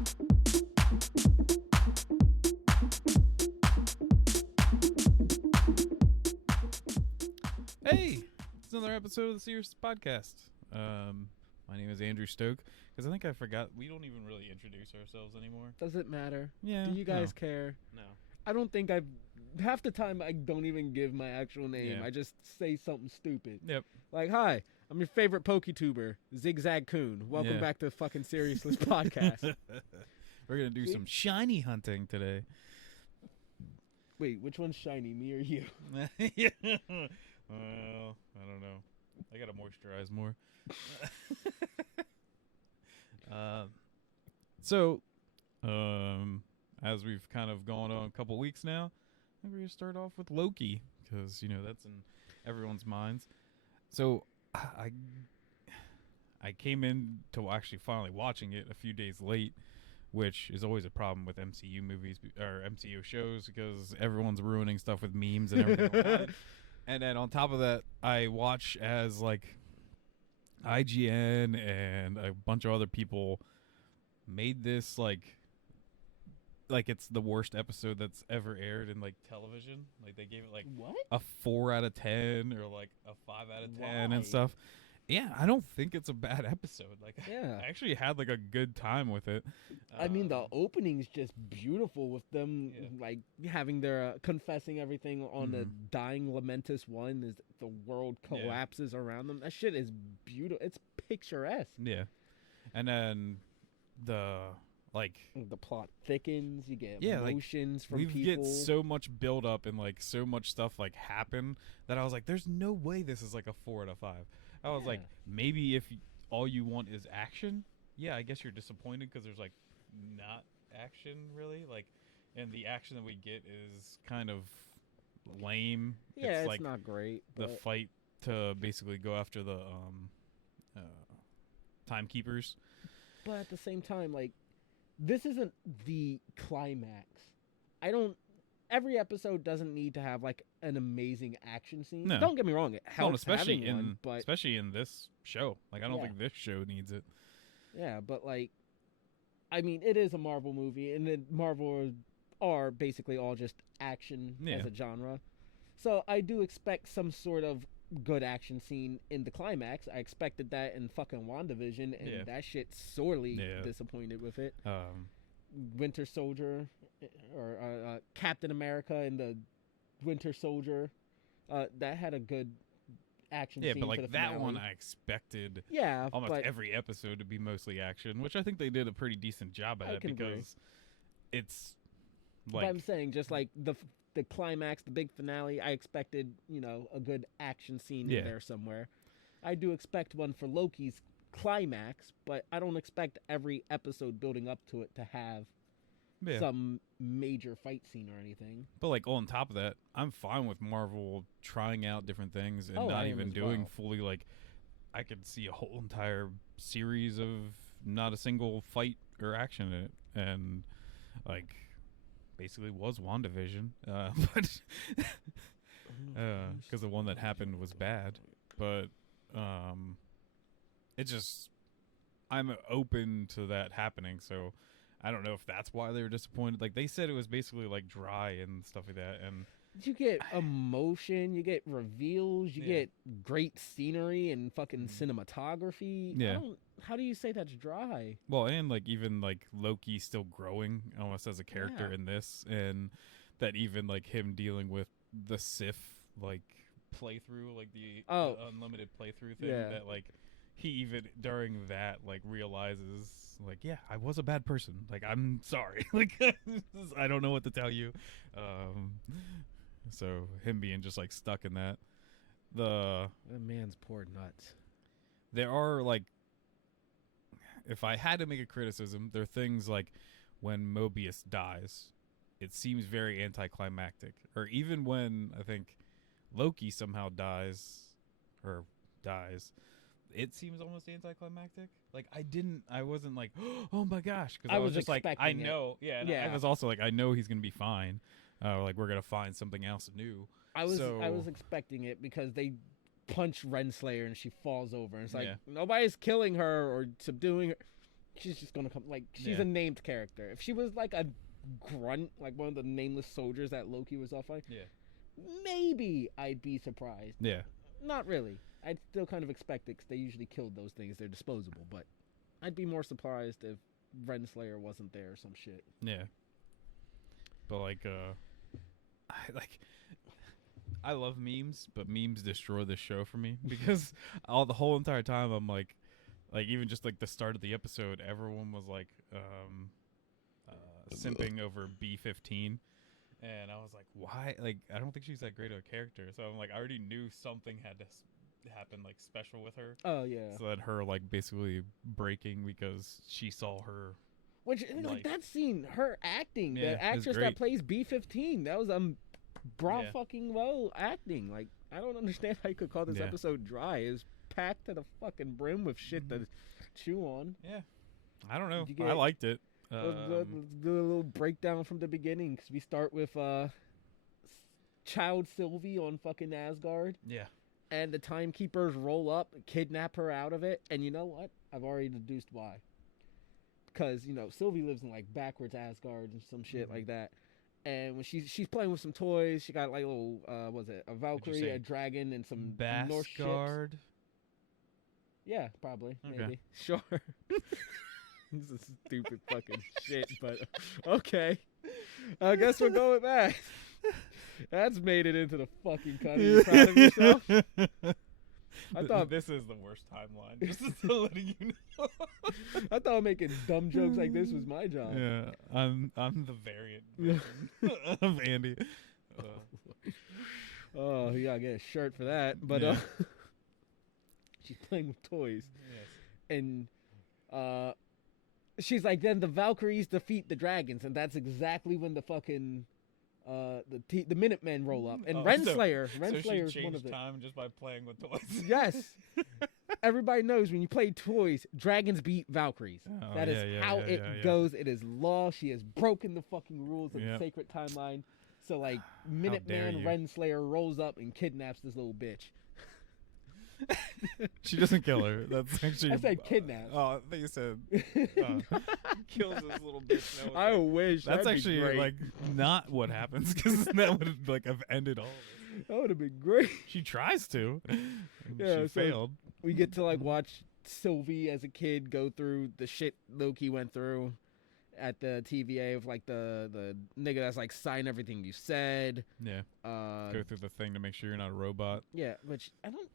Hey, it's another episode of the Serious Podcast. My name is Andrew Stoke, because I think I forgot, we don't even really introduce ourselves anymore. Does it matter? Yeah. Do you guys care? No. I don't think half the time I don't even give my actual name. Yeah. I just say something stupid. Yep. Like, hi, I'm your favorite PokeTuber, Zigzag Coon. Welcome Yeah. back to the fucking Seriousless Podcast. We're going to do some shiny hunting today. Wait, which one's shiny, me or you? Yeah. Well, I don't know. I got to moisturize more. So, as we've kind of gone on a couple weeks now, I think we're going to start off with Loki, because, that's in everyone's minds. So, I came in to actually finally watching it a few days late, which is always a problem with MCU movies or MCU shows, because everyone's ruining stuff with memes and everything online. And then on top of that, I watch as like IGN and a bunch of other people made this like it's the worst episode that's ever aired in like television. Like they gave it like What? a 4 out of 10 or like a 5 out of 10 Why? and stuff. Yeah, I don't think it's a bad episode. Like, Yeah. I actually had like a good time with it. I mean, the opening's just beautiful with them, Yeah. like, having their confessing everything on the dying Lamentus one as the world collapses around them. That shit is beautiful. It's picturesque. Yeah, and then the plot thickens. You get like, emotions from we people. get so much build up and like so much stuff like happen that I was like, there's no way this is like a 4 out of 5. I was like, maybe if all you want is action, yeah, I guess you're disappointed because there's like not action really, like, and the action that we get is kind of lame. Yeah, it's like not great. the But fight to basically go after the timekeepers. But at the same time, like, this isn't the climax. Every episode doesn't need to have like an amazing action scene. No. Don't get me wrong; it helps especially having one, but especially in this show. Like, I don't think this show needs it. yeah, but like, I mean, it is a Marvel movie, and then Marvel are basically all just action as a genre. So I do expect some sort of good action scene in the climax. I expected that in fucking WandaVision, and that shit sorely disappointed with it. Winter Soldier or Captain America and the Winter Soldier, that had a good action scene. Yeah, but like for the that finale. one, I expected almost every episode to be mostly action, which I think they did a pretty decent job at it, because it's like, but I'm saying, just like the climax, the big finale, I expected, a good action scene in there somewhere. I do expect one for Loki's climax, but I don't expect every episode building up to it to have some major fight scene or anything. But like, on top of that, I'm fine with Marvel trying out different things and not even doing fully, like, I could see a whole entire series of not a single fight or action in it, and like basically was WandaVision, but because the one that happened was bad, but it just, I'm open to that happening, so I don't know if that's why they were disappointed. Like, they said it was basically like dry and stuff like that, and you get emotion, you get reveals, you get great scenery and fucking cinematography. Yeah. How do you say that's dry? Well, and like, even like Loki still growing almost as a character in this, and that even like him dealing with the Sif like playthrough, like the unlimited playthrough thing, that like he even during that like realizes like, yeah, I was a bad person, like, I'm sorry, like, I don't know what to tell you. So him being just like stuck in that, that man's poor nuts. There are like, if I had to make a criticism, there are things like when Mobius dies, it seems very anticlimactic, or even when I think Loki somehow dies, it seems almost anticlimactic. Like, I wasn't like, oh my gosh, because I was just like, I know, I was also like, I know he's gonna be fine. Like, we're gonna find something else new. I was expecting it, because they punch Renslayer and she falls over, and it's like, nobody's killing her or subduing her. she's just gonna come. Like, she's a named character. If she was like a grunt, like one of the nameless soldiers that Loki was off like, maybe I'd be surprised. Yeah. Not really. I'd still kind of expect it because they usually killed those things. They're disposable. But I'd be more surprised if Renslayer wasn't there or some shit. Yeah. But I love memes, but memes destroy this show for me because the whole entire time I'm like even just like the start of the episode, everyone was like simping over B-15, and I was like, why? Like, I don't think she's that great of a character. So I'm like, I already knew something had to happen like special with her. Oh yeah. So that her like basically breaking because she saw her. Which like that scene, her acting, the actress that plays B-15, that was fucking well acting. Like, I don't understand how you could call this episode dry. It was packed to the fucking brim with shit to chew on. Yeah, I don't know. I liked it. Let's do a little breakdown from the beginning because we start with child Sylvie on fucking Asgard. Yeah. And the timekeepers roll up, kidnap her out of it, and you know what? I've already deduced why. Because, you know, Sylvie lives in, like, backwards Asgard and some shit like that. And when she's playing with some toys, she got, like, a little, a Valkyrie, a dragon, and some Norse ships. Asgard? Yeah, probably. Okay. Maybe. Sure. This is stupid fucking shit, but okay. I guess we'll go with that. That's made it into the fucking cut. Are you proud of yourself? I thought this is the worst timeline. Just letting you know. I thought making dumb jokes like this was my job. Yeah, I'm the variant version of Andy. Oh, you gotta get a shirt for that. But she's playing with toys, and she's like, then the Valkyries defeat the dragons, and that's exactly when the fucking the Minutemen roll up, and Renslayer is one of them. Time just by playing with toys. Yes, everybody knows when you play toys, dragons beat Valkyries. That is how it goes. It is law. She has broken the fucking rules of the sacred timeline. So like, Minuteman Renslayer rolls up and kidnaps this little bitch. She doesn't kill her. That's actually. I said kidnap. Oh, I think you said kills this little bitch. I wish. That's actually like not what happens, because that would have ended all of it. That would have been great. She tries to. Yeah, she failed. We get to like watch Sylvie as a kid go through the shit Loki went through at the TVA of like the nigga that's like, sign everything you said. Yeah. Go through the thing to make sure you're not a robot. Yeah, which I don't.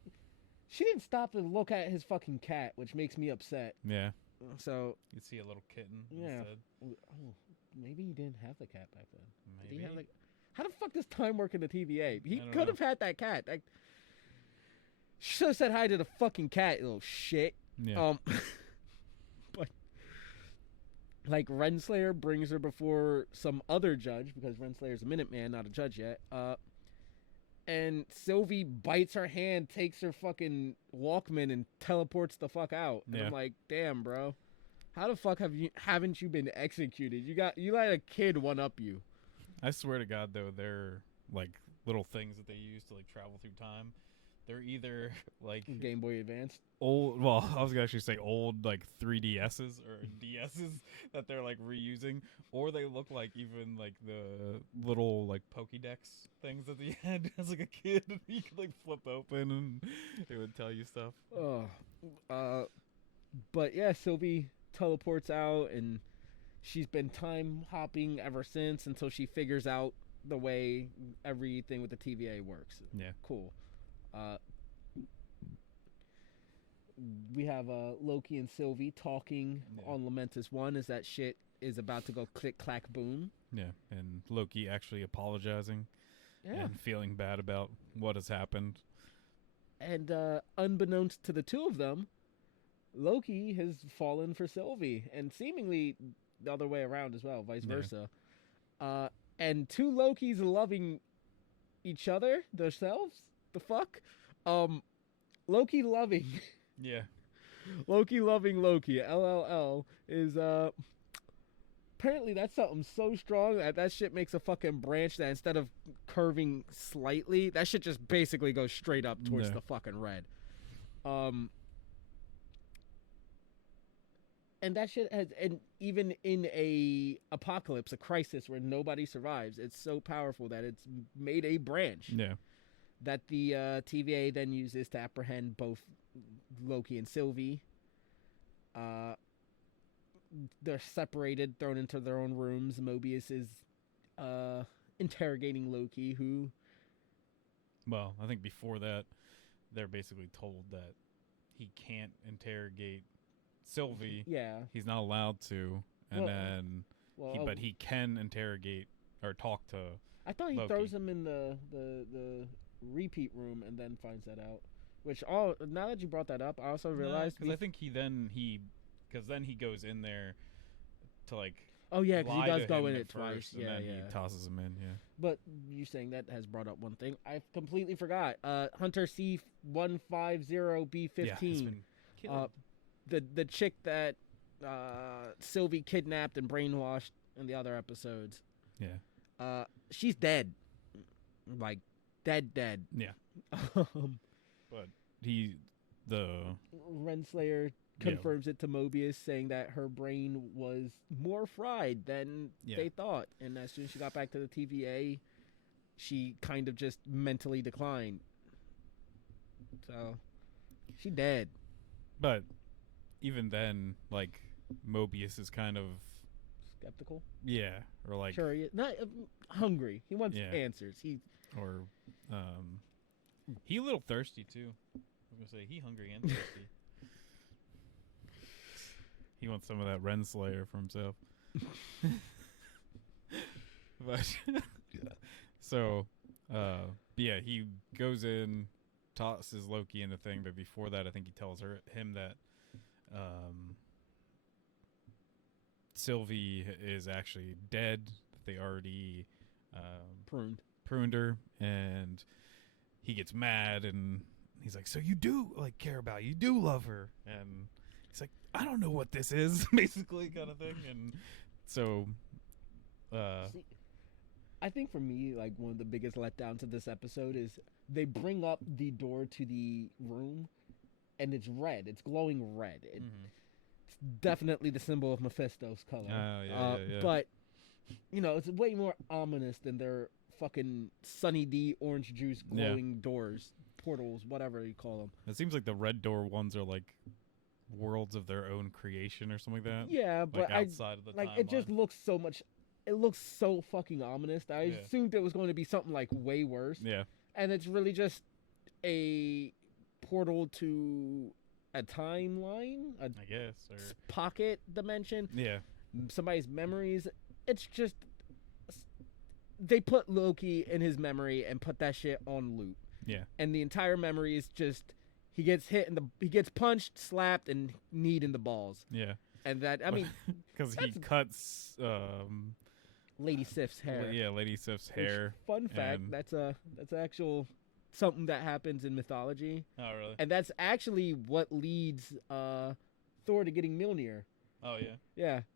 She didn't stop to look at his fucking cat, which makes me upset. Yeah. So you'd see a little kitten. Yeah. Instead. Oh, maybe he didn't have the cat back then. Maybe. Did he have like? How the fuck does time work in the TVA? He could have had that cat. Like, should have said hi to the fucking cat, you little shit. Yeah. But like, Renslayer brings her before some other judge, because Renslayer's a Minuteman, not a judge yet. And Sylvie bites her hand, takes her fucking Walkman, and teleports the fuck out. And I'm like, damn, bro, how the fuck haven't you been executed? You let a kid one up you. I swear to God, though, they're like little things that they use to like travel through time. They're either like Game Boy Advance, old. Well, I was gonna actually say old like 3DSs or DSs that they're like reusing, or they look like even like the little like Pokédex things that they had as like a kid. You could like flip open and it would tell you stuff. But yeah, Sylvie teleports out, and she's been time hopping ever since until she figures out the way everything with the TVA works. Yeah, cool. We have Loki and Sylvie talking on Lamentus 1 as that shit is about to go click, clack, boom. Yeah, and Loki actually apologizing and feeling bad about what has happened. And unbeknownst to the two of them, Loki has fallen for Sylvie, and seemingly the other way around as well, vice versa. And two Lokis loving each other, themselves? The fuck? Loki loving. Yeah. Loki loving Loki. LLL is, apparently that's something so strong that shit makes a fucking branch that instead of curving slightly, that shit just basically goes straight up towards the fucking red. And that shit has, and even in a apocalypse, a crisis where nobody survives, it's so powerful that it's made a branch. Yeah. That the TVA then uses to apprehend both Loki and Sylvie. They're separated, thrown into their own rooms. Mobius is interrogating Loki, who... Well, I think before that, they're basically told that he can't interrogate Sylvie. Yeah. He's not allowed to. And but he can interrogate or talk to I thought he Loki. throws him in the repeat room and then finds that out. Which, now that you brought that up, I also realized... Because I think because then he goes in there to, like... Oh, yeah, because he does go in it twice. And then he tosses him in, yeah. But you saying that has brought up one thing. I completely forgot. Hunter C150B15. Yeah, the chick that Sylvie kidnapped and brainwashed in the other episodes. Yeah. She's dead. Like, dead. Yeah. But Renslayer confirms it to Mobius, saying that her brain was more fried than they thought. And as soon as she got back to the TVA, she kind of just mentally declined. So, she dead. But even then, like, Mobius is kind of... skeptical? Yeah. Or like... Sure, not hungry. He wants answers. He a little thirsty, too. I was going to say, he hungry and thirsty. He wants some of that Renslayer for himself. But so, yeah, he goes in, tosses Loki in the thing, but before that, I think he tells him that Sylvie is actually dead. They already pruned her, and he gets mad, and he's like, "So you do like care about her? You do love her?" And he's like, "I don't know what this is," basically, kind of thing. And so, See, I think for me, like, one of the biggest letdowns of this episode is they bring up the door to the room, and it's red. It's glowing red. It's definitely the symbol of Mephisto's color. Yeah. But, you know, it's way more ominous than their fucking Sunny D orange juice glowing doors, portals, whatever you call them. It seems like the red door ones are like worlds of their own creation or something like that. Yeah, but like outside of the timeline. it just looks so much. It looks so fucking ominous that I assumed it was going to be something like way worse. Yeah, and it's really just a portal to a timeline, I guess, or pocket dimension. Yeah, somebody's memories. It's just they put Loki in his memory and put that shit on loop. Yeah, and the entire memory is just he gets he gets punched, slapped, and kneed in the balls. Yeah, and that because he cuts Lady Sif's hair. Yeah, Lady Sif's hair. Fun fact: that's actual something that happens in mythology. Oh, really? And that's actually what leads Thor to getting Mjolnir. Oh, yeah?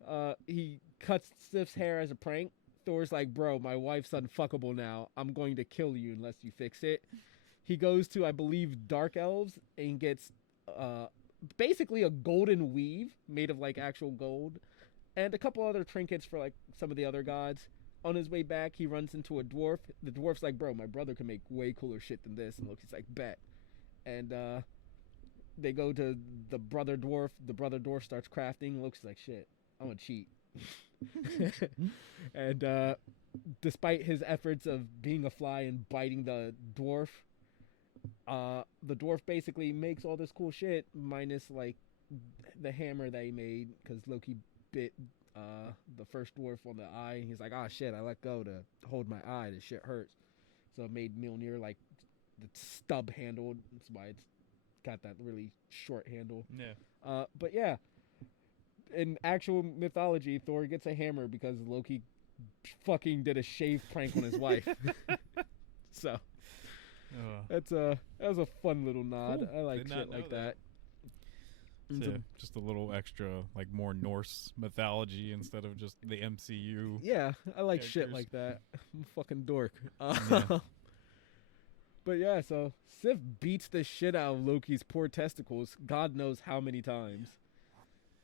Yeah. He cuts Sif's hair as a prank. Thor's like, "Bro, my wife's unfuckable now. I'm going to kill you unless you fix it." He goes to, I believe, Dark Elves and gets basically a golden weave made of like actual gold and a couple other trinkets for like some of the other gods. On his way back, he runs into a dwarf. The dwarf's like, "Bro, my brother can make way cooler shit than this." And Loki's like, "Bet." And they go to the brother dwarf. The brother dwarf starts crafting. Loki's like, "Shit, I'm gonna cheat." And despite his efforts of being a fly and biting the dwarf basically makes all this cool shit minus like the hammer that he made because Loki bit the first dwarf on the eye. He's like, "Ah, shit, I let go to hold my eye. This shit hurts." So it made Mjolnir like the stub handled. That's why it's got that really short handle. Yeah. But yeah, in actual mythology, Thor gets a hammer because Loki fucking did a shave prank on his wife. So that was a fun little nod. Cool. I like shit like that. So just a little extra, like more Norse mythology instead of just the MCU. Yeah, I like characters. shit like that. I'm a fucking dork. But yeah, so Sif beats the shit out of Loki's poor testicles, God knows how many times.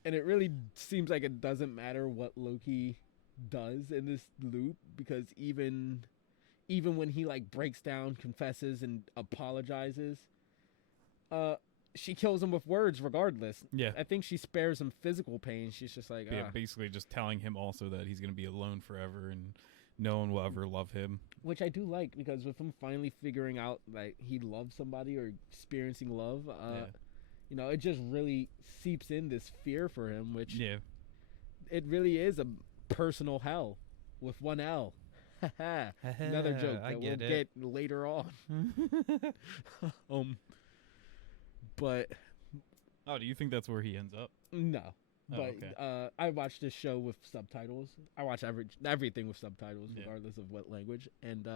And it really seems like it doesn't matter what Loki does in this loop, because even when he like breaks down, confesses, and apologizes, she kills him with words regardless. Yeah. I think she spares him physical pain. She's just like, basically just telling him also that he's going to be alone forever and no one will ever love him. Which I do like, because with him finally figuring out like he loves somebody or experiencing love, you know, it just really seeps in this fear for him, which it really is a personal hell with one L. Another joke that we'll get later on. But do you think that's where he ends up? No. But I watched this show with subtitles. I watch everything with subtitles, regardless of what language. And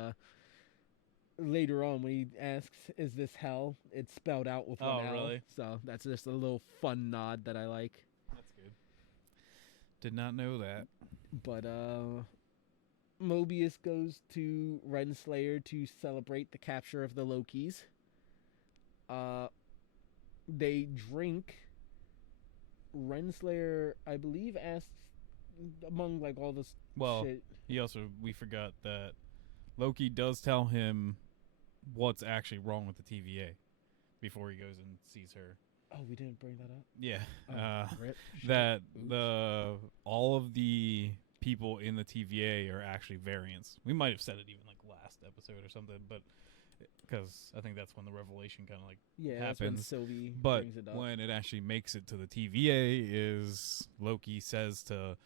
later on, when he asks, "Is this hell?" it's spelled out with one L. Really? So that's just a little fun nod that I like. That's good. Did not know that. But Mobius goes to Renslayer to celebrate the capture of the Lokis. They drink. Renslayer, I believe, asks among like all this shit. We forgot that Loki does tell him what's actually wrong with the TVA before he goes and sees her. Oh, we didn't bring that up? Yeah. That all of the people in the TVA are actually variants. We might have said it even like last episode or something, but because I think that's when the revelation kind of like happens. That's when Sylvie but brings it up. When it actually makes it to the TVA is Loki says to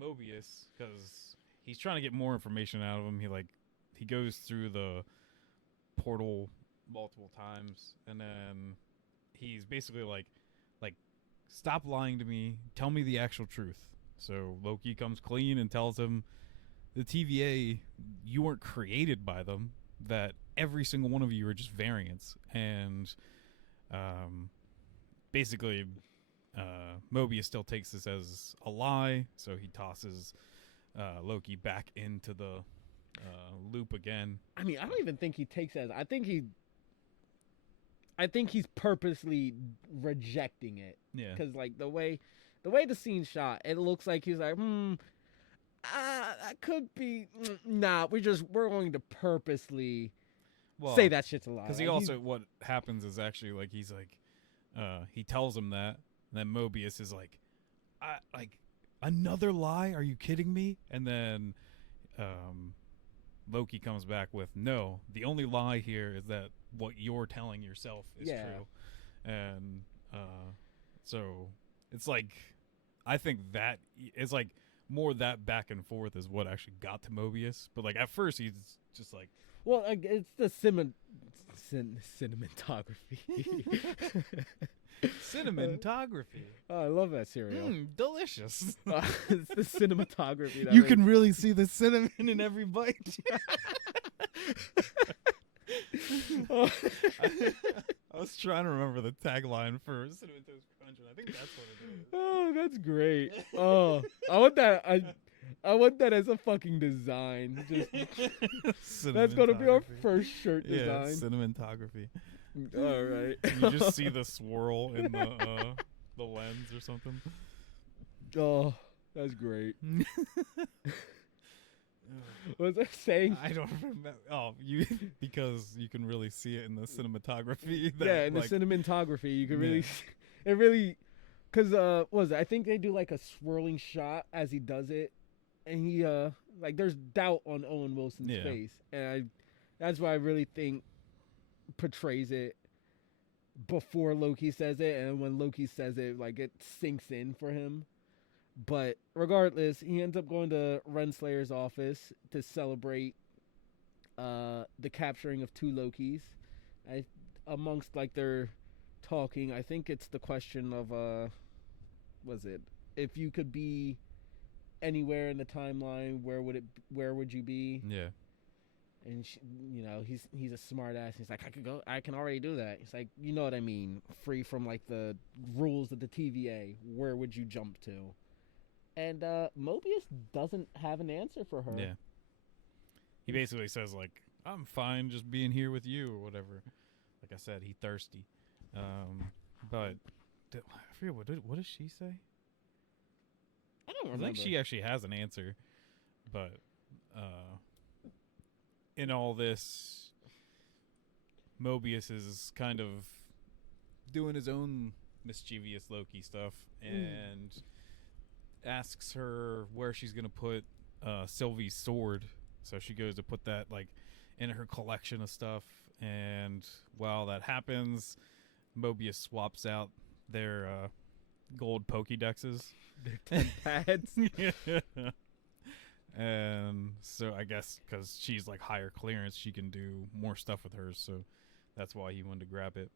Mobius, because he's trying to get more information out of him. He goes through the portal multiple times, and then he's basically like stop lying to me, tell me the actual truth. So Loki comes clean and tells him the TVA, you weren't created by them, that every single one of you are just variants. And basically Mobius still takes this as a lie, so he tosses Loki back into the loop again. I mean, I don't even think he takes it as, I think he's purposely rejecting it. Yeah. Because like the way the scene's shot, it looks like he's like, that could be. Nah, we're going to purposely say that shit's a lie. Because what happens is actually like he's like, he tells him that, and then Mobius is like, another lie? Are you kidding me? And then Loki comes back with, no, the only lie here is that what you're telling yourself is true. And so it's like, I think that it's like more that back and forth is what actually got to Mobius. But like at first he's just like, well, it's the cinematography. Cinematography. Oh, I love that cereal. Delicious. It's the cinematography. You can really see the cinnamon in every bite. I was trying to remember the tagline for Cinnamon Toast Crunch, and I think that's what it is. Oh, that's great. Oh, I want that as a fucking design. That's gonna be our first shirt design. Yeah, cinematography. All right. You just see the swirl in the lens or something. Oh, that's great. What was I saying? I don't remember. Oh, because you can really see it in the cinematography. In the cinematography, you can really. It really, because I think they do like a swirling shot as he does it, and he there's doubt on Owen Wilson's face, and that's why I really think portrays it before Loki says it, and when Loki says it, like it sinks in for him. But regardless, he ends up going to Renslayer's office to celebrate the capturing of two Lokis. Amongst like their talking, I think it's the question of if you could be anywhere in the timeline, where would you be? Yeah. And he's a smart ass. He's like, I can already do that. He's like, you know what I mean, free from like the rules of the TVA. Where would you jump to? And Mobius doesn't have an answer for her. Yeah. He basically says, like, I'm fine just being here with you or whatever. Like I said, he's thirsty. But I forget what does she say? I don't I remember. think she actually has an answer, but in all this, Mobius is kind of doing his own mischievous Loki stuff and asks her where she's gonna put Sylvie's sword. So she goes to put that like in her collection of stuff, and while that happens, Mobius swaps out their gold Pokédexes. Their 10 pads. Yeah. And so I guess because she's like higher clearance, she can do more stuff with hers. So that's why he wanted to grab it.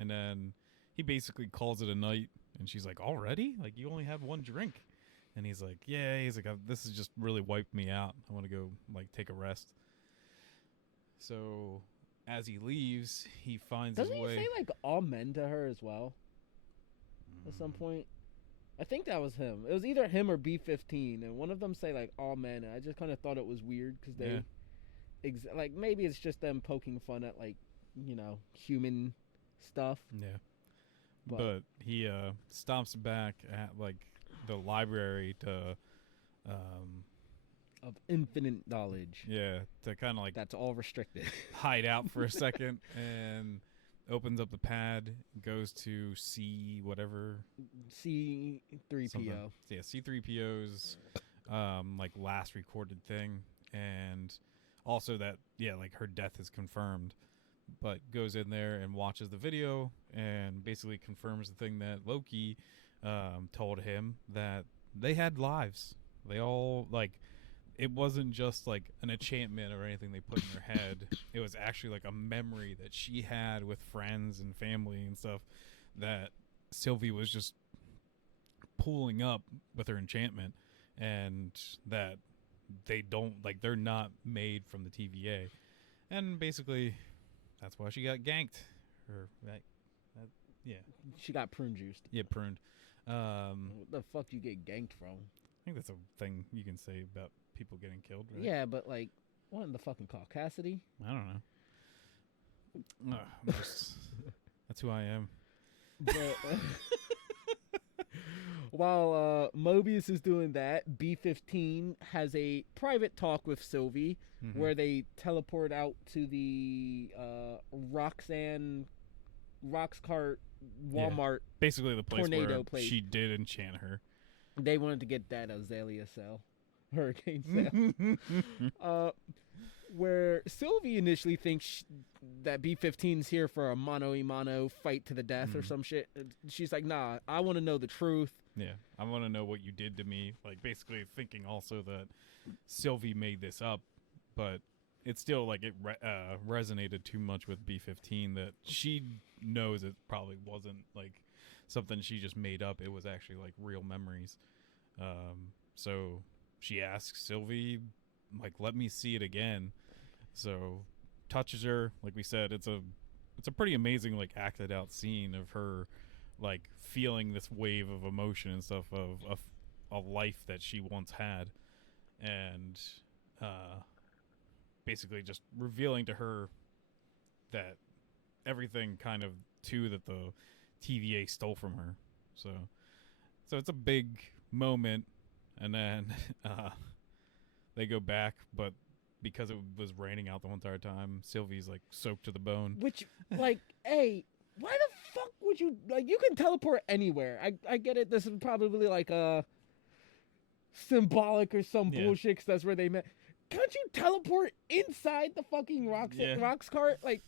And then he basically calls it a night, and she's like, "Already? Like you only have one drink?" And he's like, "Yeah." He's like, "This has just really wiped me out. I want to go like take a rest." So as he leaves, he finds Doesn't his he way. say like amen to her as well? At some point, I think that was him. It was either him or B-15, and one of them say like amen. And I just kind of thought it was weird because they, like maybe it's just them poking fun at like human stuff. Yeah. But he stops back at like the library to of infinite knowledge. Yeah, to kind of like That's all restricted. hide out for a second, and opens up the pad, goes to see whatever C-3PO. something. Yeah, C-3PO's like last recorded thing, and also that like her death is confirmed. But goes in there and watches the video and basically confirms the thing that Loki told him, that they had lives. They all like, it wasn't just like an enchantment or anything they put in her head. It was actually like a memory that she had with friends and family and stuff that Sylvie was just pulling up with her enchantment, and that they don't like, they're not made from the TVA. And basically that's why she got ganked. Or yeah. She got prune juiced. Yeah, pruned. What the fuck you get ganked from? I think that's a thing you can say about people getting killed, right? Yeah, but like, what in the fucking call? Cassidy? I don't know. That's who I am. But while Mobius is doing that, B-15 has a private talk with Sylvie where they teleport out to the Roxcart Walmart. Basically the place tornado where place. she did enchant her. They wanted to get that Azalea cell. Hurricane cell. Where Sylvie initially thinks that B-15's here for a mano-a-mano fight to the death or some shit. She's like, nah, I want to know the truth. Yeah, I want to know what you did to me. Like, basically thinking also that Sylvie made this up, but it's still like it resonated too much with B-15 that she knows it probably wasn't like something she just made up. It was actually like real memories. So she asks Sylvie, like, let me see it again. So touches her. Like we said, it's a pretty amazing like acted out scene of her like feeling this wave of emotion and stuff of a life that she once had, and basically just revealing to her that everything kind of too that the TVA stole from her. So it's a big moment, and then they go back, but because it was raining out the entire time, Sylvie's like soaked to the bone. Which, like, hey, why the fuck would you, like, you can teleport anywhere. I get it. This is probably like a symbolic or some bullshit, 'cause that's where they met. Can't you teleport inside the fucking rocks cart? Like,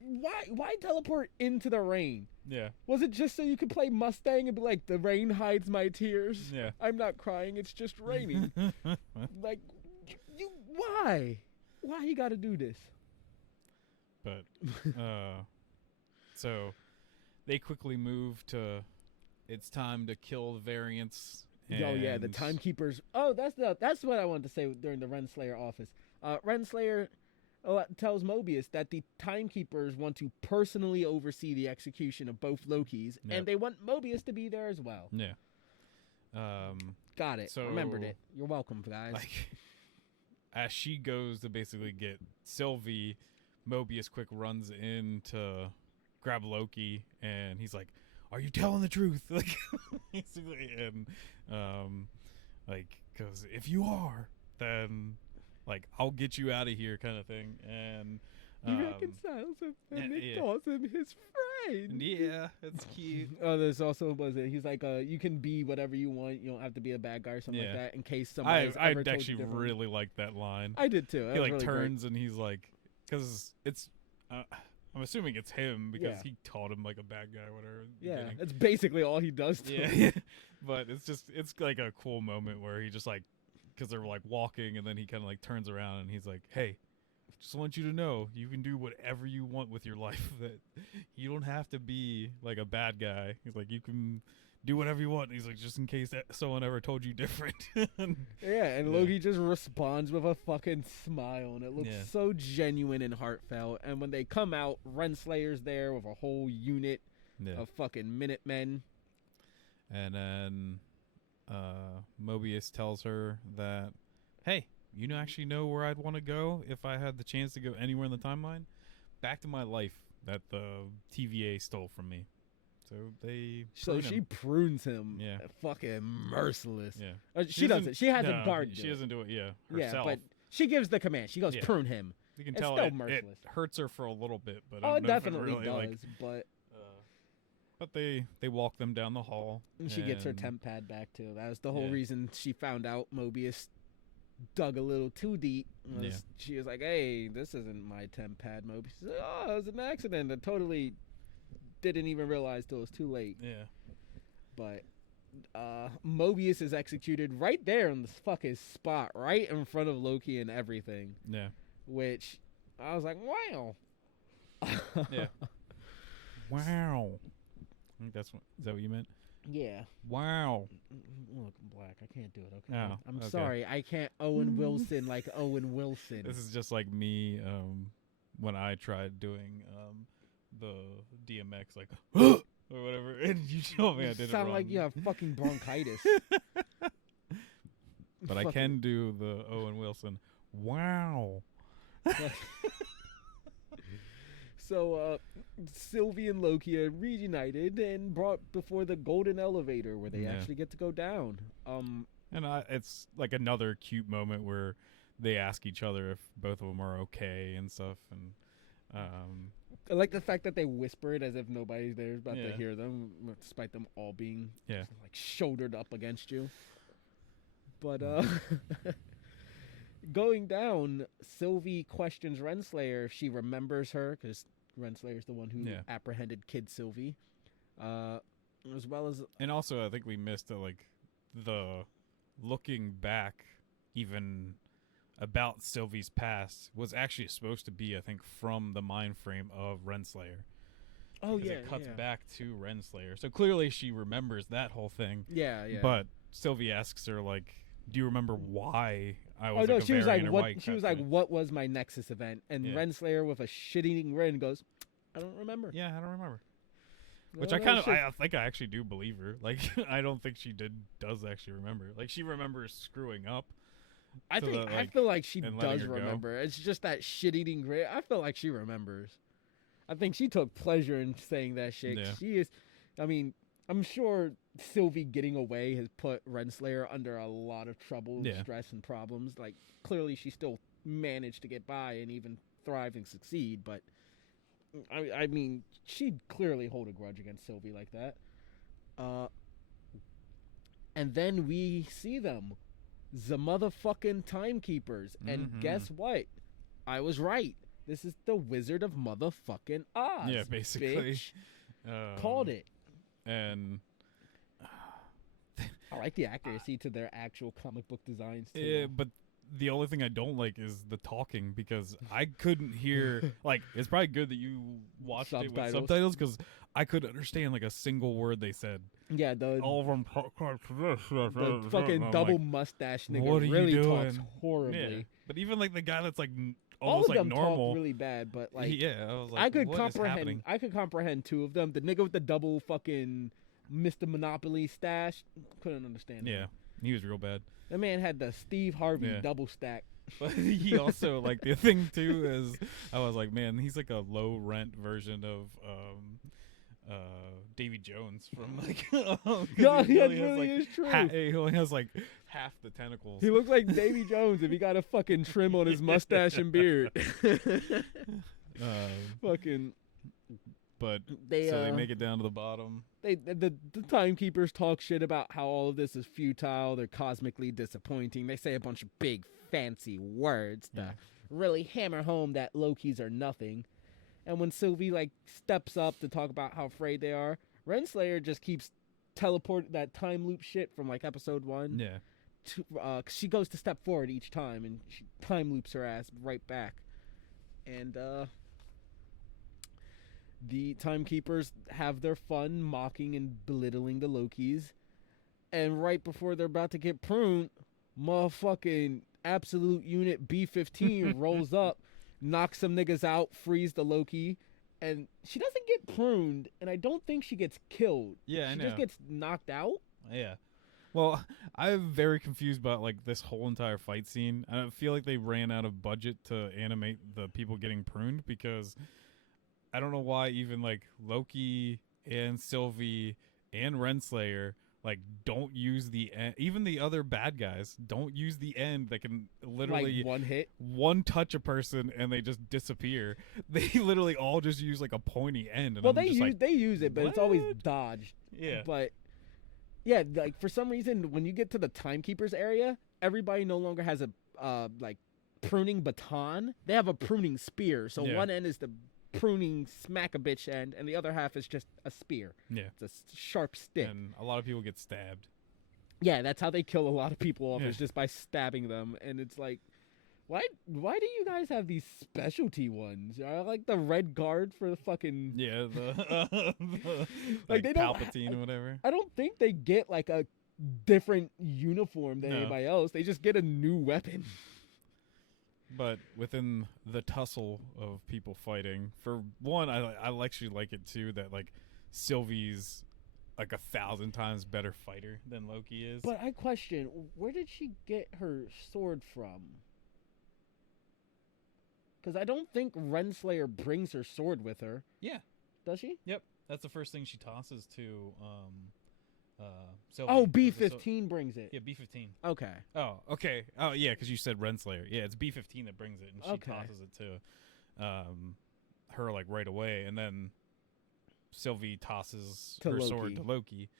why teleport into the rain? Yeah. Was it just so you could play Mustang and be like, the rain hides my tears? Yeah. I'm not crying, it's just raining. Like, you why? Why you gotta do this? But, so they quickly move to, it's time to kill the variants. Oh yeah, the timekeepers. Oh, that's what I wanted to say during the Renslayer office. Renslayer tells Mobius that the timekeepers want to personally oversee the execution of both Lokis, and they want Mobius to be there as well. Yeah. Got it. So, remembered it. You're welcome, guys. Like, as she goes to basically get Sylvie, Mobius quick runs in to grab Loki, and he's like, are you telling the truth? Like, basically, and like, because if you are, then like I'll get you out of here, kind of thing. And he reconciles him and he calls him his friend. Yeah, it's cute. Oh, there's also he's like, you can be whatever you want. You don't have to be a bad guy or something like that. In case somebody. I actually really liked that line. I did too. He like really turns great. and he's like, because it's. I'm assuming it's him because he taught him like a bad guy, or whatever. Yeah, that's basically all he does to him. Yeah. But it's like a cool moment where he just like, because they're like walking and then he kind of like turns around and he's like, hey, just want you to know you can do whatever you want with your life. That you don't have to be like a bad guy. He's like, you can do whatever you want. He's like, just in case that someone ever told you different. And Loki just responds with a fucking smile, and it looks so genuine and heartfelt. And when they come out, Renslayer's there with a whole unit of fucking Minutemen. And then Mobius tells her that, hey, you actually know where I'd want to go if I had the chance to go anywhere in the timeline? Back to my life that the TVA stole from me. So she prunes him. Yeah, fucking merciless. Yeah, she doesn't. She has a guard. She doesn't do it. Yeah, Yeah, herself. but she gives the command. She goes, prune him. You can tell it hurts her for a little bit, but it definitely really does. But they walk them down the hall, and she gets her temp pad back too. That was the whole reason she found out Mobius dug a little too deep. She was like, "Hey, this isn't my temp pad." Mobius said, "Oh, it was an accident." I totally didn't even realize till it was too late. Yeah. But Mobius is executed right there on the fucking spot, right in front of Loki and everything. Yeah. Which I was like, wow. Yeah. Wow. I think is that what you meant? Yeah. Wow. Look, I'm black. I can't do it. Okay. Oh, I'm sorry. I can't Owen Wilson like Owen Wilson. This is just like me when I tried doing the DMX, like, or whatever, and you told me I did it wrong. Sound like you have fucking bronchitis. But I can do the Owen Wilson. Wow. So Sylvie and Loki are reunited and brought before the golden elevator where they actually get to go down. And it's like another cute moment where they ask each other if both of them are okay and stuff, and I like the fact that they whisper it as if nobody's there about to hear them, despite them all being like shouldered up against you. But going down, Sylvie questions Renslayer if she remembers her, because Renslayer's the one who apprehended Kid Sylvie, as well as. And also, I think we missed the looking back, even about Sylvie's past was actually supposed to be, I think, from the mind frame of Renslayer. Oh, yeah. It cuts back to Renslayer. So clearly she remembers that whole thing. Yeah, yeah. But Sylvie asks her, like, do you remember why I was she was like, what? She was like, what was my Nexus event? And Renslayer with a shit-eating grin goes, I don't remember. Yeah, I don't remember. Which I think I actually do believe her. Like, I don't think she does actually remember. Like, she remembers screwing up. I feel like she does remember. It's just that shit-eating grin. I feel like she remembers. I think she took pleasure in saying that shit. Yeah. She is, I mean, I'm sure Sylvie getting away has put Renslayer under a lot of trouble and stress and problems. Like, clearly she still managed to get by and even thrive and succeed, but I mean, she'd clearly hold a grudge against Sylvie like that. And then we see them, the motherfucking timekeepers. And guess what? I was right. This is the Wizard of motherfucking Oz. Yeah, basically. Called it. And I like the accuracy to their actual comic book designs too. Yeah, but the only thing I don't like is the talking, because I couldn't hear. Like, it's probably good that you watched it with subtitles, because I couldn't understand like a single word they said. Yeah, all of them. The fucking double mustache nigga really talks horribly. Yeah. But even like the guy that's like all almost of them like normal, talk really bad. But like, I was like, I could comprehend two of them. The nigga with the double fucking Mr. Monopoly stash, couldn't understand. Yeah, he was real bad. That man had the Steve Harvey double stack. But he also, like, the thing too is, I was like, man, he's like a low rent version of Davy Jones from like. Yeah, he that only really has, is true. He only has like half the tentacles. He looks like Davy Jones if he got a fucking trim on his mustache and beard. Fucking. But they make it down to the bottom. The timekeepers talk shit about how all of this is futile. They're cosmically disappointing. They say a bunch of big fancy words to really hammer home that Lokis are nothing. And when Sylvie like steps up to talk about how afraid they are, Renslayer just keeps teleporting that time loop shit from like episode 1. Yeah. She goes to step forward each time and she time loops her ass right back. And the timekeepers have their fun mocking and belittling the Lokis. And right before they're about to get pruned, motherfucking absolute unit B-15 rolls up, knocks some niggas out, frees the Loki, and she doesn't get pruned, and I don't think she gets killed. Yeah, I know. She just gets knocked out. Yeah. Well, I'm very confused about like this whole entire fight scene. I feel like they ran out of budget to animate the people getting pruned because I don't know why even like Loki and Sylvie and Renslayer like don't use the end. Even the other bad guys don't use the end that can literally like one hit, one touch a person and they just disappear. They literally all just use like a pointy end. And well, they use it, but what? It's always dodged. Yeah, but yeah, like for some reason when you get to the timekeepers area, everybody no longer has a like pruning baton. They have a pruning spear. So one end is the pruning smack a bitch end, and the other half is just a spear. Yeah, it's a sharp stick, and a lot of people get stabbed. Yeah, that's how they kill a lot of people off, is just by stabbing them. And it's like, why do you guys have these specialty ones? I like the red guard for the fucking the like they don't Palpatine or whatever. I don't think they get like a different uniform than anybody else. They just get a new weapon. But within the tussle of people fighting, for one, I actually like it too that like Sylvie's like 1,000 times better fighter than Loki is. But I question, where did she get her sword from? Because I don't think Renslayer brings her sword with her. Yeah. Does she? Yep. That's the first thing she tosses to Sylvie. Oh, B-15 brings it. Yeah, B-15. Okay. Oh, okay. Oh, yeah, because you said Renslayer. Yeah, it's B-15 that brings it, and she tosses it to her like right away, and then Sylvie tosses her sword to Loki.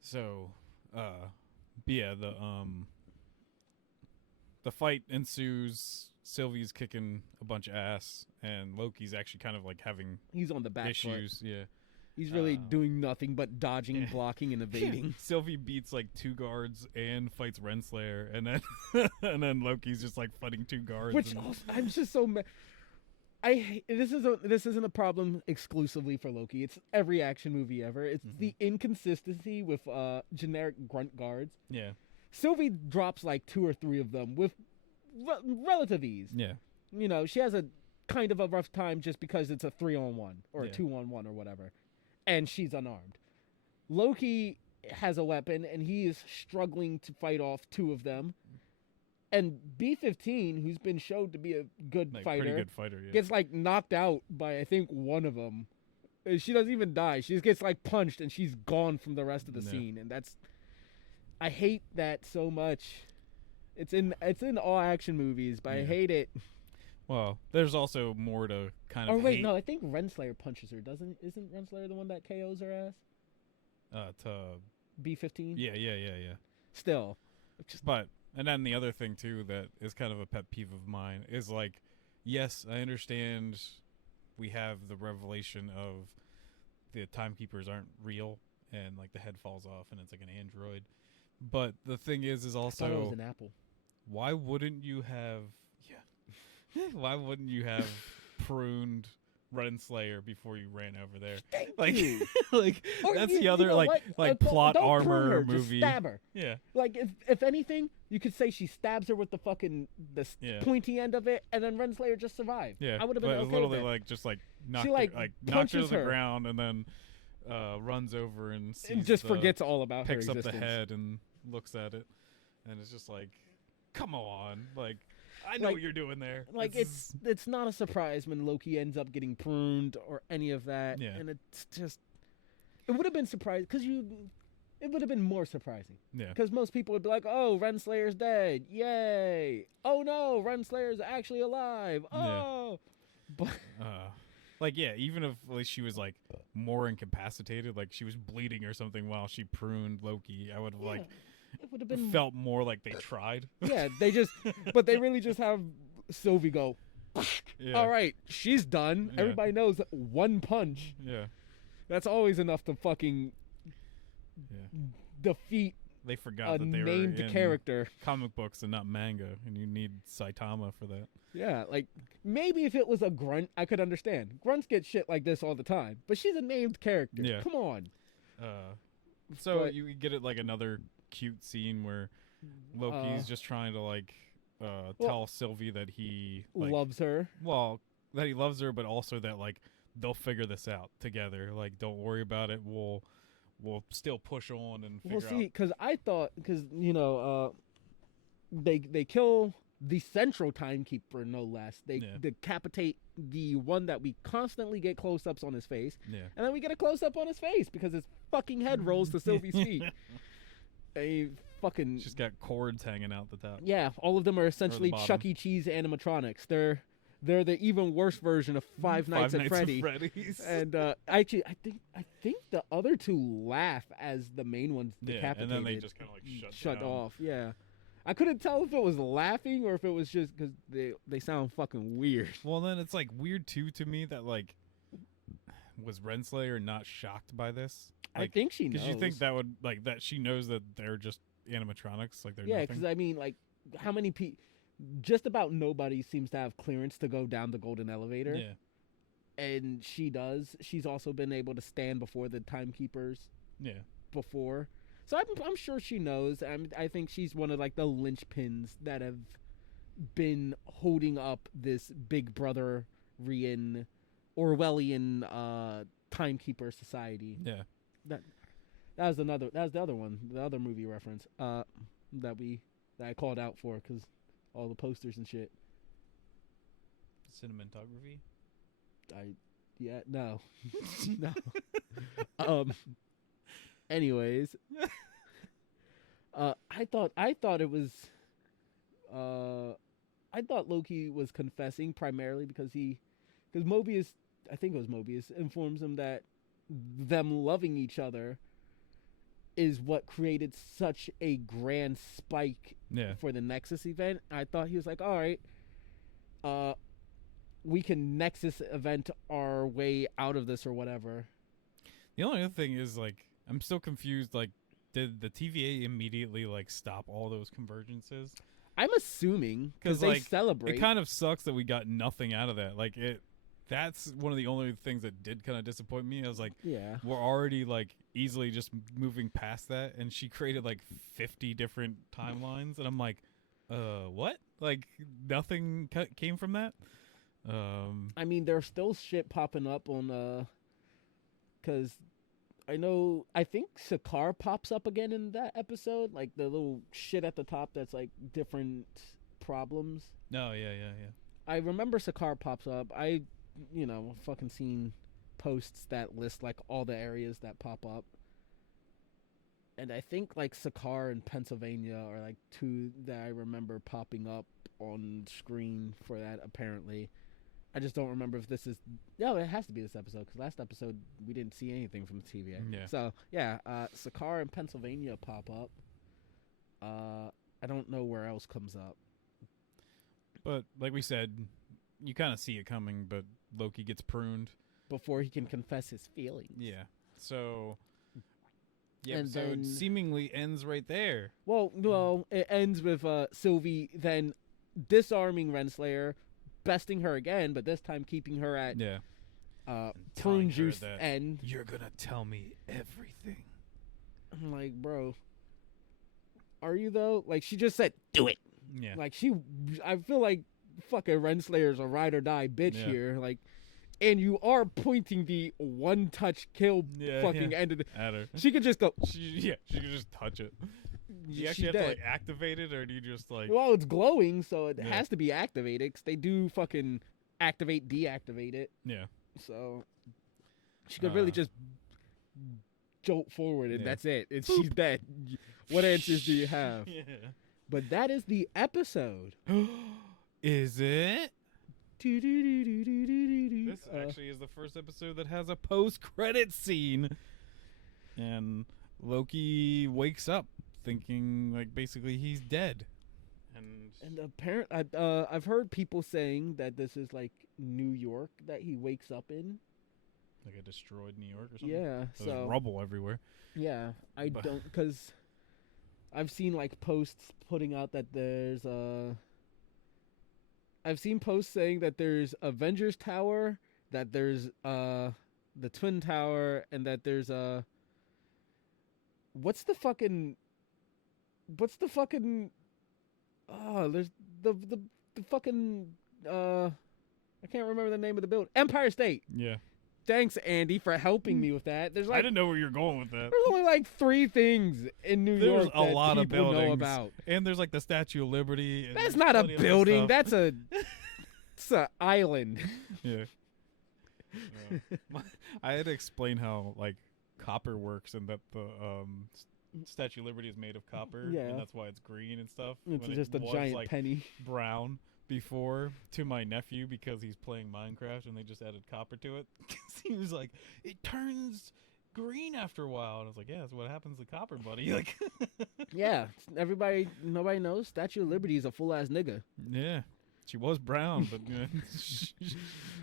So, yeah, the fight ensues. Sylvie's kicking a bunch of ass, and Loki's actually kind of like having he's on the back issues. Foot. Yeah, he's really doing nothing but dodging, blocking, and evading. Sylvie beats like 2 guards and fights Renslayer, and then and then Loki's just like fighting 2 guards. Which also, I'm just so mad. This isn't a problem exclusively for Loki. It's every action movie ever. It's the inconsistency with generic grunt guards. Yeah, Sylvie drops like 2 or 3 of them with relative ease. Yeah, you know, she has a kind of a rough time just because it's a 3-on-1 or a 2-on-1 or whatever, and she's unarmed. Loki has a weapon, and he is struggling to fight off 2 of them. And B-15, who's been showed to be a good fighter, pretty good fighter, gets like knocked out by I think one of them. She doesn't even die. She just gets like punched, and she's gone from the rest of the scene. And I hate that so much. It's in all action movies, but I hate it. Well, there's also more to kind of. Oh wait, no, I think Renslayer punches her. Isn't Renslayer the one that KOs her ass? To B-15. Yeah. Still, and then the other thing too that is kind of a pet peeve of mine is like, yes, I understand we have the revelation of the timekeepers aren't real and like the head falls off and it's like an android, but the thing is also I thought it was an apple. Why wouldn't you have? Yeah, why wouldn't you have pruned Renslayer before you ran over there? Thank you. Like that's the other like plot don't armor prune her, movie. Just stab her. Yeah. Like if anything, you could say she stabs her with the fucking pointy end of it, and then Renslayer just survived. Yeah. I would have been okay literally with like just like knocked she knocked her to the ground and then runs over and sees and just forgets all about her existence. Picks up the existence. head and looks at it, and it's just like, come on, like. I know what you're doing there. Like it's not a surprise when Loki ends up getting pruned or any of that. Yeah. And it's just it would have been surprising because it would have been more surprising. Yeah. Because most people would be like, "Oh, Renslayer's dead! Yay! Oh no, Renslayer's actually alive! Oh!" Yeah. But even if like she was like more incapacitated, like she was bleeding or something while she pruned Loki, I would have it would have been felt more like they tried. Yeah, but they really just have Sylvie go. Yeah. All right, she's done. Yeah. Everybody knows that one punch. Yeah. That's always enough to fucking defeat. They forgot that they named were in character. Comic books and not manga, and you need Saitama for that. Yeah, like maybe if it was a grunt, I could understand. Grunts get shit like this all the time, but she's a named character. Yeah. Come on. So you get it like another cute scene where Loki's just trying to like tell Sylvie that he loves her. Well, that he loves her, but also that like they'll figure this out together. Like, don't worry about it. We'll still push on and figure out. Because I thought they kill the central timekeeper, no less. They decapitate the one that we constantly get close-ups on his face. Yeah. And then we get a close-up on his face because his fucking head rolls to Sylvie's feet. She's got cords hanging out the top. Yeah, all of them are essentially Chuck E. Cheese animatronics. They're the even worse version of Five Nights at Freddy's. And actually, I think the other two laugh as the main one's decapitated. And then they just kind of like shut off. Yeah. I couldn't tell if it was laughing or if it was just because they sound fucking weird. Well, then it's like weird too to me that like was Renslayer not shocked by this? Like, I think she knows. Because you think that would like that she knows that they're just animatronics, like they're nothing? Because I mean, like how many people? Just about nobody seems to have clearance to go down the golden elevator. Yeah, and she does. She's also been able to stand before the timekeepers. Yeah, before. So I'm sure she knows. I think she's one of like the linchpins that have been holding up this Big Brother Orwellian timekeeper society. Yeah. That was the other one, the other movie reference that I called out for because all the posters and shit. Cinematography? No. No. Anyways, I thought it was. I thought Loki was confessing primarily because Mobius, I think it was Mobius, informs him that them loving each other is what created such a grand spike for the Nexus event. I thought he was like, all right, we can Nexus event our way out of this or whatever. The only other thing is like, I'm still confused. Like, did the TVA immediately like stop all those convergences? I'm assuming because they celebrate. It kind of sucks that we got nothing out of that. Like that's one of the only things that did kind of disappoint me. I was like, we're already like easily just moving past that, and she created like 50 different timelines, and I'm like, what? Like nothing came from that. I mean, there's still shit popping up on because. I think Sakaar pops up again in that episode, like the little shit at the top that's like different problems. No, yeah. I remember Sakaar pops up. Fucking seen posts that list like all the areas that pop up. And I think like Sakaar and Pennsylvania are like two that I remember popping up on screen for that apparently. I just don't remember if this is... No, it has to be this episode, because last episode, we didn't see anything from the TVA. Yeah. So, Sakaar and Pennsylvania pop up. I don't know where else comes up. But, like we said, you kind of see it coming, but Loki gets pruned. Before he can confess his feelings. Yeah. So, the episode seemingly ends right there. Well, it ends with Sylvie then disarming Renslayer, besting her again, but this time keeping her at prune juice end. You're gonna tell me everything. I'm like, bro, are you though? Like, she just said, do it. Yeah. Like, I feel like fucking Renslayer's a ride or die bitch here. Like, and you are pointing the one touch kill fucking end of the. At her. She could just go. She could just touch it. Do you actually she's have to dead. like activate it, or do you just like? Well, it's glowing, so it Yeah. has to be activated. 'Cause they do fucking activate, deactivate it. Yeah. So she could really just jolt forward, and Yeah. that's it. And she's dead. What answers do you have? Yeah. But that is the episode. Is it? This This actually is the first episode that has a post-credit scene, and Loki wakes up thinking like basically he's dead, and apparently, I've heard people saying that this is like New York that he wakes up in. like a destroyed New York or something. Yeah, There's rubble everywhere. Yeah, I But- don't, because I've seen like posts putting out that there's I've seen posts saying that there's Avengers Tower, that there's the Twin Tower, and that there's what's the fucking there's the fucking I can't remember the name of the building. Empire State. Yeah, Thanks, Andy, for helping me with that. There's I like didn't know where you're going with that. there's only like 3 things in New There's York a that lot of people know buildings. about. And there's like the Statue of Liberty. And That's there's not a plenty of other building. stuff. That's it's an island. Yeah. I had to explain how like copper works, and that the Statue of Liberty is made of copper, Yeah. and that's why it's green and stuff. It's when just it a was, giant like, penny. brown before, to my nephew, because he's playing Minecraft and they just added copper to it. 'Cause he was like, it turns green after a while, and I was like, yeah, that's what happens to copper, buddy. Like, Yeah, nobody knows. Statue of Liberty is a full ass nigga. yeah, she was brown, but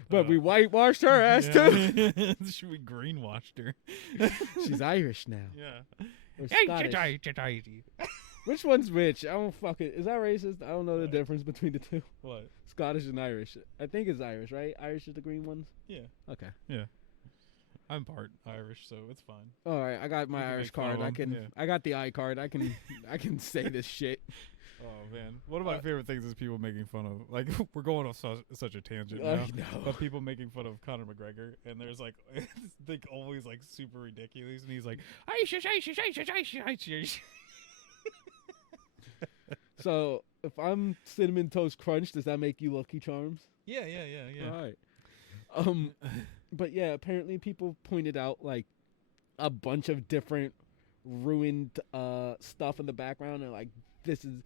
But we whitewashed her ass too. Should we greenwashed her? She's Irish now. Yeah. Or Scottish. Which one's which? I don't fucking. Is that racist? I don't know the difference between the two. What? Scottish and Irish. I think it's Irish, right? Irish is the green ones. Yeah. Okay. Yeah. I'm part Irish, so it's fine. All right, I got my You can Irish make fun of card. I them, can. yeah. I got the I card. I can say this shit. Oh man, one of my favorite things is people making fun of. Like, we're going off such a tangent I now, know. but people making fun of Conor McGregor, and there's like, it's like always like super ridiculous, and he's like, So if I'm cinnamon toast crunch, does that make you Lucky Charms? yeah. All right. But yeah, apparently people pointed out like a bunch of different ruined stuff in the background, and like this is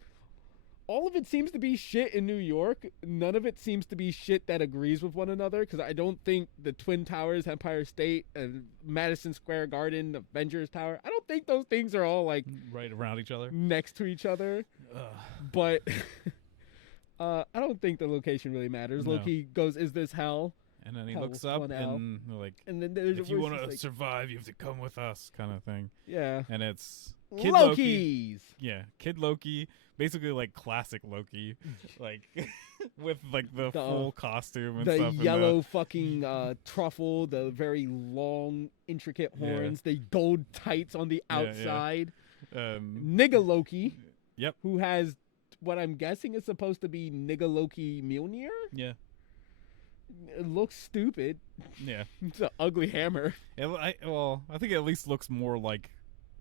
all of it seems to be shit in New York. None of it seems to be shit that agrees with one another, because I don't think the Twin Towers, Empire State, and Madison Square Garden, Avengers Tower, I don't think those things are all like Right around each other. next to each other. Ugh. But I don't think the location really matters. No. Loki goes, "Is this hell?" And then he Hell, looks up, one L. and they're like, And then there's a if you voice want to that's survive, you have to come with us, kind of thing. yeah, And it's Kid Loki. Loki's. Yeah, Kid Loki, basically like classic Loki, like with like the full costume and The stuff. yellow fucking truffle, the very long, intricate Yeah. horns, the gold tights on the Yeah, yeah. outside. And, Nigga Loki, yep. who has what I'm guessing is supposed to be Nigga Loki Mjolnir. Yeah. It looks stupid. Yeah. It's an ugly hammer. I think it at least looks more like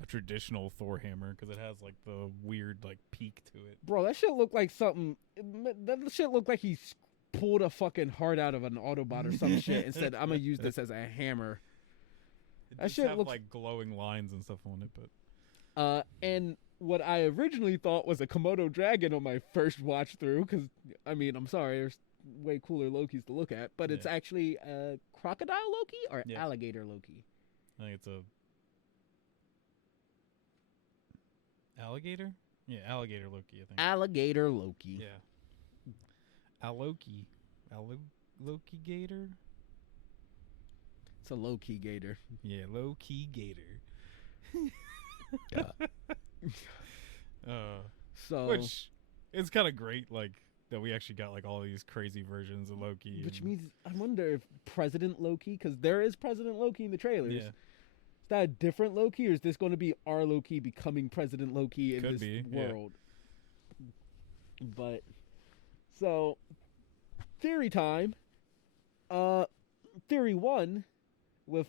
a traditional Thor hammer, because it has like the weird like peak to it. Bro, that shit look like something. That shit look like he pulled a fucking heart out of an Autobot or some shit and said, "I'm gonna use this as a hammer." It That does shit have looks- like glowing lines and stuff on it, but And what I originally thought was a Komodo dragon on my first watch through, because I mean, I'm sorry, there's way cooler Lokis to look at, but it's Yeah. actually crocodile Loki or Yeah. alligator Loki. I think it's a alligator. Yeah, alligator Loki. I think. Alligator Loki. Yeah. Loki gator. It's a low key gator. Yeah, low key gator. So, Which is kind of great, like that we actually got like all these crazy versions of Loki. which and- means I wonder if President Loki, because there is President Loki in the trailers. yeah, Is that a different Loki, or is this going to be our Loki becoming President Loki in Could this be, yeah. world? But so theory time. Theory 1, with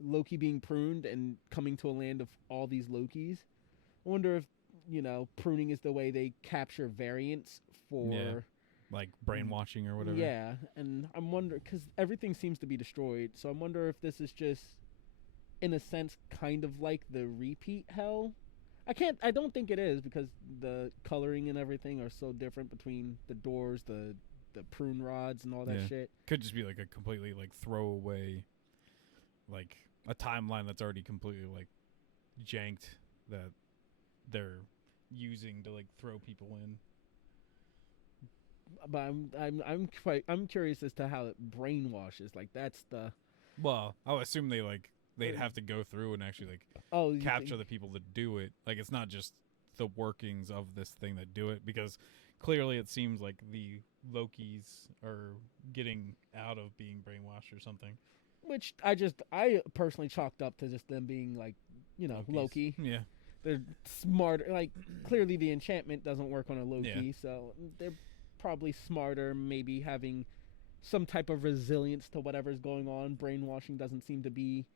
Loki being pruned and coming to a land of all these Lokis. I wonder if pruning is the way they capture variants for like brainwashing or whatever. Yeah, and I'm wondering because everything seems to be destroyed, so I wonder if this is just, in a sense, kind of like the repeat hell. I don't think it is because the coloring and everything are so different between the doors, the prune rods, and all that shit. Could just be like a completely like throwaway, like a timeline that's already completely like janked that they're using to like throw people in. But I'm curious as to how it brainwashes. Like that's the. Well, I would assume they'd have to go through and actually capture the people that do it. Like it's not just the workings of this thing that do it, because clearly it seems like the Lokis are getting out of being brainwashed or something. Which I personally chalked up to just them being like, Lokis. Loki. Yeah. They're smarter. Like clearly the enchantment doesn't work on a Loki, so they're probably smarter, maybe having some type of resilience to whatever's going on. Brainwashing doesn't seem to be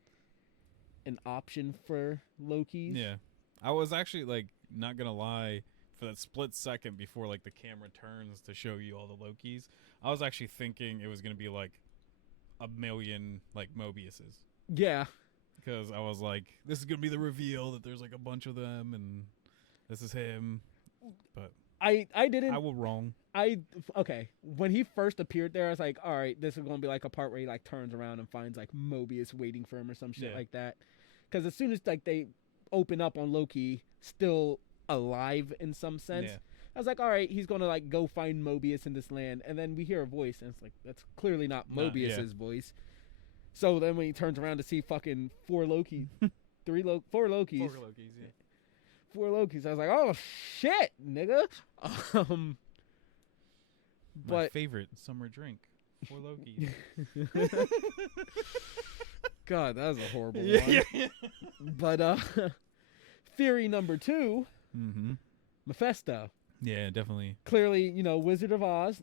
an option for Lokis. Yeah. I was actually like not gonna lie, for that split second before like the camera turns to show you all the Lokis, I was actually thinking it was gonna be like a million like Mobiuses. Yeah. Because I was like, this is gonna be the reveal that there's like a bunch of them and this is him. But I didn't. I was wrong. Okay. When he first appeared there, I was like, all right, this is gonna be like a part where he like turns around and finds like Mobius waiting for him or some shit like that. Because as soon as like they open up on Loki still alive in some sense, I was like, all right, he's gonna like go find Mobius in this land, and then we hear a voice, and it's like that's clearly not Mobius's voice. So then when he turns around to see fucking four Lokis, four Lokis, four Lokis, I was like, oh shit, nigga. My favorite summer drink, 4 Lokis. God, that was a horrible one. But theory number 2, Mephisto. Yeah, definitely. Clearly, Wizard of Oz,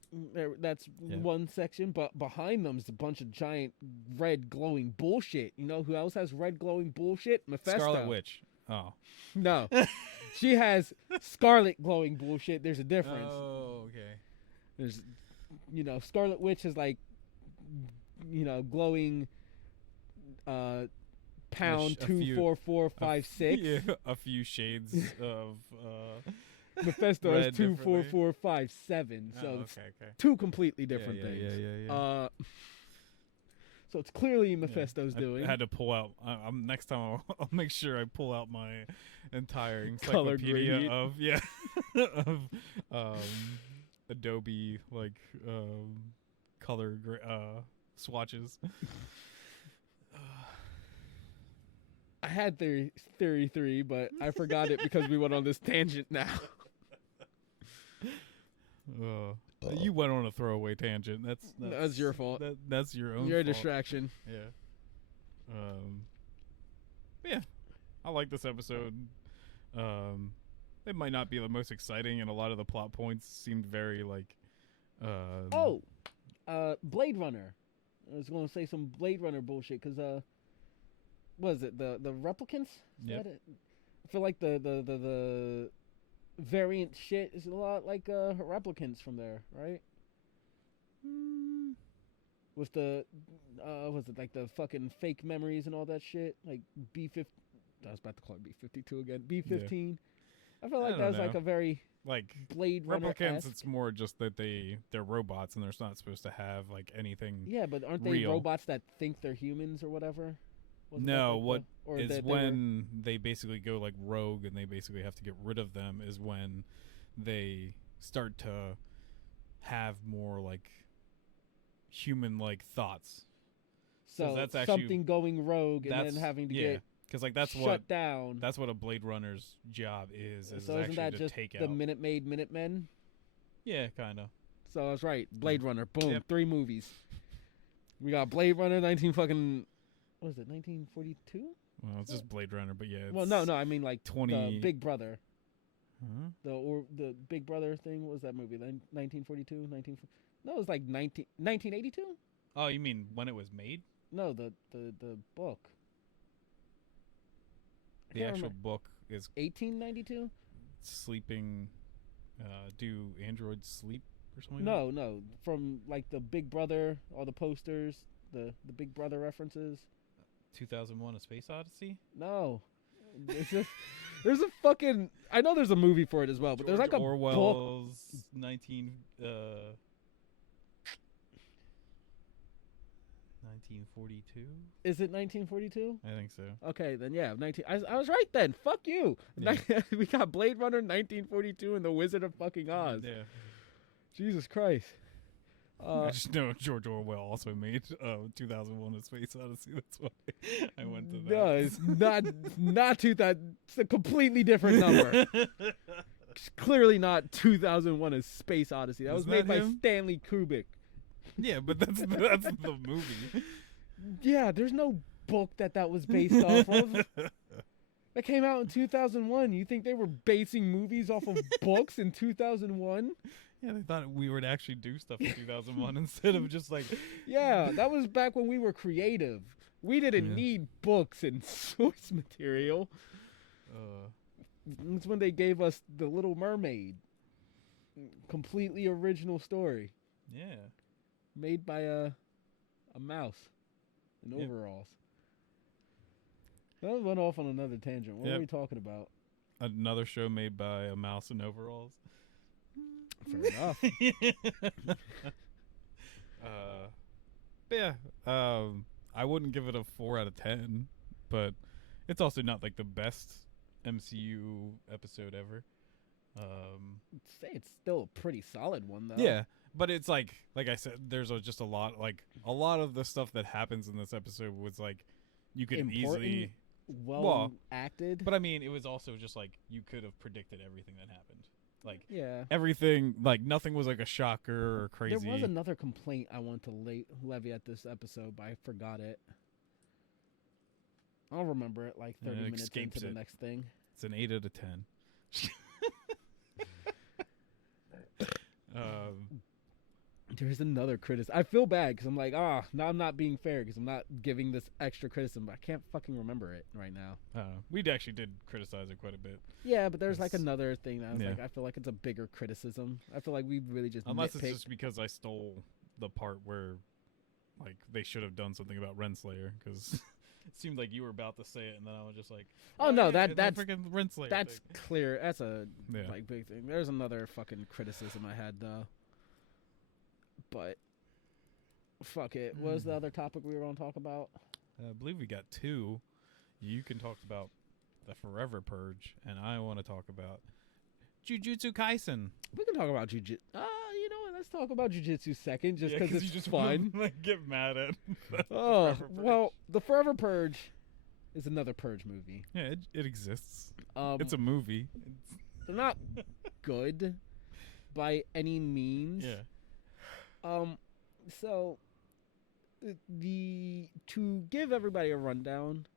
that's one section, but behind them is a bunch of giant red glowing bullshit. You know who else has red glowing bullshit? Mephisto. Scarlet Witch. Oh. No. She has scarlet glowing bullshit. There's a difference. Oh, okay. There's, Scarlet Witch is like, glowing pound 24456. Yeah, a few shades of Mephisto is 24457. So it's two completely different things. Yeah. So it's clearly Mephisto's doing. I had to pull out. Next time I'll make sure I pull out my entire encyclopedia of Adobe color swatches. I had theory 3, but I forgot it because we went on this tangent now. You went on a throwaway tangent. That's your fault. That's your own. You're a fault. distraction. Yeah. Yeah. I like this episode. It might not be the most exciting, and a lot of the plot points seemed very like. Blade Runner. I was going to say some Blade Runner bullshit because what is it? The replicants? Yeah. I feel like the variant shit is a lot like replicants from there, right? With the was it like the fucking fake memories and all that shit? Like B50. I was about to call it B52 again. B15. Yeah. I feel like that's like a very like Blade Runner. Replicants. It's more just that they're robots and they're not supposed to have like anything. Yeah, but aren't they robots that think they're humans or whatever? No, what is when they basically go like rogue and they basically have to get rid of them is when they start to have more like human like thoughts. So that's actually something going rogue and then having to get because like that's shut down. That's what a Blade Runner's job is so isn't that to just take the out. Minutemen? Yeah, kind of. So I was right. Blade Runner. Boom. 3 movies. We got Blade Runner 1942? Well, it's just Blade Runner, but yeah. Well, no, I mean like 20... the Big Brother. Huh? The Big Brother thing. What was that movie? 1942, No, it was like 1982. Oh, you mean when it was made? No, the book. The actual book is 1892. sleeping. Do androids sleep or something? No. From like the Big Brother, all the posters, the Big Brother references. 2001: A Space Odyssey. No, there's a fucking. I know there's a movie for it as well, but there's like a Orwell's book. 1942. Is it 1942? I think so. Okay, then yeah, 19. I was right then. Fuck you. Yeah. We got Blade Runner 1942 and The Wizard of fucking Oz. Yeah. Jesus Christ. I just know George Orwell also made 2001: A Space Odyssey. That's why I went to that. No, it's not 2000. It's a completely different number. It's clearly not 2001: A Space Odyssey. That was made by Stanley Kubrick. Yeah, but that's the movie. Yeah, there's no book that was based off of. That came out in 2001. You think they were basing movies off of books in 2001? Yeah, they thought we would actually do stuff in 2001 instead of just like... Yeah, that was back when we were creative. We didn't need books and source material. It's when they gave us The Little Mermaid. Completely original story. Yeah. Made by a mouse in overalls. That went off on another tangent. What are we talking about? Another show made by a mouse in overalls. Fair enough. But yeah, I wouldn't give it a 4 out of 10, but it's also not like the best MCU episode ever. I'd say it's still a pretty solid one, though. Yeah, but it's like I said, there's just a lot of the stuff that happens in this episode was like you could easily well acted. But I mean, it was also just like you could have predicted everything that happened. Like everything, like nothing was like a shocker or crazy. There was another complaint I want to levy at this episode, but I forgot it. I'll remember it like 30 minutes into the next thing. It's an 8 out of 10. There's another criticism. I feel bad because I'm like, now I'm not being fair because I'm not giving this extra criticism, but I can't fucking remember it right now. We actually did criticize it quite a bit. Yeah, but there's like another thing that I was like, I feel like it's a bigger criticism. I feel like we really just it's just because I stole the part where like they should have done something about Renslayer because it seemed like you were about to say it and then I was just like, oh no, that's freaking Renslayer. That's clear. That's a like big thing. There's another fucking criticism I had though. But fuck it. What was the other topic we were going to talk about? I believe we got 2. You can talk about the Forever Purge, and I want to talk about Jujutsu Kaisen. We can talk about Jujutsu. You know what? Let's talk about Jujutsu second, just because it's just fun. Like get mad at. Well, the Forever Purge is another Purge movie. Yeah, it exists. It's a movie. They're not good by any means. Yeah. So to give everybody a rundown,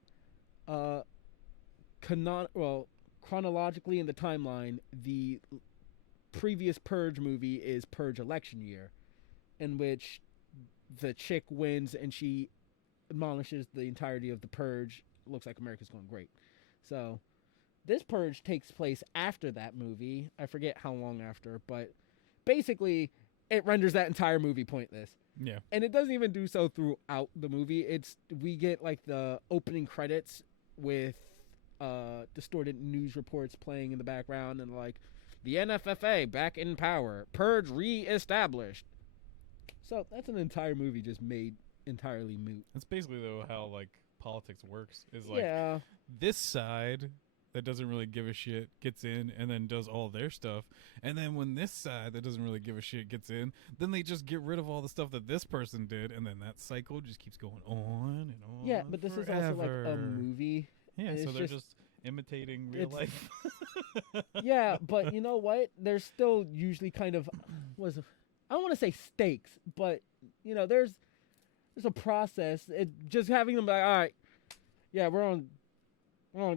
chronologically in the timeline, the previous Purge movie is Purge Election Year, in which the chick wins and she admonishes the entirety of the Purge. Looks like America's going great. So this Purge takes place after that movie. I forget how long after, but basically it renders that entire movie pointless. Yeah. And it doesn't even do so throughout the movie. We get like the opening credits with distorted news reports playing in the background and like the NFFA back in power, Purge re-established. So that's an entire movie just made entirely moot. That's basically though how like politics works. Is like this side that doesn't really give a shit gets in and then does all their stuff, and then when this side that doesn't really give a shit gets in, then they just get rid of all the stuff that this person did, and then that cycle just keeps going on and on. Yeah, but this is also like a movie. Yeah, so they're just imitating real life. Yeah, but you know what? There's still usually kind of I don't want to say stakes, but you know, there's a process. It just having them like, all right, yeah, we're on.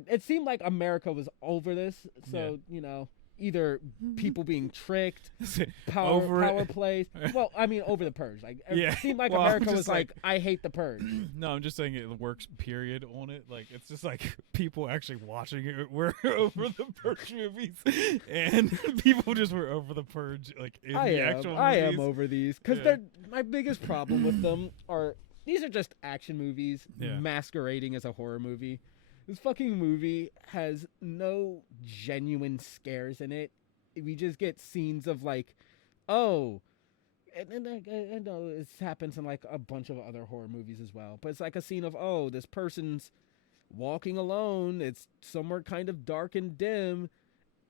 It seemed like America was over this, so you know, either people being tricked, power plays. Well, I mean, over the purge. Like, it seemed like America was like, I hate the purge. No, I'm just saying it works, period, on it. Like, it's just like people actually watching it were over the purge movies, and people just were over the purge, like, in the actual movies. I am over these, because my biggest problem with them are, these are just action movies masquerading as a horror movie. This fucking movie has no genuine scares in it. We just get scenes of like, oh, and I know it happens in like a bunch of other horror movies as well. But it's like a scene of, oh, this person's walking alone. It's somewhere kind of dark and dim.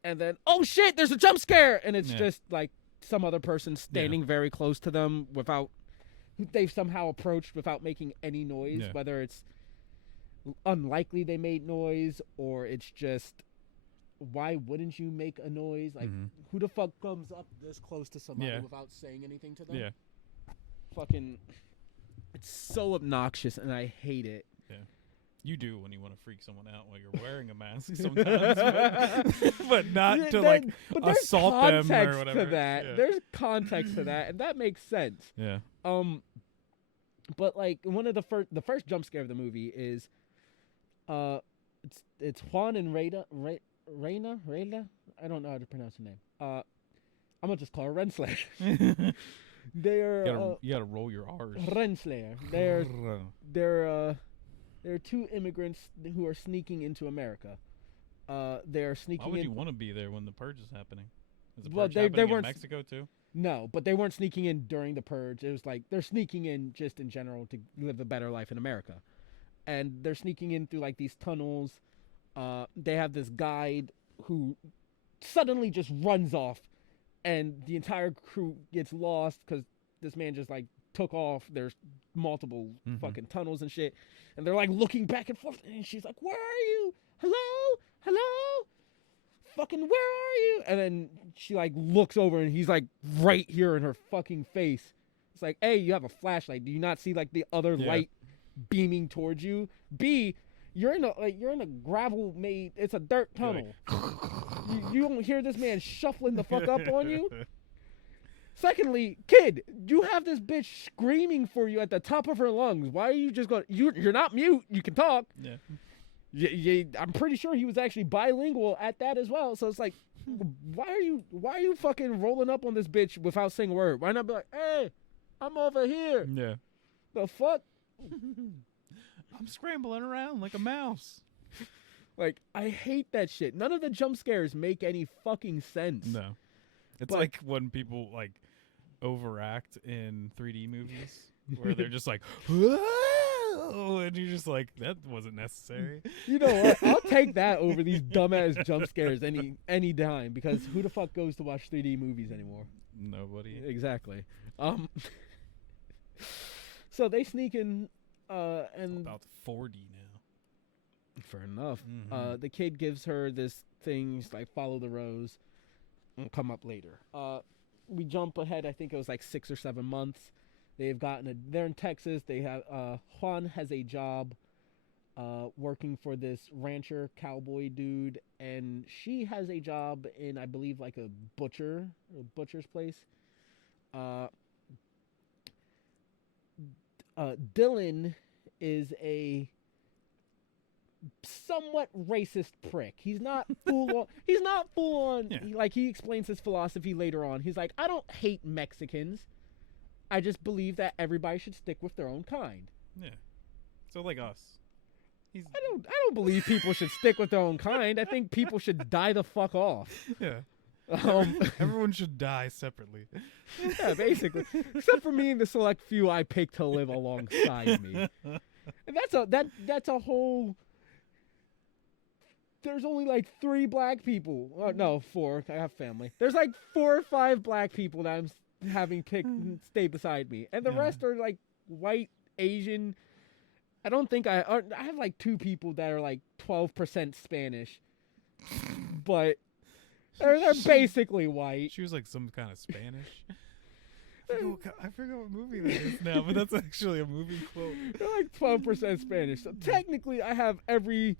And then, oh shit, there's a jump scare. And it's just like some other person standing very close to them they've somehow approached without making any noise, whether it's unlikely they made noise or it's just, why wouldn't you make a noise? Like, who the fuck comes up this close to somebody without saying anything to them? Fucking, it's so obnoxious and I hate it. You do when you want to freak someone out while you're wearing a mask sometimes, but not to like assault them or whatever. There's context to that, and that makes sense. But like one of the first jump scare of the movie is, it's Juan and Reyna. I don't know how to pronounce her name. I'm gonna just call her Renslayer. They're you gotta roll your R's. Renslayer. They're two immigrants who are sneaking into America. They're sneaking. Why would you want to be there when the purge is happening? Is the purge happening they weren't in Mexico too? No, but they weren't sneaking in during the purge. It was like they're sneaking in just in general to live a better life in America. And they're sneaking in through like these tunnels. They have this guide who suddenly just runs off, and the entire crew gets lost because this man just like took off. There's multiple fucking tunnels and shit, and they're like looking back and forth, and she's like, "Where are you? Hello? Fucking where are you?" And then she like looks over, and he's like right here in her fucking face. It's like, A, you have a flashlight. Do you not see like the other light beaming towards you? B, you're in a gravel made. It's a dirt tunnel. You don't hear this man shuffling the fuck up on you. Secondly, kid, you have this bitch screaming for you at the top of her lungs. Why are you just going? You're not mute. You can talk. I'm pretty sure he was actually bilingual at that as well. So it's like, why are you fucking rolling up on this bitch without saying a word? Why not be like, hey, I'm over here? Yeah. The fuck? I'm scrambling around like a mouse. Like, I hate that shit. None of the jump scares make any fucking sense. No. It's like when people like overact in 3D movies where they're just like, whoa, and you're just like, that wasn't necessary. You know what? I'll take that over these dumbass jump scares any time, because who the fuck goes to watch 3D movies anymore? Nobody. Exactly. So they sneak in, and about 40 now. Fair enough. The kid gives her this thing, like, follow the rose. Will come up later. We jump ahead. I think it was like 6 or 7 months. They're in Texas. They have Juan has a job working for this rancher cowboy dude, and she has a job in, I believe, like a butcher's place. Dylan is a somewhat racist prick. He's not full on. Yeah. He explains his philosophy later on. He's like, I don't hate Mexicans. I just believe that everybody should stick with their own kind. Yeah. So like us. I don't believe people should stick with their own kind. I think people should die the fuck off. Yeah. Everyone should die separately. Yeah, basically. Except for me and the select few I pick to live alongside me. And that's a whole. There's only like 3 black people. No, 4. I have family. There's like 4 or 5 black people that I'm having pick stay beside me, and the rest are like white, Asian. I don't think I have like 2 people that are like 12% Spanish, but they're basically white. She was like some kind of Spanish. I forget what movie that is now, but that's actually a movie quote. They're like 12% Spanish. So technically, I have every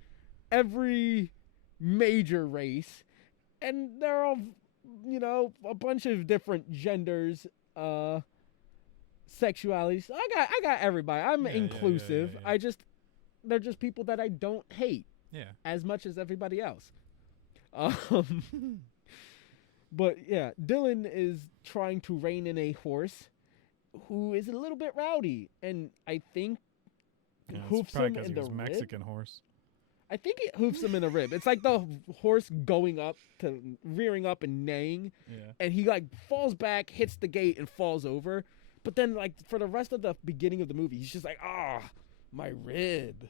major race, and they're all, a bunch of different genders, sexualities. I got everybody. I'm inclusive. Yeah. They're just people that I don't hate. Yeah. As much as everybody else. But yeah, Dylan is trying to rein in a horse who is a little bit rowdy, and I think hoofs him in the Mexican rib. horse. I think it hoofs him in the rib. It's like the horse rearing up and neighing, and he like falls back, hits the gate, and falls over. But then, like, for the rest of the beginning of the movie, he's just like, my rib.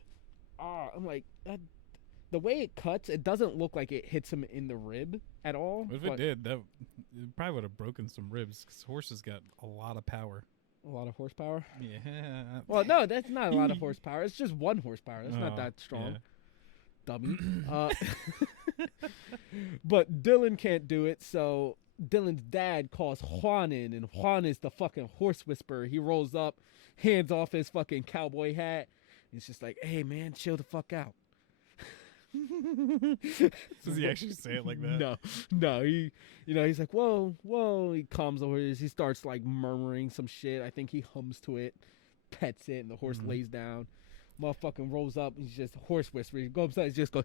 I'm like, the way it cuts, it doesn't look like it hits him in the rib at all. If it did, it probably would have broken some ribs, because horses got a lot of power. A lot of horsepower? Yeah. Well, no, that's not a lot of horsepower. It's just 1 horsepower. That's not that strong. Yeah. Dummy. But Dylan can't do it, so Dylan's dad calls Juan in, and Juan is the fucking horse whisperer. He rolls up, hands off his fucking cowboy hat. He's just like, hey, man, chill the fuck out. Does he actually say it like that? No. He's like, whoa. He calms the horse. He starts like murmuring some shit. I think he hums to it, pets it, and the horse lays down. Motherfucking rolls up. He's just horse whispering. He goes upside. He just goes.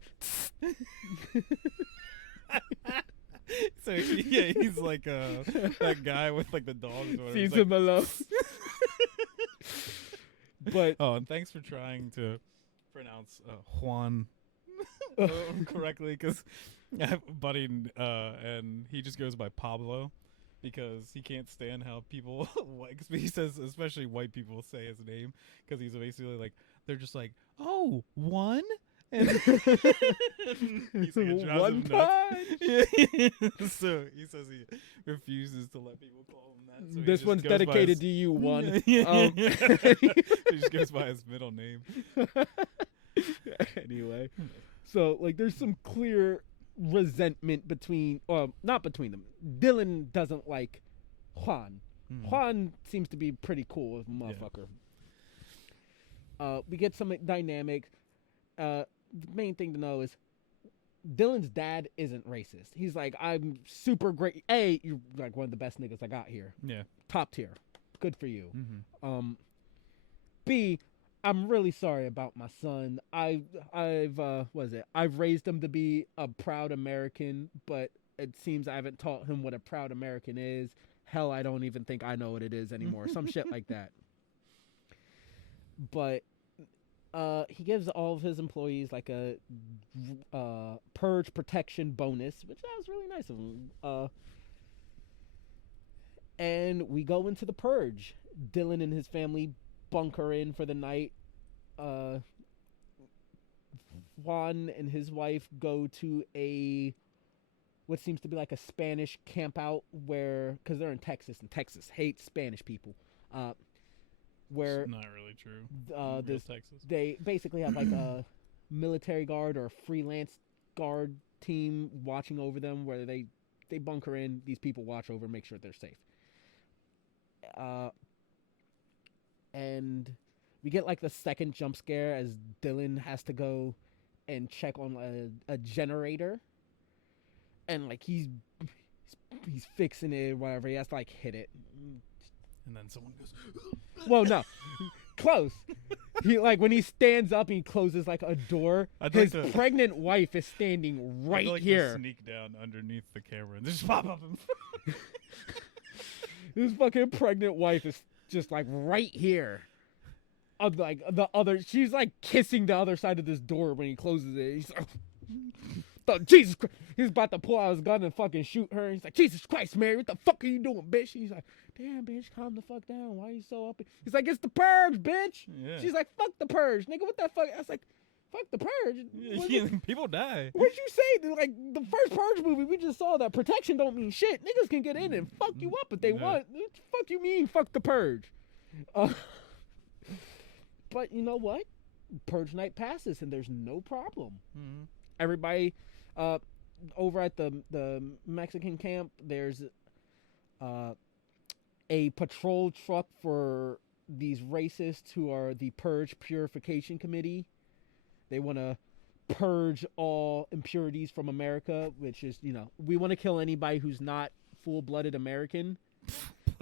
So he's like that guy with like the dogs. Sees him alone. But and thanks for trying to pronounce Juan correctly, because I have a buddy and he just goes by Pablo because he can't stand how people he says, especially white people, say his name, because he's basically like, they're just like, oh, one. And he's like, one pie. So he says he refuses to let people call him that. So this one's dedicated to you, one. He just goes by his middle name. Anyway, so like, there's some clear resentment not between them. Dylan doesn't like Juan. Juan seems to be pretty cool as a motherfucker. We get some dynamic. The main thing to know is Dylan's dad isn't racist. He's like, I'm super great. A, you're like one of the best niggas I got here. Yeah. Top tier. Good for you. B, I'm really sorry about my son. I've raised him to be a proud American, but it seems I haven't taught him what a proud American is. Hell, I don't even think I know what it is anymore. Some shit like that. But he gives all of his employees like a purge protection bonus, which was really nice of him. And we go into the purge. Dylan and his family bunker in for the night. Juan and his wife go to what seems to be like a Spanish camp out, because they're in Texas, and Texas hates Spanish people. Where it's not really true. Texas. They basically have like a military guard or a freelance guard team watching over them, where they bunker in. These people watch over, make sure they're safe. And we get like the second jump scare as Dylan has to go and check on a generator, and like he's fixing it, whatever. He has to like hit it. And then someone goes, well, no, close. He like when he stands up, he closes like a door. His pregnant wife is standing right here. To sneak down underneath the camera and just pop up. His fucking pregnant wife is just like right here. Like she's like kissing the other side of this door when he closes it. He's like, Jesus Christ. He's about to pull out his gun and fucking shoot her. He's like, Jesus Christ, Mary, what the fuck are you doing, bitch? He's like, damn, bitch, calm the fuck down. Why are you so up? He's like, it's the purge, bitch. Yeah. She's like, fuck the purge, nigga. What the fuck? I was like, fuck the purge. People die. What'd you say? Like, the first purge movie, we just saw that protection don't mean shit. Niggas can get in and fuck you up if they want. What the fuck you mean, fuck the purge? But you know what? Purge night passes and there's no problem. Mm-hmm. Everybody over at the Mexican camp, there's a patrol truck for these racists who are the Purge Purification Committee. They want to purge all impurities from America, which is, we want to kill anybody who's not full-blooded American.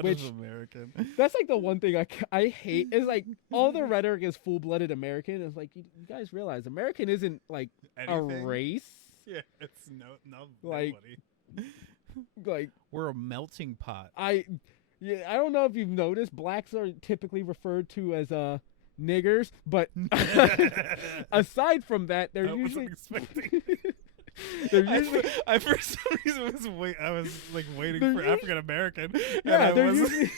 Which American? That's like the one thing I hate is like all the rhetoric is full-blooded American. It's like you guys realize American isn't like anything. A race. Yeah, it's nobody. Like we're a melting pot. I don't know if you've noticed, blacks are typically referred to as niggers, but aside from that, they're usually. I for some reason was waiting for African American. Yeah, they're usually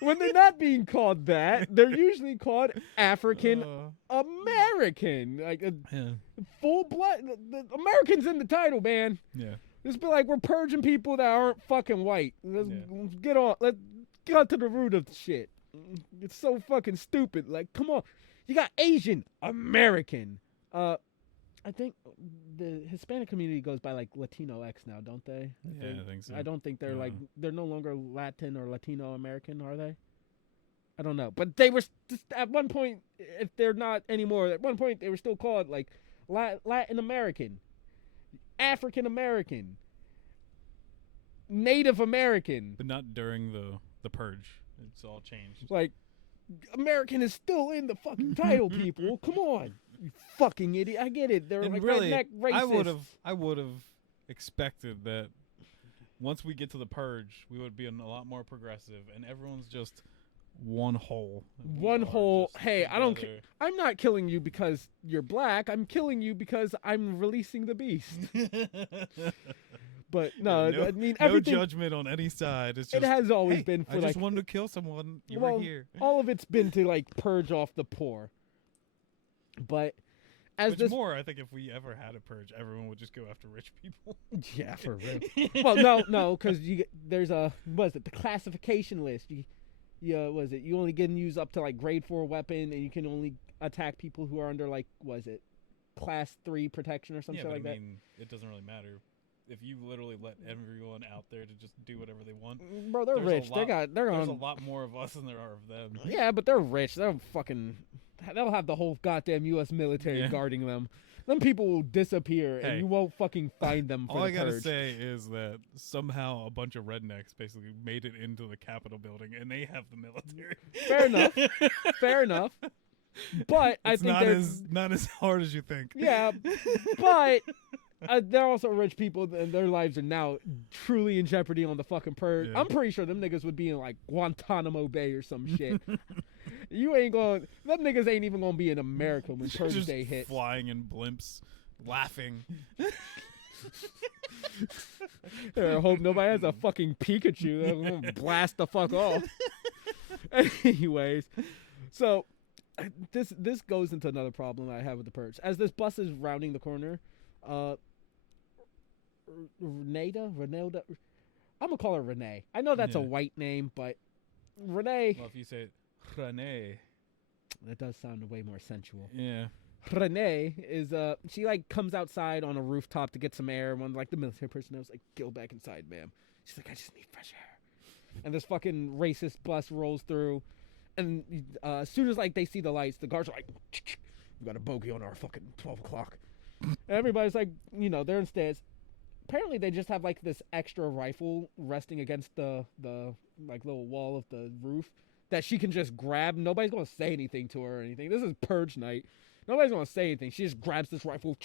when they're not being called that, they're usually called African American, like full blood. The Americans in the title, man. Yeah, just be like we're purging people that aren't fucking white. Let's get on. Let's get to the root of the shit. It's so fucking stupid. Like, come on, you got Asian American. I think the Hispanic community goes by like Latino X now, don't they? I think so. I don't think they're they're no longer Latin or Latino American, are they? I don't know. But they were just at one point, if they're not anymore, at one point they were still called like Latin American, African American, Native American. But not during the purge. It's all changed. Like, American is still in the fucking title, people. Come on. You fucking idiot. I get it. They're like really, redneck racist. I would have expected that once we get to the purge, we would be a lot more progressive, and everyone's just one whole. One whole. Hey, I'm not killing you because you're black. I'm killing you because I'm releasing the beast. But no, I mean everything. No judgment on any side. It's just, it has always been for I just wanted to kill someone. You were here. All of it's been to like purge off the poor. But as more, I think if we ever had a purge, everyone would just go after rich people. Yeah, for real. Well, no, because there's the classification list. You only can use up to like grade 4 weapon, and you can only attack people who are under like class 3 protection or something like that. I mean, it doesn't really matter. If you literally let everyone out there to just do whatever they want, bro, they're rich. There's a lot more of us than there are of them. Yeah, but they're rich. They'll have the whole goddamn U.S. military guarding them. Them people will disappear, and you won't fucking find them. For all I gotta purge. say is that somehow a bunch of rednecks basically made it into the Capitol building, and they have the military. Fair enough. But I think it's not as hard as you think. Yeah, but. They're also rich people, and their lives are now truly in jeopardy on the fucking purge. Yeah. I'm pretty sure them niggas would be in like Guantanamo Bay or some shit. You ain't going. Them niggas ain't even gonna be in America when purge day hits. Flying in blimps, laughing. I hope nobody has a fucking Pikachu. They're gonna blast the fuck off. Anyways, so this goes into another problem I have with the purge. As this bus is rounding the corner, Renelda, I'm gonna call her Renee. I know that's a white name, but Renee. Well, if you say Renee, that does sound way more sensual. Yeah. Renee is she like comes outside on a rooftop to get some air. One like the military personnel's like, "Go back inside, ma'am." She's like, "I just need fresh air." And this fucking racist bus rolls through, and as soon as like they see the lights, the guards are like, "We got a bogey on our fucking 12 o'clock." And everybody's like, they're in stance. Apparently they just have like this extra rifle resting against the like little wall of the roof that she can just grab. Nobody's gonna say anything to her or anything. This is purge night. Nobody's gonna say anything. She just grabs this rifle.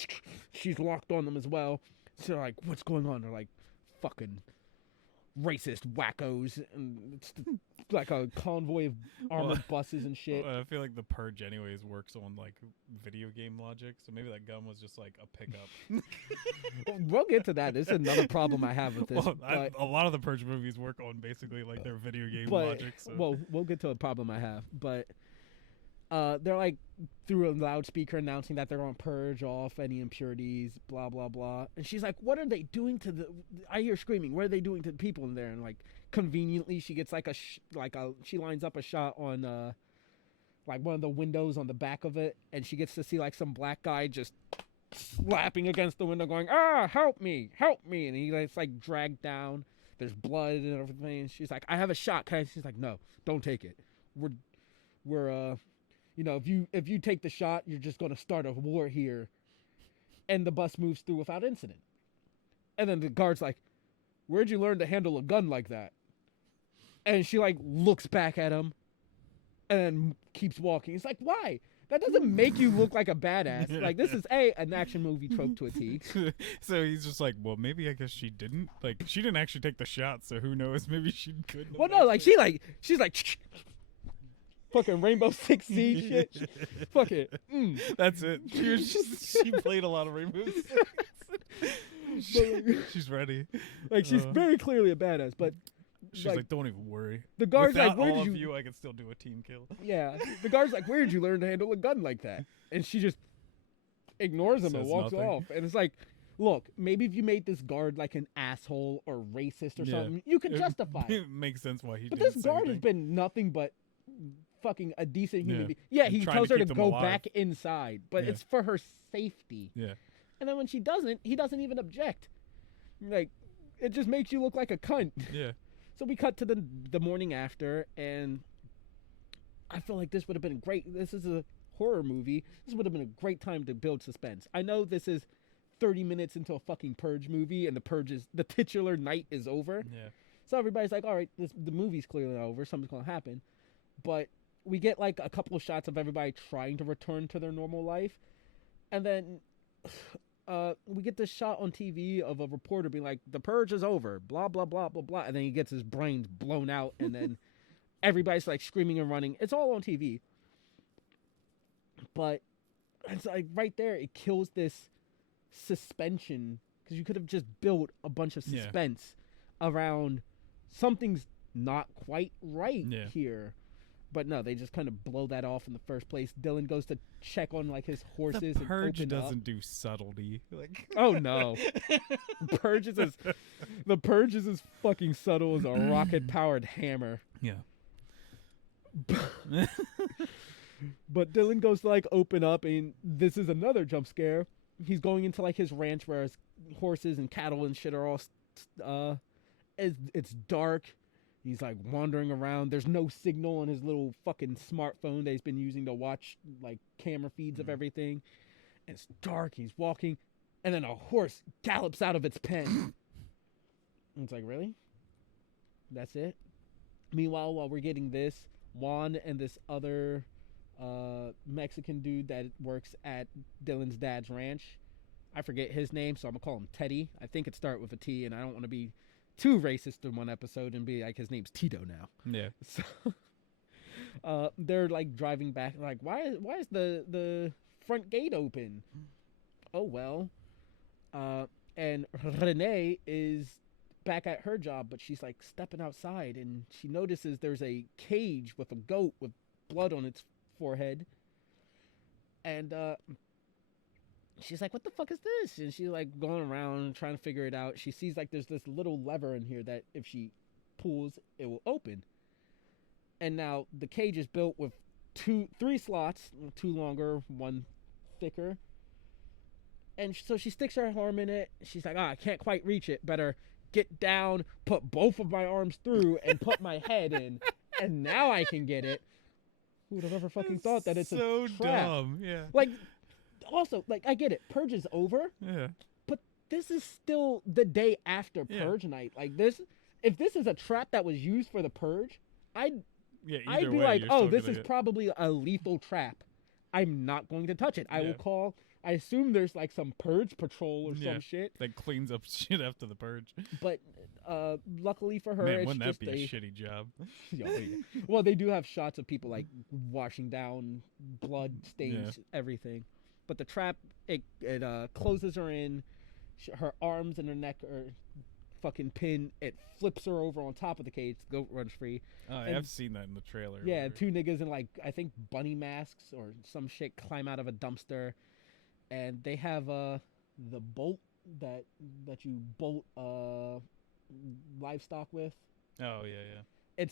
She's locked on them as well. So they're like, what's going on? They're like, fucking racist wackos, and it's like a convoy of armored buses and shit. Well, I feel like the purge anyways works on like video game logic, so maybe that gun was just like a pickup. We'll get to that. This is another problem I have with this. Well, a lot of the purge movies work on basically like their video game logic. So. Well, we'll get to a problem I have, but they're like through a loudspeaker announcing that they're going to purge off any impurities, blah blah blah. And she's like, "What are they doing to the?" I hear screaming. What are they doing to the people in there? And like conveniently, she gets like she lines up a shot on like one of the windows on the back of it, and she gets to see like some black guy just slapping against the window, going, "Ah, help me, help me!" And it's like dragged down. There's blood and everything. And she's like, "I have a shot." She's like, "No, don't take it. We're if you take the shot, you're just gonna start a war here." and the bus moves through without incident. And then the guard's like, "Where'd you learn to handle a gun like that?" And she like looks back at him and then keeps walking. It's like, why? That doesn't make you look like a badass. Like, this is an action movie trope to a T. So he's just like, well, maybe I guess she didn't. Like, she didn't actually take the shot, so who knows? Maybe she could. Well, no, like, she's like, fucking Rainbow Six Siege shit. Fuck it. That's it. She played a lot of Rainbow Six. She's ready. Like, she's very clearly a badass, but she's like, don't even worry. The guard's Without like, where all did of you, I can still do a team kill. Yeah. The guard's like, where did you learn to handle a gun like that? And she just ignores him and walks off. And it's like, look, maybe if you made this guard like an asshole or racist or something, you could justify it. It makes sense why he But didn't this say guard anything. has been nothing but fucking a decent human being. Yeah, he Trying tells to her to keep them go alive. back inside, but it's for her safety. Yeah. And then when she doesn't, he doesn't even object. Like, it just makes you look like a cunt. Yeah. So we cut to the morning after, and I feel like this would have been great. This is a horror movie. This would have been a great time to build suspense. I know this is 30 minutes into a fucking Purge movie, and the titular night is over. Yeah. So everybody's like, all right, the movie's clearly over. Something's going to happen. But we get like a couple of shots of everybody trying to return to their normal life. And then we get this shot on TV of a reporter being like, the purge is over, blah, blah, blah, blah, blah. And then he gets his brains blown out, and then everybody's like screaming and running. It's all on TV. But it's like right there, it kills this suspension, because you could have just built a bunch of suspense around something's not quite right here. But no, they just kind of blow that off in the first place. Dylan goes to check on like his horses. The Purge and doesn't do subtlety. Like, oh no, the Purge is as fucking subtle as a rocket powered hammer. Yeah. But Dylan goes to like open up, and this is another jump scare. He's going into like his ranch where his horses and cattle and shit are all. It's dark. He's like wandering around. There's no signal on his little fucking smartphone that he's been using to watch like camera feeds of everything. And it's dark. He's walking, and then a horse gallops out of its pen. And it's like, really? That's it? Meanwhile, while we're getting this, Juan and this other Mexican dude that works at Dylan's dad's ranch, I forget his name, so I'm gonna call him Teddy. I think it starts with a T, and I don't want to be too racist in one episode and be like, his name's Tito now. Yeah. So they're like driving back, like, why is the front gate open? Oh well. And Renee is back at her job, but she's like stepping outside, and she notices there's a cage with a goat with blood on its forehead. And she's like, what the fuck is this? And she's like going around trying to figure it out. She sees like there's this little lever in here that if she pulls, it will open. And now the cage is built with three slots, two longer, one thicker. And so she sticks her arm in it. She's like, I can't quite reach it. Better get down, put both of my arms through, and put my head in. And now I can get it. Who would have ever fucking thought that it's so a trap? Dumb, yeah. Like, also, like, I get it. Purge is over. Yeah. But this is still the day after Purge night. Like, if this is a trap that was used for the Purge, I'd be like, oh, this is probably a lethal trap. I'm not going to touch it. I will call. I assume there's like some Purge patrol or some shit that cleans up shit after the Purge. But luckily for her, man, it's wouldn't just that be a shitty job? Well, they do have shots of people like washing down blood stains, everything. But the trap, it closes her in. Her arms and her neck are fucking pinned. It flips her over on top of the cage. The goat runs free. Oh, I've seen that in the trailer. Yeah, two niggas in like, I think bunny masks or some shit climb out of a dumpster. And they have the bolt that you bolt livestock with. Oh yeah.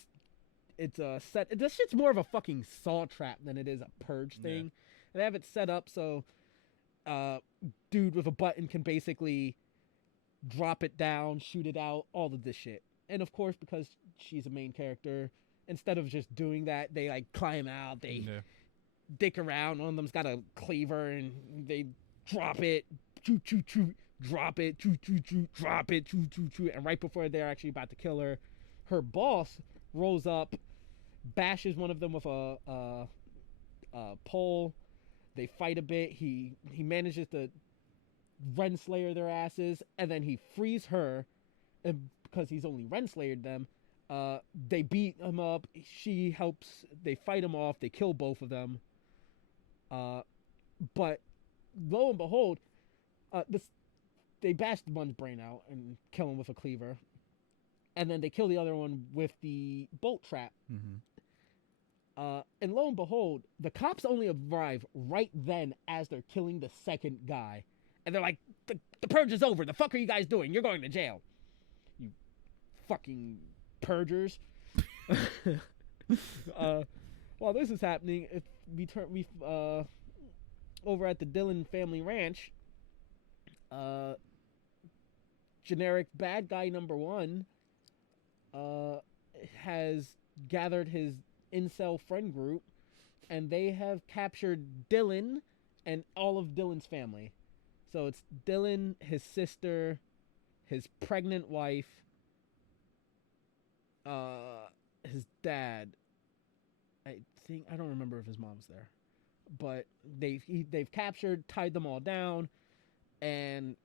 It's a set. This shit's more of a fucking saw trap than it is a Purge thing. And they have it set up so dude with a button can basically drop it down, shoot it out, all of this shit. And of course, because she's a main character, instead of just doing that, they like climb out, they dick around. One of them's got a cleaver and they drop it, choo choo choo, drop it, choo choo choo, drop it, choo choo choo. And right before they're actually about to kill her, her boss rolls up, bashes one of them with a pole. They fight a bit. He manages to Renslayer their asses, and then he frees her, and because he's only Renslayed them, they beat him up. She helps. They fight him off. They kill both of them. But lo and behold, they bash one's brain out and kill him with a cleaver, and then they kill the other one with the bolt trap. Mm-hmm. And lo and behold, the cops only arrive right then as they're killing the second guy. And they're like, the purge is over. The fuck are you guys doing? You're going to jail. You fucking purgers. While this is happening, we over at the Dillon family ranch, generic bad guy number 1 has gathered his incel friend group, and they have captured Dillon and all of Dillon's family. So it's Dillon, his sister, his pregnant wife, his dad. I don't remember if his mom's there, but they've captured, tied them all down, and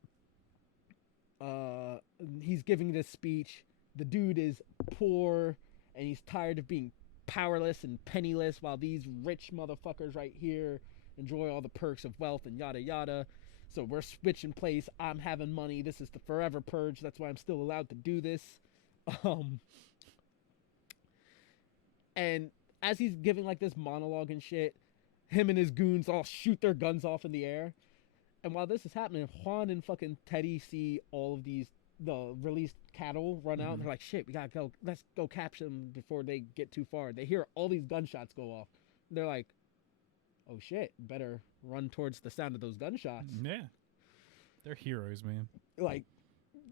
he's giving this speech. The dude is poor, and he's tired of being powerless and penniless, while these rich motherfuckers right here enjoy all the perks of wealth and yada yada. So we're switching place. I'm having money. This is the Forever Purge. That's why I'm still allowed to do this. And as he's giving like this monologue and shit, him and his goons all shoot their guns off in the air. And while this is happening, Juan and fucking Teddy see all of the released cattle run out. And they're like, shit, we gotta go. Let's go capture them before they get too far. They hear all these gunshots go off. They're like, oh shit, better run towards the sound of those gunshots. Yeah. They're heroes, man. Like,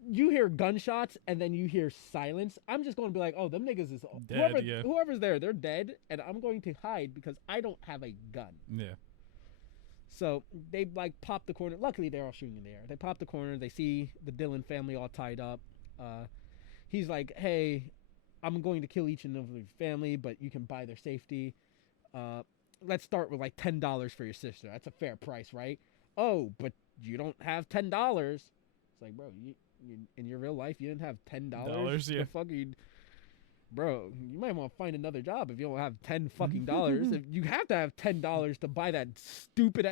you hear gunshots and then you hear silence. I'm just going to be like, oh, them niggas is dead, whoever's there, they're dead, and I'm going to hide because I don't have a gun. Yeah. So they like pop the corner. Luckily, they're all shooting in the air. They pop the corner. They see the Dillon family all tied up. He's like, hey, I'm going to kill each and every family, but you can buy their safety. Let's start with like $10 for your sister. That's a fair price, right? Oh, but you don't have $10. It's like, bro, you in your real life, you didn't have $10. Yeah. The fuck bro, you might want to find another job if you don't have $10 fucking dollars. If you have to have $10 to buy that stupid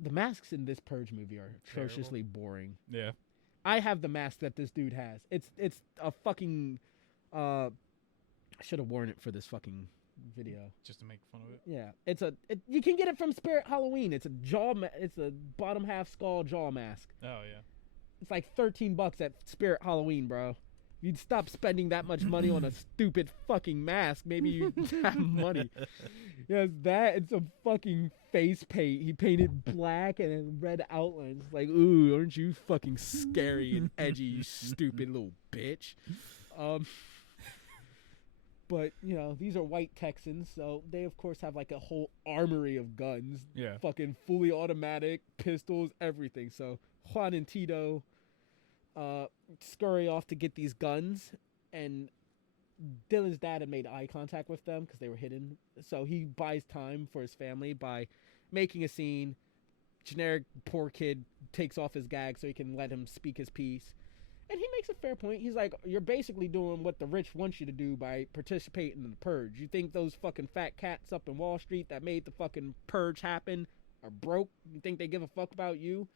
the masks in this Purge movie are atrociously boring. Yeah. I have the mask that this dude has. It's a fucking I should have worn it for this fucking video just to make fun of it. Yeah, you can get it from Spirit Halloween. It's a bottom half skull jaw mask. Oh yeah. It's like $13 at Spirit Halloween, bro. You'd stop spending that much money on a stupid fucking mask. Maybe you'd have money. Yes, that and some fucking face paint. He painted black and then red outlines. Like, ooh, aren't you fucking scary and edgy, you stupid little bitch. But, you know, these are white Texans, so they, of course, have, like, a whole armory of guns. Yeah. Fucking fully automatic, pistols, everything. So Juan and Tito scurry off to get these guns, and Dylan's dad had made eye contact with them because they were hidden. So he buys time for his family by making a scene. Generic poor kid takes off his gag so he can let him speak his piece. And he makes a fair point. He's like, you're basically doing what the rich want you to do by participating in the Purge. You think those fucking fat cats up in Wall Street that made the fucking Purge happen are broke? You think they give a fuck about you?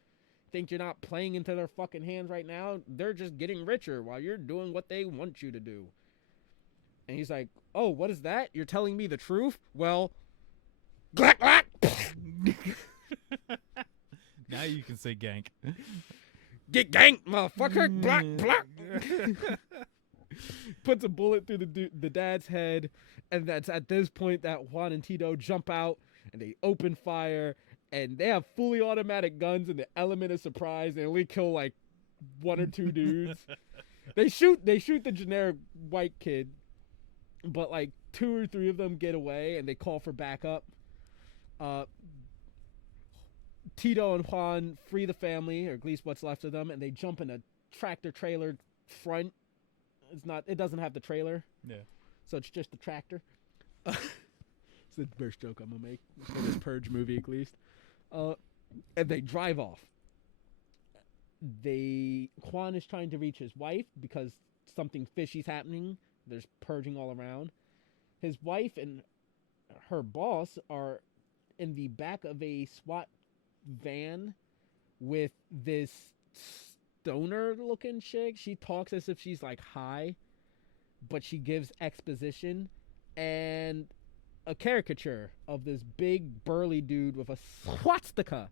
Think you're not playing into their fucking hands right now? They're just getting richer while you're doing what they want you to do. And he's like, oh, what is that? You're telling me the truth? Well, glack, glack. Now you can say gank. Get ganked, motherfucker. Black, black. Puts a bullet through the dad's head. And that's at this point that Juan and Tito jump out and they open fire. And they have fully automatic guns in the element of surprise. They only kill like one or two dudes. They shoot the generic white kid. But like 2 or 3 of them get away and they call for backup. Tito and Juan free the family, or at least what's left of them, and they jump in a tractor trailer front. It doesn't have the trailer. Yeah. So it's just the tractor. It's the first joke I'm gonna make for this Purge movie, at least. And they drive off. Juan is trying to reach his wife because something fishy's happening. There's purging all around. His wife and her boss are in the back of a SWAT van with this stoner-looking chick. She talks as if she's like high, but she gives exposition and a caricature of this big burly dude with a swastika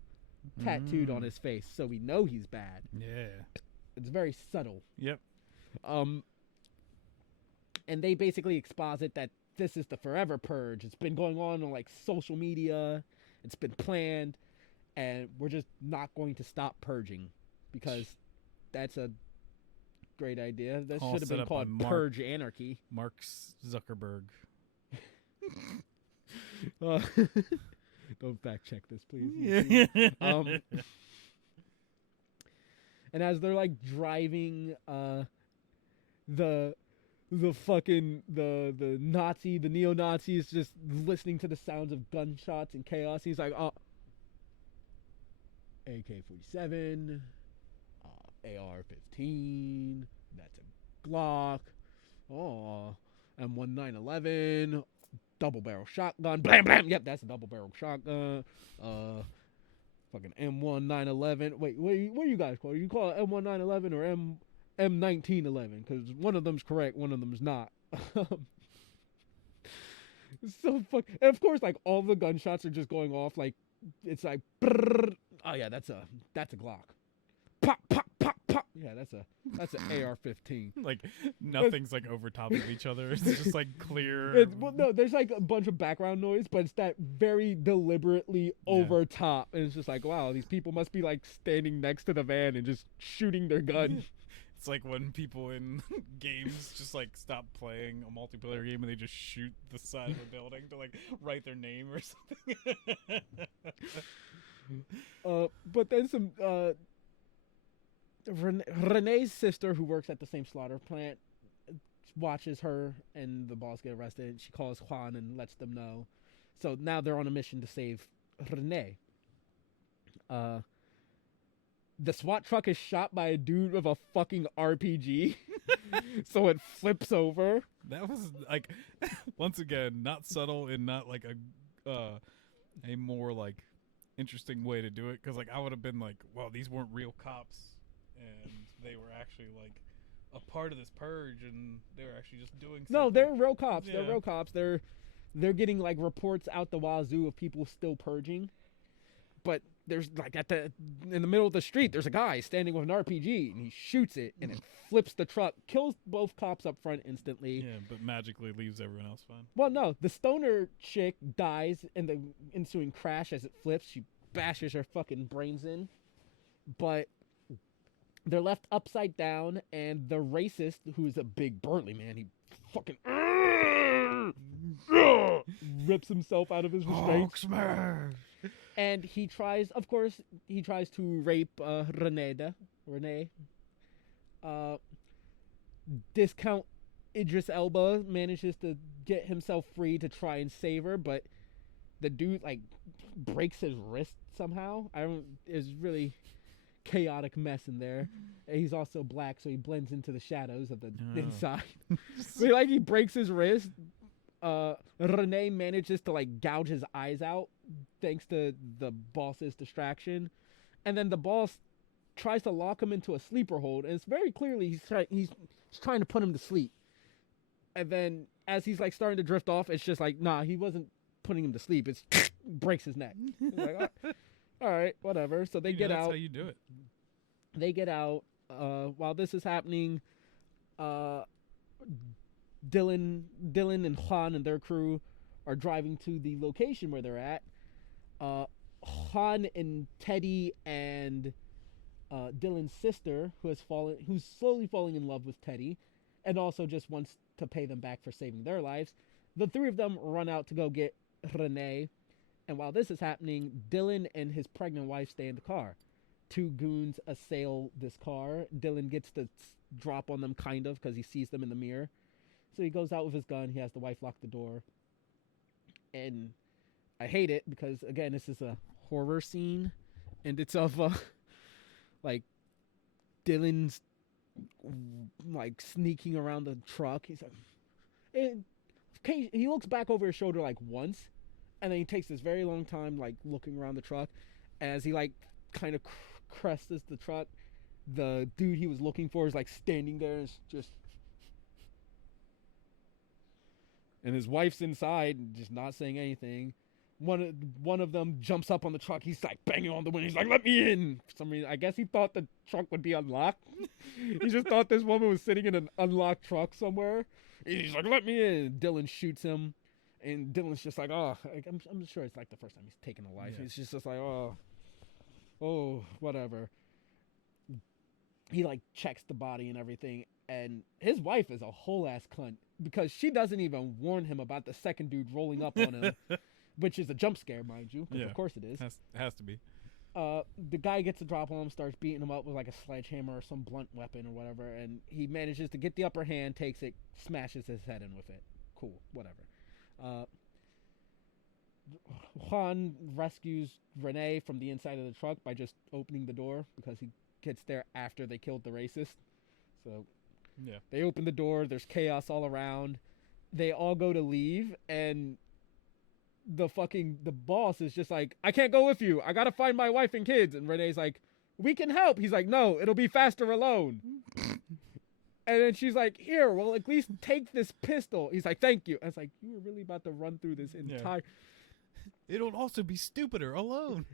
tattooed on his face, so we know he's bad. Yeah. It's very subtle. Yep. And they basically exposit that this is the Forever Purge. It's been going on like social media. It's been planned, and we're just not going to stop purging because that's a great idea. That should have been called Purge Anarchy. Mark Zuckerberg. Don't fact check this, please. And as they're like driving, the neo-Nazi is just listening to the sounds of gunshots and chaos. He's like, oh, AK-47, AR-15, that's a Glock, M1911, double-barrel shotgun, blam, blam, yep, that's a double-barrel shotgun, fucking M1911, wait, what do you guys call it? You call it M1911 or M1911? Because one of them's correct, one of them's not. So fuck, and of course, like, all the gunshots are just going off, like, it's like, brrr. Oh yeah, that's a Glock. Pop, pop, pop, pop. Yeah, that's an AR-15. Like nothing's like over top of each other. It's just like clear. Well, no, there's like a bunch of background noise, but it's that very deliberately over top, and it's just like, wow, these people must be like standing next to the van and just shooting their gun. It's like when people in games just like stop playing a multiplayer game and they just shoot the side of a building to like write their name or something. But then some Renee's sister, who works at the same slaughter plant, watches her and the boss get arrested. She calls Juan and lets them know. So now they're on a mission to save Renee. The SWAT truck is shot by a dude with a fucking RPG. So it flips over. That was like, once again, not subtle and not like a more like interesting way to do it. Because like I would have been like, well, these weren't real cops and they were actually like a part of this purge and they were actually just doing something. No, they're real cops. Yeah. They're real cops. They're getting like reports out the wazoo of people still purging. But there's like in the middle of the street, there's a guy standing with an RPG and he shoots it and it flips the truck, kills both cops up front instantly. Yeah, but magically leaves everyone else fine. Well, no, the stoner chick dies in the ensuing crash as it flips. She bashes her fucking brains in. But they're left upside down, and the racist, who's a big burly man, he fucking rips himself out of his restraints. And he tries to rape Renee. Discount Idris Elba manages to get himself free to try and save her, but the dude like breaks his wrist somehow. It's really chaotic mess in there. And he's also black, so he blends into the shadows of the inside. So like he breaks his wrist. Renee manages to like gouge his eyes out thanks to the boss's distraction, and then the boss tries to lock him into a sleeper hold, and it's very clearly he's trying to put him to sleep. And then as he's like starting to drift off, it's just like, nah, he wasn't putting him to sleep. It's breaks his neck. He's like, all right, whatever. So they get out. That's how you do it. They get out. While this is happening, Dylan and Juan and their crew are driving to the location where they're at. Juan and Teddy and Dylan's sister, who's slowly falling in love with Teddy, and also just wants to pay them back for saving their lives. The three of them run out to go get Renee, And while this is happening, Dylan and his pregnant wife stay in the car. Two goons assail this car. Dylan gets the drop on them, kind of, because he sees them in the mirror. So he goes out with his gun. He has the wife lock the door. And I hate it because, again, this is a horror scene. And it's of, like, Dylan's, like, sneaking around the truck. He's like... he looks back over his shoulder, like, once. And then he takes this very long time, like, looking around the truck. As he, like, kind of crests the truck, the dude he was looking for is, like, standing there and just... And his wife's inside, just not saying anything. One of them jumps up on the truck. He's, like, banging on the window. He's like, let me in. For some reason, I guess he thought the truck would be unlocked. He just thought this woman was sitting in an unlocked truck somewhere. He's like, let me in. Dylan shoots him. And Dylan's just like, oh, I'm sure it's like the first time he's taken a life. Yeah. He's just like, oh, whatever. He, like, checks the body and everything. And his wife is a whole ass cunt because she doesn't even warn him about the second dude rolling up on him, which is a jump scare, mind you, because of course it is. Has to be. The guy gets a drop on him, starts beating him up with like a sledgehammer or some blunt weapon or whatever, and he manages to get the upper hand, takes it, smashes his head in with it. Cool, whatever. Juan rescues Renee from the inside of the truck by just opening the door because he gets there after they killed the racist. So yeah, they open the door, there's chaos all around. They all go to leave, and the boss is just like, I can't go with you. I gotta find my wife and kids. And Renee's like, we can help. He's like, no, it'll be faster alone. And then she's like, here, well, at least take this pistol. He's like, thank you. I was like, you were really about to run through this entire... Yeah. It'll also be stupider alone.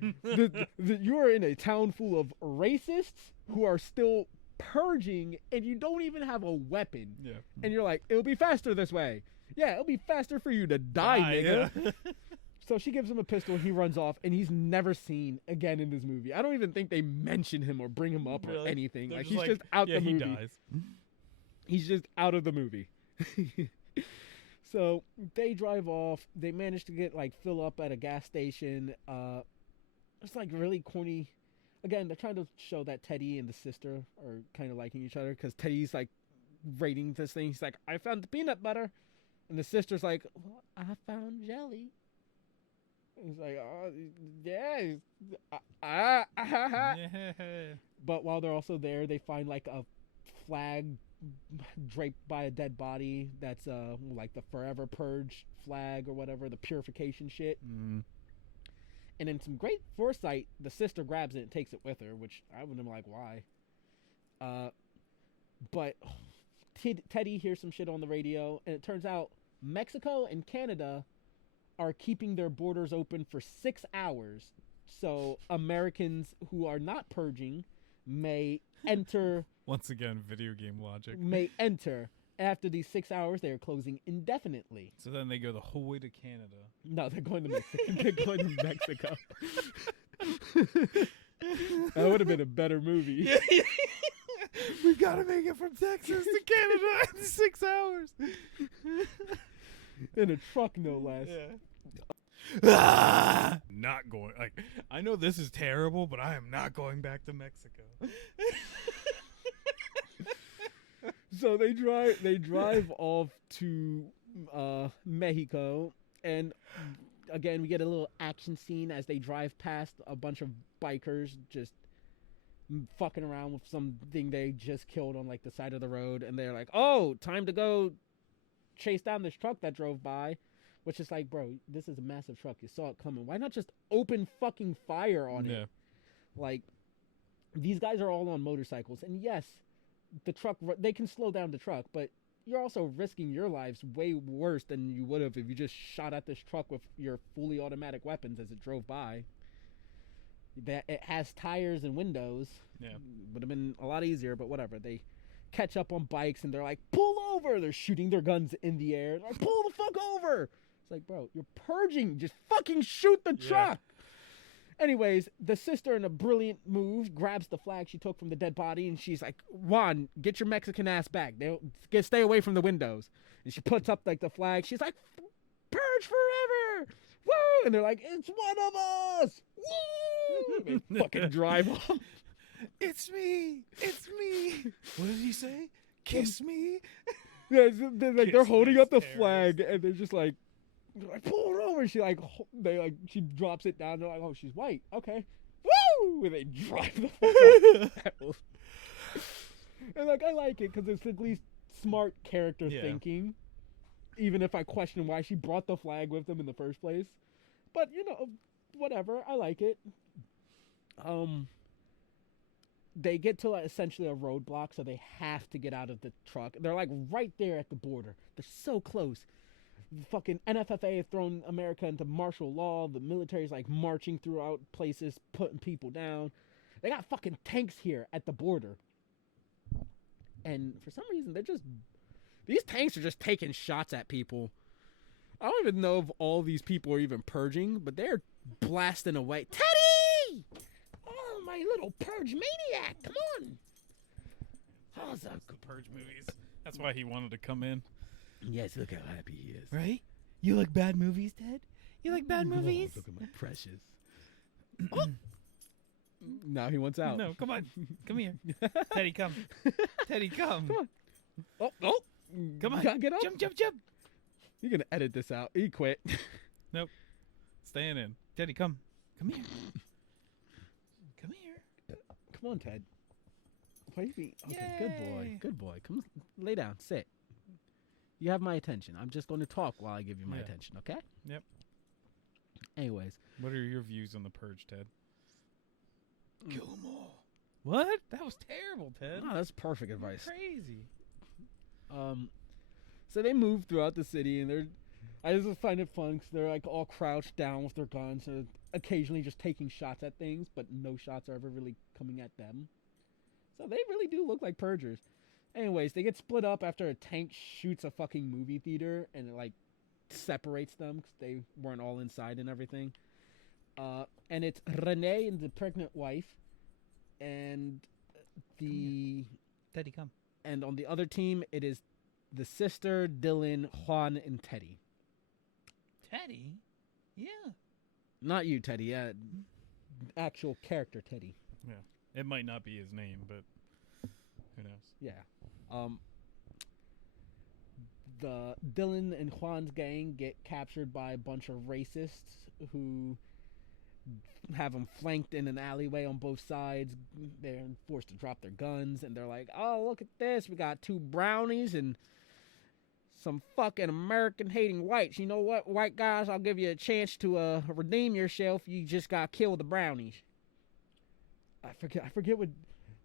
You are in a town full of racists who are still purging, and you don't even have a weapon. Yeah. And you're like, it'll be faster this way. Yeah, it'll be faster for you to die, nigga. Yeah. So she gives him a pistol, he runs off, and he's never seen again in this movie. I don't even think they mention him or bring him up or anything. Like, he's just out the movie. He dies. He's just out of the movie. So they drive off. They manage to get, like, fill up at a gas station. It's, like, really corny. Again, they're trying to show that Teddy and the sister are kind of liking each other because Teddy's, like, rating this thing. He's like, I found the peanut butter. And the sister's like, well, I found jelly. He's like, oh, yeah. But while they're also there, they find, like, a flag draped by a dead body that's like the Forever Purge flag or whatever, the purification shit. And in some great foresight, the sister grabs it and takes it with her, which I would have been like, why? But Teddy hears some shit on the radio, and it turns out Mexico and Canada are keeping their borders open for 6 hours, so Americans who are not purging may enter. Once again, video game logic. May enter. After these 6 hours, they are closing indefinitely. So then they go the whole way to Canada. No, they're going to Mexico. They're going to Mexico. That would have been a better movie. We've got to make it from Texas to Canada in 6 hours. In a truck, no less. Yeah. Not going. Like, I know this is terrible, but I am not going back to Mexico. So they drive off to Mexico, and again we get a little action scene as they drive past a bunch of bikers just fucking around with something they just killed on, like, the side of the road, and they're like, oh, time to go chase down this truck that drove by, which is like, bro, this is a massive truck, you saw it coming, why not just open fucking fire on it? Like, these guys are all on motorcycles, and yes, the truck, they can slow down the truck, but you're also risking your lives way worse than you would have if you just shot at this truck with your fully automatic weapons as it drove by. That it has tires and windows. Yeah, would have been a lot easier, but whatever. They catch up on bikes and they're like, pull over. They're shooting their guns in the air. They're like, pull the fuck over. It's like, bro, you're purging. Just fucking shoot the truck. Anyways, the sister, in a brilliant move, grabs the flag she took from the dead body, and she's like, Juan, get your Mexican ass back. Stay away from the windows. And she puts up, like, the flag. She's like, purge forever. woo, and they're like, it's one of us, woo. They fucking drive off. It's me. What did he say? Kiss me. Yeah, they're holding up the terrorist. flag, and they're just like pull her over. She drops it down. They're like, oh, she's white. Okay, woo! And they drive the fuck off. And like, I like it because it's at least smart character thinking, even if I question why she brought the flag with them in the first place. But whatever, I like it. They get to essentially a roadblock, so they have to get out of the truck. They're like right there at the border. They're so close. The fucking NFFA have thrown America into martial law. The military's like marching throughout places, putting people down. They got fucking tanks here at the border. And for some reason, these tanks are just taking shots at people. I don't even know if all these people are even purging, but they're blasting away. Teddy! Oh, my little purge maniac! Come on! Oh, the purge movies. That's why he wanted to come in. Yes, look how happy he is. Right? You like bad movies, Ted? You like bad movies? Oh, look at my precious. Oh. Now he wants out. No, come on. Come here. Teddy, come. Teddy, come. Come on. Oh. Come on. Gotta get up. Jump. You're going to edit this out. He quit. Nope. Staying in. Teddy, come. Come here. Come here. Come on, Ted. Why are you being... Okay, Yay. good boy. Good boy. Come lay down. Sit. You have my attention. I'm just going to talk while I give you my attention, okay? Yep. Anyways. What are your views on the purge, Ted? Kill them all. What? That was terrible, Ted. No, that's perfect advice. Crazy. So they move throughout the city, and I just find it fun because they're like all crouched down with their guns, so occasionally just taking shots at things, but no shots are ever really coming at them. So they really do look like purgers. Anyways, they get split up after a tank shoots a fucking movie theater, and it like separates them because they weren't all inside and everything. And it's Renee and the pregnant wife, and Teddy, come. And on the other team, it is the sister, Dylan, Juan, and Teddy. Teddy? Yeah. Not you, Teddy. Yeah, actual character Teddy. Yeah. It might not be his name, but who knows? Yeah. The Dylan and Juan's gang get captured by a bunch of racists who have them flanked in an alleyway on both sides. They're forced to drop their guns, and they're like, oh, look at this. We got 2 brownies and some fucking American-hating whites. You know what, white guys? I'll give you a chance to redeem yourself. You just got killed with the brownies. I forget what...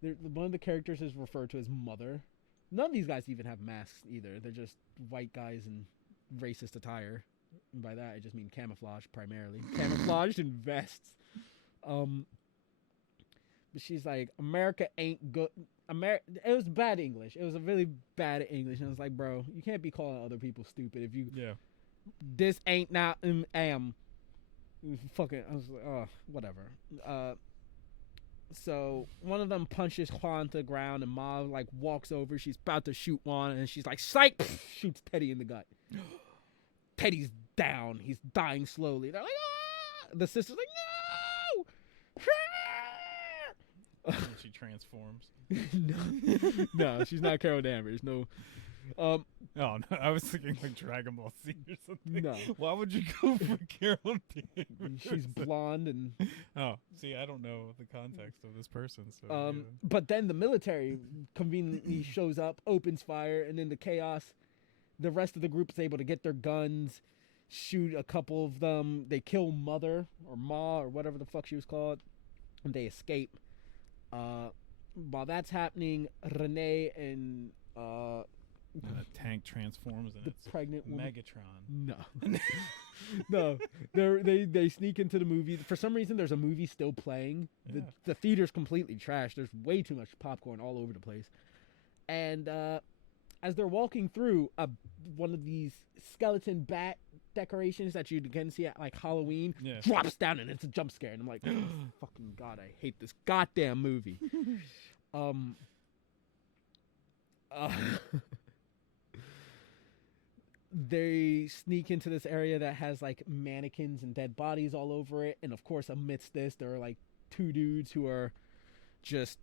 One of the characters is referred to as mother. None of these guys even have masks either. They're just white guys in racist attire. And by that, I just mean camouflage primarily. Camouflaged in vests. But she's like, America ain't good. It was bad English. It was a really bad English. And I was like, bro, you can't be calling other people stupid if you... Yeah. This ain't not am. Fucking... I was like, oh, whatever. So one of them punches Juan to the ground, and Ma like walks over. She's about to shoot Juan, and she's like, psych! Shoots Teddy in the gut. Teddy's down. He's dying slowly. They're like, ah! The sister's like, no! And she transforms. No, she's not Carol Danvers. No. Oh no, I was thinking like Dragon Ball Z or something. No. Why would you go for Carol Danvers? She's blonde and... Oh, see, I don't know the context of this person. So But then the military conveniently shows up, opens fire, and in the chaos, the rest of the group is able to get their guns, shoot a couple of them. They kill Mother, or Ma, or whatever the fuck she was called, and they escape. While that's happening, Renee and... and a tank transforms and the it's pregnant woman. Megatron. No. They sneak into the movie. For some reason, there's a movie still playing. Yeah. The theater's completely trashed. There's way too much popcorn all over the place. And as they're walking through, one of these skeleton bat decorations that you can see at like Halloween drops down, and it's a jump scare. And I'm like, oh, fucking God, I hate this goddamn movie. they sneak into this area that has like mannequins and dead bodies all over it, and of course amidst this there are like two dudes who are just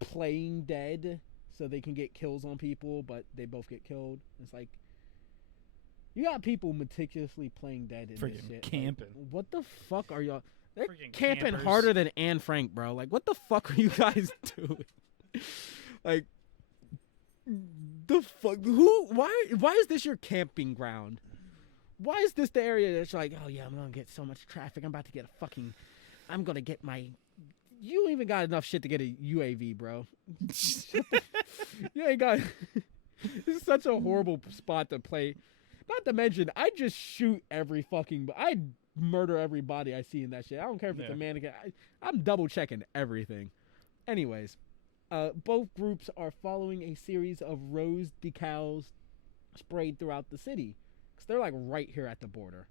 playing dead so they can get kills on people, but they both get killed. It's like, you got people meticulously playing dead in Freaking this shit. camping. Like, what the fuck are y'all? They're Freaking camping campers. harder than Anne Frank, bro. Like, what the fuck are you guys doing? Like, the fuck? Why is this your camping ground? Why is this the area that's like, oh yeah, I'm gonna get so much traffic. I'm gonna get my. You don't even got enough shit to get a UAV, bro. You ain't got. This is such a horrible spot to play. Not to mention, I just shoot every fucking. I murder everybody I see in that shit. I don't care if it's a mannequin. I'm double checking everything. Anyways, both groups are following a series of rose decals sprayed throughout the city because they're like right here at the border.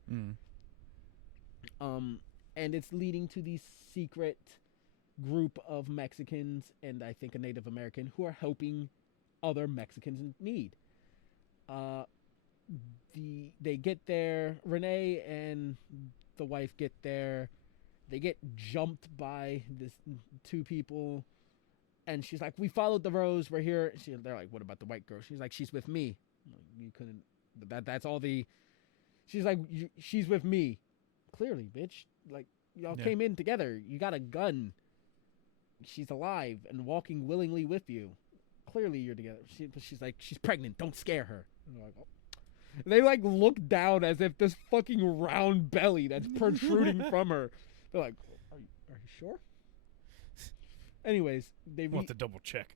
And it's leading to these secret group of Mexicans and I think a Native American who are helping other Mexicans in need. They get there. Renee and the wife get there. They get jumped by this two people, and she's like, "We followed the rose. We're here." They're like, "What about the white girl?" She's like, "She's with me." You couldn't. That's all the. She's like, "She's with me." Clearly, bitch. Like, y'all came in together. You got a gun. She's alive and walking willingly with you. Clearly, you're together. She's like, "She's pregnant. Don't scare her." And they're like, "Oh." They like look down as if this fucking round belly that's protruding from her. They're like, "Are you sure?" Anyways, they want to double check.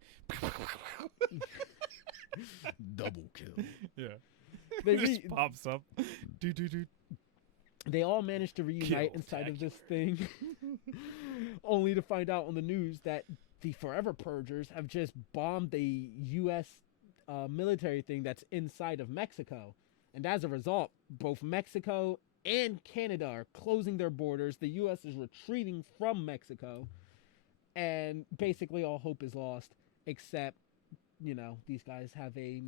double kill. Yeah, They just pops up. Dude. They all managed to reunite inside of this thing, only to find out on the news that the Forever Purgers have just bombed the U.S. Military thing that's inside of Mexico. And as a result, both Mexico and Canada are closing their borders. The U.S. is retreating from Mexico. And basically all hope is lost, except, these guys have they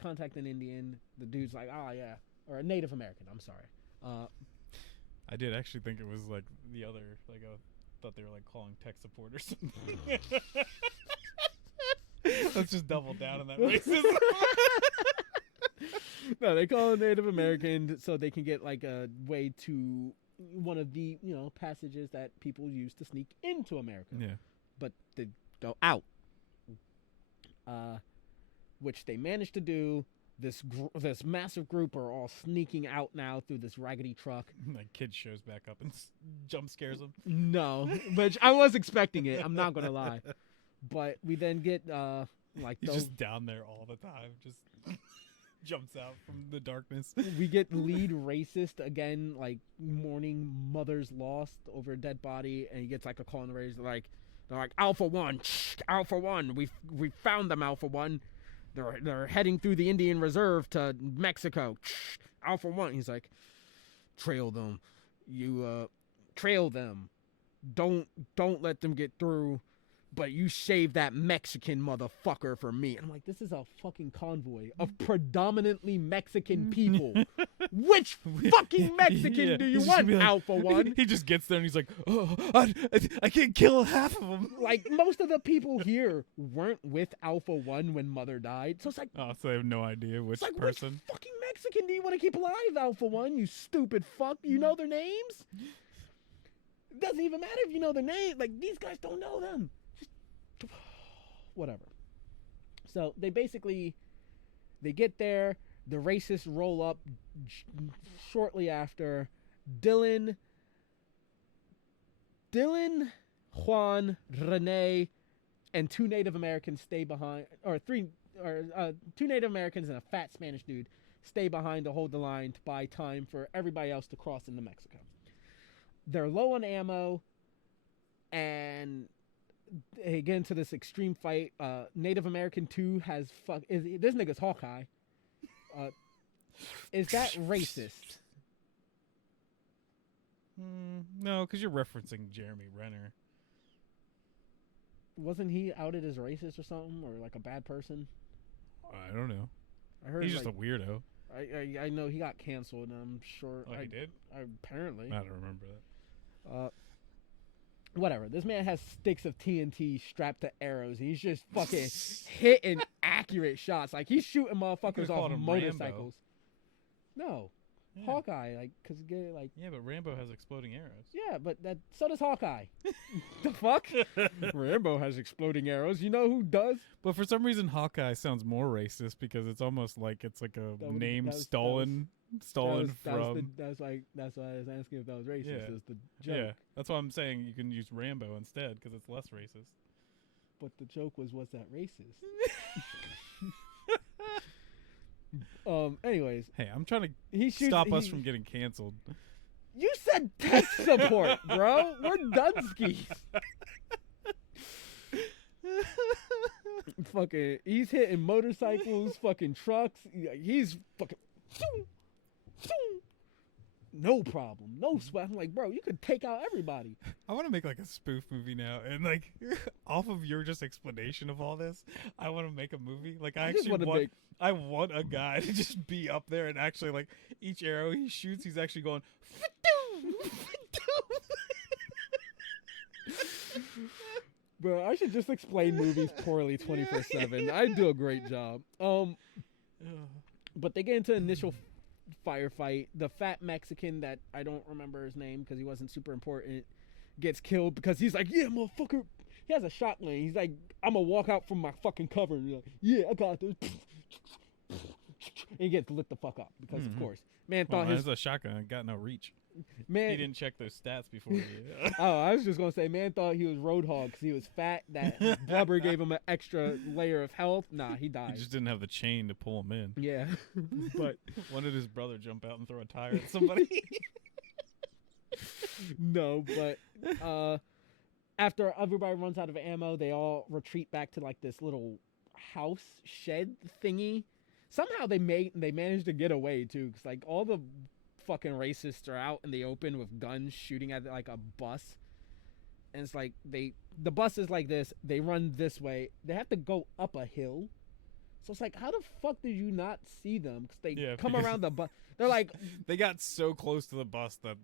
contact an Indian. The dude's like, "Oh, yeah." Or a Native American, I'm sorry. I did actually think it was like the other, like thought they were like calling tech support or something. Let's just double down on that racism. No, they call it Native American so they can get like a way to one of the passages that people use to sneak into America. Yeah, but they go out, which they managed to do. This massive group are all sneaking out now through this raggedy truck. Like kid shows back up and jump scares them. No, which I was expecting it. I'm not gonna lie, but we then get he's just down there all the time, just jumps out from the darkness. We get lead racist again, like mourning mother's lost over a dead body, and he gets like a call on the radio. They're like Alpha One, we found them, Alpha One. They're heading through the Indian Reserve to Mexico. Alpha One. He's like, trail them. Trail them. Don't let them get through. But you save that Mexican motherfucker for me. And I'm like, this is a fucking convoy of predominantly Mexican people. Which fucking Mexican do you want, like, Alpha One? He just gets there and he's like, "Oh, I can't kill half of them." Like, most of the people here weren't with Alpha One when Mother died. So it's like, oh, so they have no idea which person. Which fucking Mexican do you want to keep alive, Alpha One? You stupid fuck. You know their names? It doesn't even matter if you know their name. Like, these guys don't know them. Whatever. So they get there. The racists roll up shortly after. Dylan, Juan, Renee, and two Native Americans stay behind, two Native Americans and a fat Spanish dude stay behind to hold the line to buy time for everybody else to cross into Mexico. They're low on ammo, and they get into this extreme fight. Native American 2 has this nigga's Hawkeye. Is that racist? No, because you're referencing Jeremy Renner. Wasn't he outed as racist or something, or like a bad person? I don't know. I heard he's just a weirdo. I know he got canceled, and I'm sure. Oh, he did? Apparently. I don't remember that. Whatever. This man has sticks of TNT strapped to arrows. And he's just fucking hitting accurate shots. Like, he's shooting motherfuckers off motorcycles. Rambo. No. Yeah. Hawkeye, like. Yeah, but Rambo has exploding arrows. Yeah, but so does Hawkeye. The fuck? Rambo has exploding arrows. You know who does? But for some reason, Hawkeye sounds more racist because it's almost like it's like a name stolen from. That's why I was asking if that was racist. Yeah. Is the joke. Yeah, that's why I'm saying you can use Rambo instead because it's less racist. But the joke was that racist? Anyways. Hey, I'm trying to stop us from getting canceled. You said tech support, bro. We're Dunskies. Fucking, he's hitting motorcycles, fucking trucks. He's fucking. No problem, no sweat. I'm like, bro, you could take out everybody. I want to make like a spoof movie now, and like off of your just explanation of all this, I want to make a movie. Like I want a guy to just be up there and actually like each arrow he shoots, he's actually going. Bro, I should just explain movies poorly 24/7. I do a great job. But they get into initial firefight. The fat Mexican that I don't remember his name because he wasn't super important gets killed because he's like, yeah, motherfucker. He has a shotgun. He's like, I'm gonna walk out from my fucking cover. And like, yeah, I got this. And he gets lit the fuck up because of course, man thought his a shotgun got no reach. Man, he didn't check those stats before. Oh, I was just gonna say, man thought he was Roadhog because he was fat. That blubber gave him an extra layer of health. Nah, he died. He just didn't have the chain to pull him in. Yeah, but when did his brother jump out and throw a tire at somebody? No, but after everybody runs out of ammo, they all retreat back to like this little house shed thingy. Somehow they managed to get away too, because like all the fucking racists are out in the open with guns shooting at like a bus, and it's like the bus is like this. They run this way. They have to go up a hill, so it's like, how the fuck did you not see them? Because they come around the bus. They're like they got so close to the bus that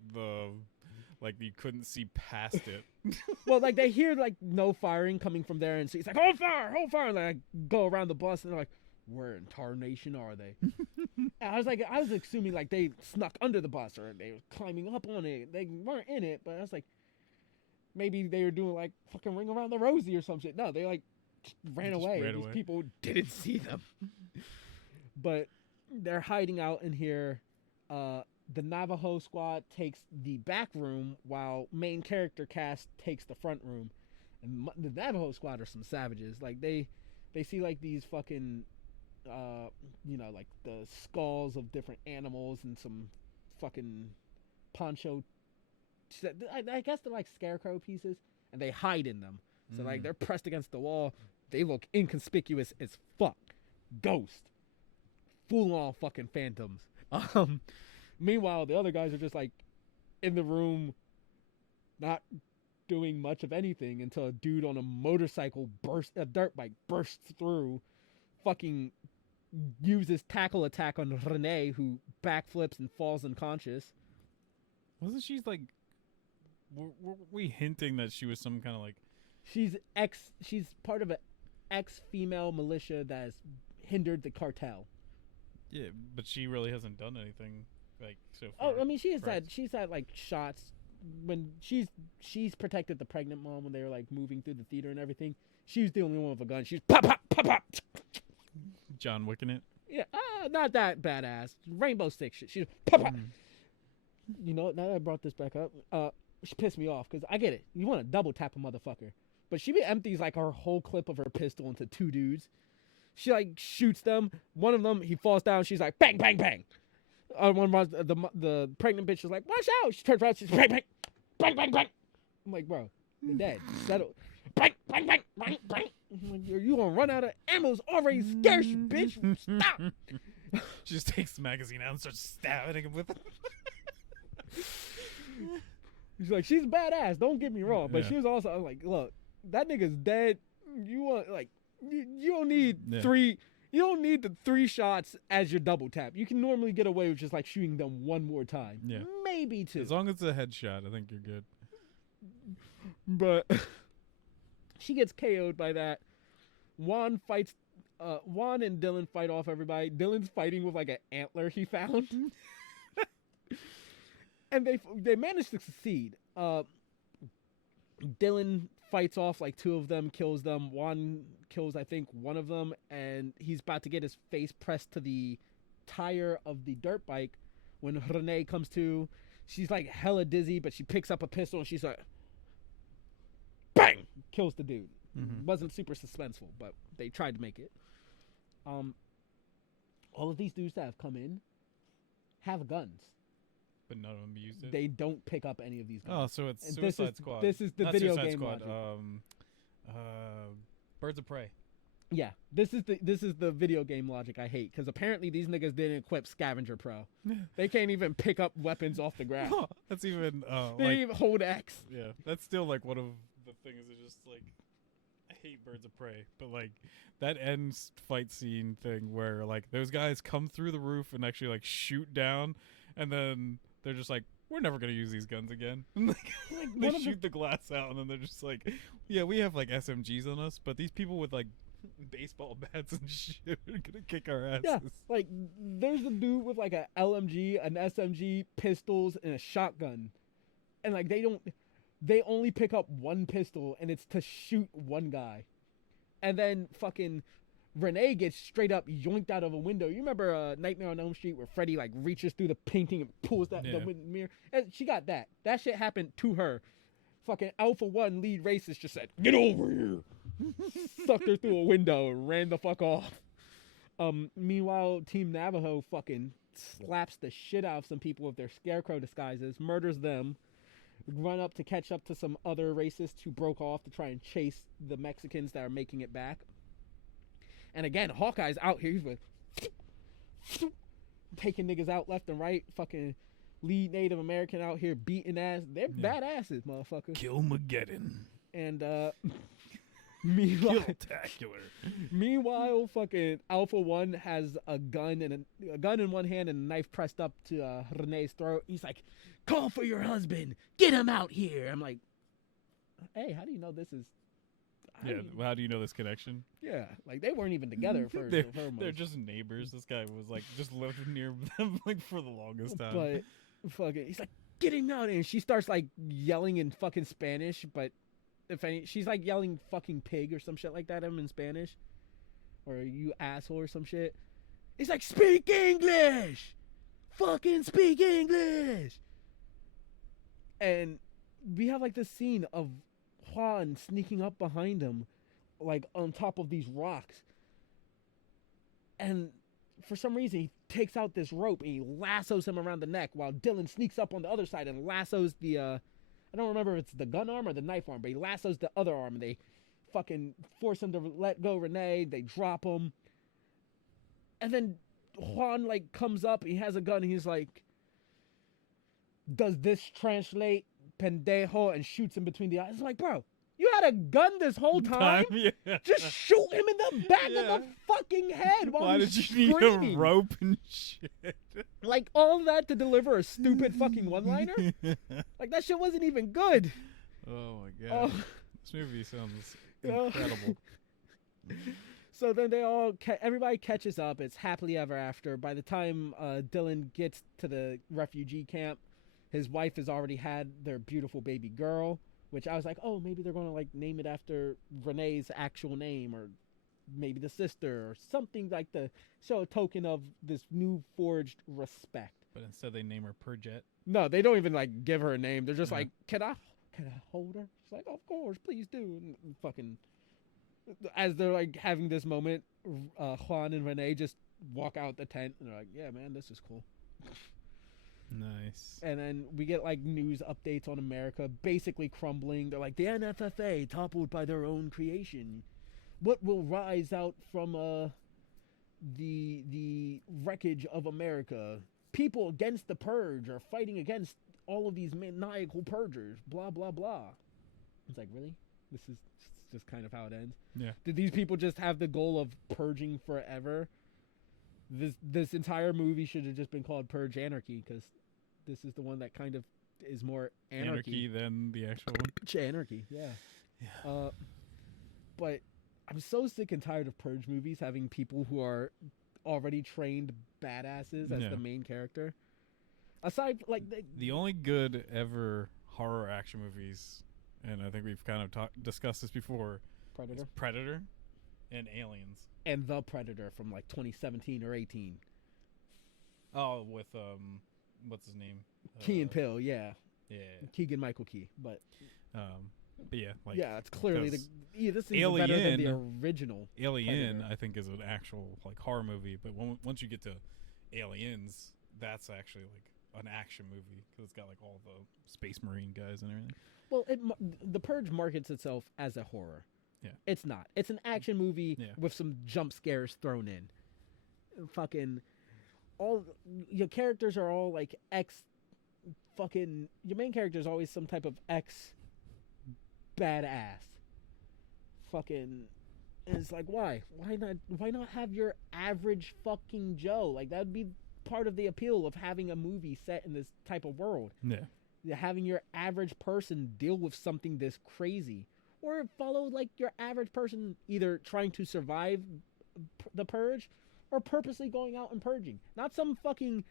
you couldn't see past it. Well, like they hear like no firing coming from there, and so he's like, hold fire, and they like, go around the bus, and they're like, where in tarnation are they? And I was assuming like they snuck under the bus or they were climbing up on it. They weren't in it, but I was like, maybe they were doing like fucking Ring Around the Rosie or some shit. No, they like ran away. These people didn't see them. But they're hiding out in here. The Navajo squad takes the back room while main character cast takes the front room. And the Navajo squad are some savages. Like they see like these fucking like the skulls of different animals and some fucking poncho. I guess they're like scarecrow pieces, and they hide in them. So like they're pressed against the wall. They look inconspicuous as fuck. Ghost. Full on fucking phantoms. Meanwhile, the other guys are just like in the room, not doing much of anything until a dude on a motorcycle a dirt bike bursts through, fucking uses tackle attack on Renee, who backflips and falls unconscious. Wasn't she like? Were we hinting that she was some kind of like? She's part of an ex-female militia that has hindered the cartel. Yeah, but she really hasn't done anything like so far. Oh, I mean, she's had like shots when she's protected the pregnant mom when they were like moving through the theater and everything. She was the only one with a gun. She's pop pop pop pop. John Wicking it. Yeah, not that badass. Rainbow Six shit. She's pop pop. You know, now that I brought this back up, she pissed me off because I get it. You want to double tap a motherfucker, but she empties like her whole clip of her pistol into two dudes. She like shoots them. One of them, he falls down. She's like bang bang bang. The pregnant bitch is like, watch out. She turns around. She's bang bang bang bang bang. I'm like, bro, you're dead. Settle. Bang bang bang bang bang. You gonna run out of ammo? It's already scarce, you bitch. Stop. She just takes the magazine out and starts stabbing him with it. She's like, she's badass. Don't get me wrong, but she was also like, look, that nigga's dead. You want like, you don't need three. You don't need the 3 shots as your double tap. You can normally get away with just like shooting them one more time. Yeah. Maybe 2. As long as it's a headshot, I think you're good. But she gets KO'd by that. Juan and Dylan fight off everybody. Dylan's fighting with like an antler he found. And they managed to succeed. Dylan fights off like 2 of them, kills them. Juan kills, I think, 1 of them, and he's about to get his face pressed to the tire of the dirt bike when Renee comes to. She's like hella dizzy, but she picks up a pistol and she's like, bang! Kills the dude. Mm-hmm. Wasn't super suspenseful, but they tried to make it. All of these dudes that have come in have guns. But none of them used it. They don't pick up any of these guns. Oh, so it's And Suicide Squad. This is the Not video Suicide game Squad. logic. Birds of Prey. Yeah, this is the video game logic I hate, because apparently these niggas didn't equip Scavenger Pro. They can't even pick up weapons off the ground. That's even They didn't even hold X. Yeah, that's still like one of the things that just like I hate Birds of Prey, but like that end fight scene thing where like those guys come through the roof and actually like shoot down, and then they're just like, we're never gonna use these guns again. like they shoot the glass out, and then they're just like, yeah, we have like SMGs on us, but these people with like baseball bats and shit are gonna kick our asses. Yeah, like there's a dude with like a LMG, an SMG, pistols, and a shotgun, and like they only pick up 1 pistol, and it's to shoot 1 guy, and then fucking Renee gets straight up yoinked out of a window. You remember Nightmare on Elm Street where Freddy like reaches through the painting and pulls the mirror? And she got that. That shit happened to her. Fucking Alpha 1 lead racist just said, "Get over here." Sucked her through a window and ran the fuck off. Meanwhile, Team Navajo fucking slaps the shit out of some people with their scarecrow disguises, murders them, run up to catch up to some other racists who broke off to try and chase the Mexicans that are making it back. And again, Hawkeye's out here. He's like, taking niggas out left and right. Fucking lead Native American out here beating ass. They're badasses, motherfuckers. Killmageddon. And meanwhile, fucking Alpha 1 has a gun in one hand and a knife pressed up to Renee's throat. He's like, "Call for your husband. Get him out here." I'm like, hey, how do you know this is? How do you know this connection? Yeah, like they weren't even together for they're just neighbors. This guy was like just lived near them like for the longest time. But fucking, he's like, "Get him out!" And she starts like yelling in fucking Spanish, but she's like yelling "fucking pig" or some shit like that at him in Spanish, or "you asshole" or some shit. He's like, "Speak English, fucking speak English." And we have like this scene of Juan sneaking up behind him, like on top of these rocks, and for some reason he takes out this rope and he lassos him around the neck while Dylan sneaks up on the other side and lassos the I don't remember if it's the gun arm or the knife arm, but he lassos the other arm, and they fucking force him to let go Renee. They drop him, and then Juan like comes up, he has a gun, and he's like, "Does this translate, pendejo?" and shoots him between the eyes. It's like, bro, you had a gun this whole time? Yeah. Just shoot him in the back of the fucking head while Why he's did you screaming. need a rope and shit? Like, all that to deliver a stupid fucking one-liner? Like, that shit wasn't even good. Oh, my God. This movie sounds incredible. So then everybody catches up. It's happily ever after. By the time Dylan gets to the refugee camp, his wife has already had their beautiful baby girl, which I was like, oh, maybe they're going to like name it after Renee's actual name, or maybe the sister or something, like to show a token of this new forged respect. But instead they name her Purgette. No, they don't even like give her a name. They're just like, can I hold her? She's like, of course, please do. And fucking, as they're like having this moment, Juan and Renee just walk out the tent and they're like, yeah, man, this is cool. Nice. And then we get like news updates on America basically crumbling. They're like, the NFFA toppled by their own creation. What will rise out from the wreckage of America? People against the purge are fighting against all of these maniacal purgers. Blah blah blah. It's like, really? This is just kind of how it ends. Yeah. Did these people just have the goal of purging forever? This entire movie should have just been called Purge Anarchy, because this is the one that kind of is more anarchy than the actual one. Anarchy, yeah. Yeah. But I'm so sick and tired of Purge movies having people who are already trained badasses as the main character. Aside, like the only good ever horror action movies, and I think we've kind of discussed this before, Predator and Aliens. And The Predator from like 2017 or 18. Oh, with what's his name? Key and Peele, yeah. Yeah. Keegan Michael Key, but yeah, like it's clearly this is Alien, better than the original. Alien, Predator. I think, is an actual like horror movie, but once you get to Aliens, that's actually like an action movie because it's got like all the Space Marine guys and everything. Well, The Purge markets itself as a horror. Yeah, it's not. It's an action movie with some jump scares thrown in. Fucking all your characters are all like your main character is always some type of badass. Fucking, and it's like why not have your average fucking Joe? Like that would be part of the appeal of having a movie set in this type of world. Yeah, having your average person deal with something this crazy, or follow like your average person either trying to survive the purge or purposely going out and purging. Not some fucking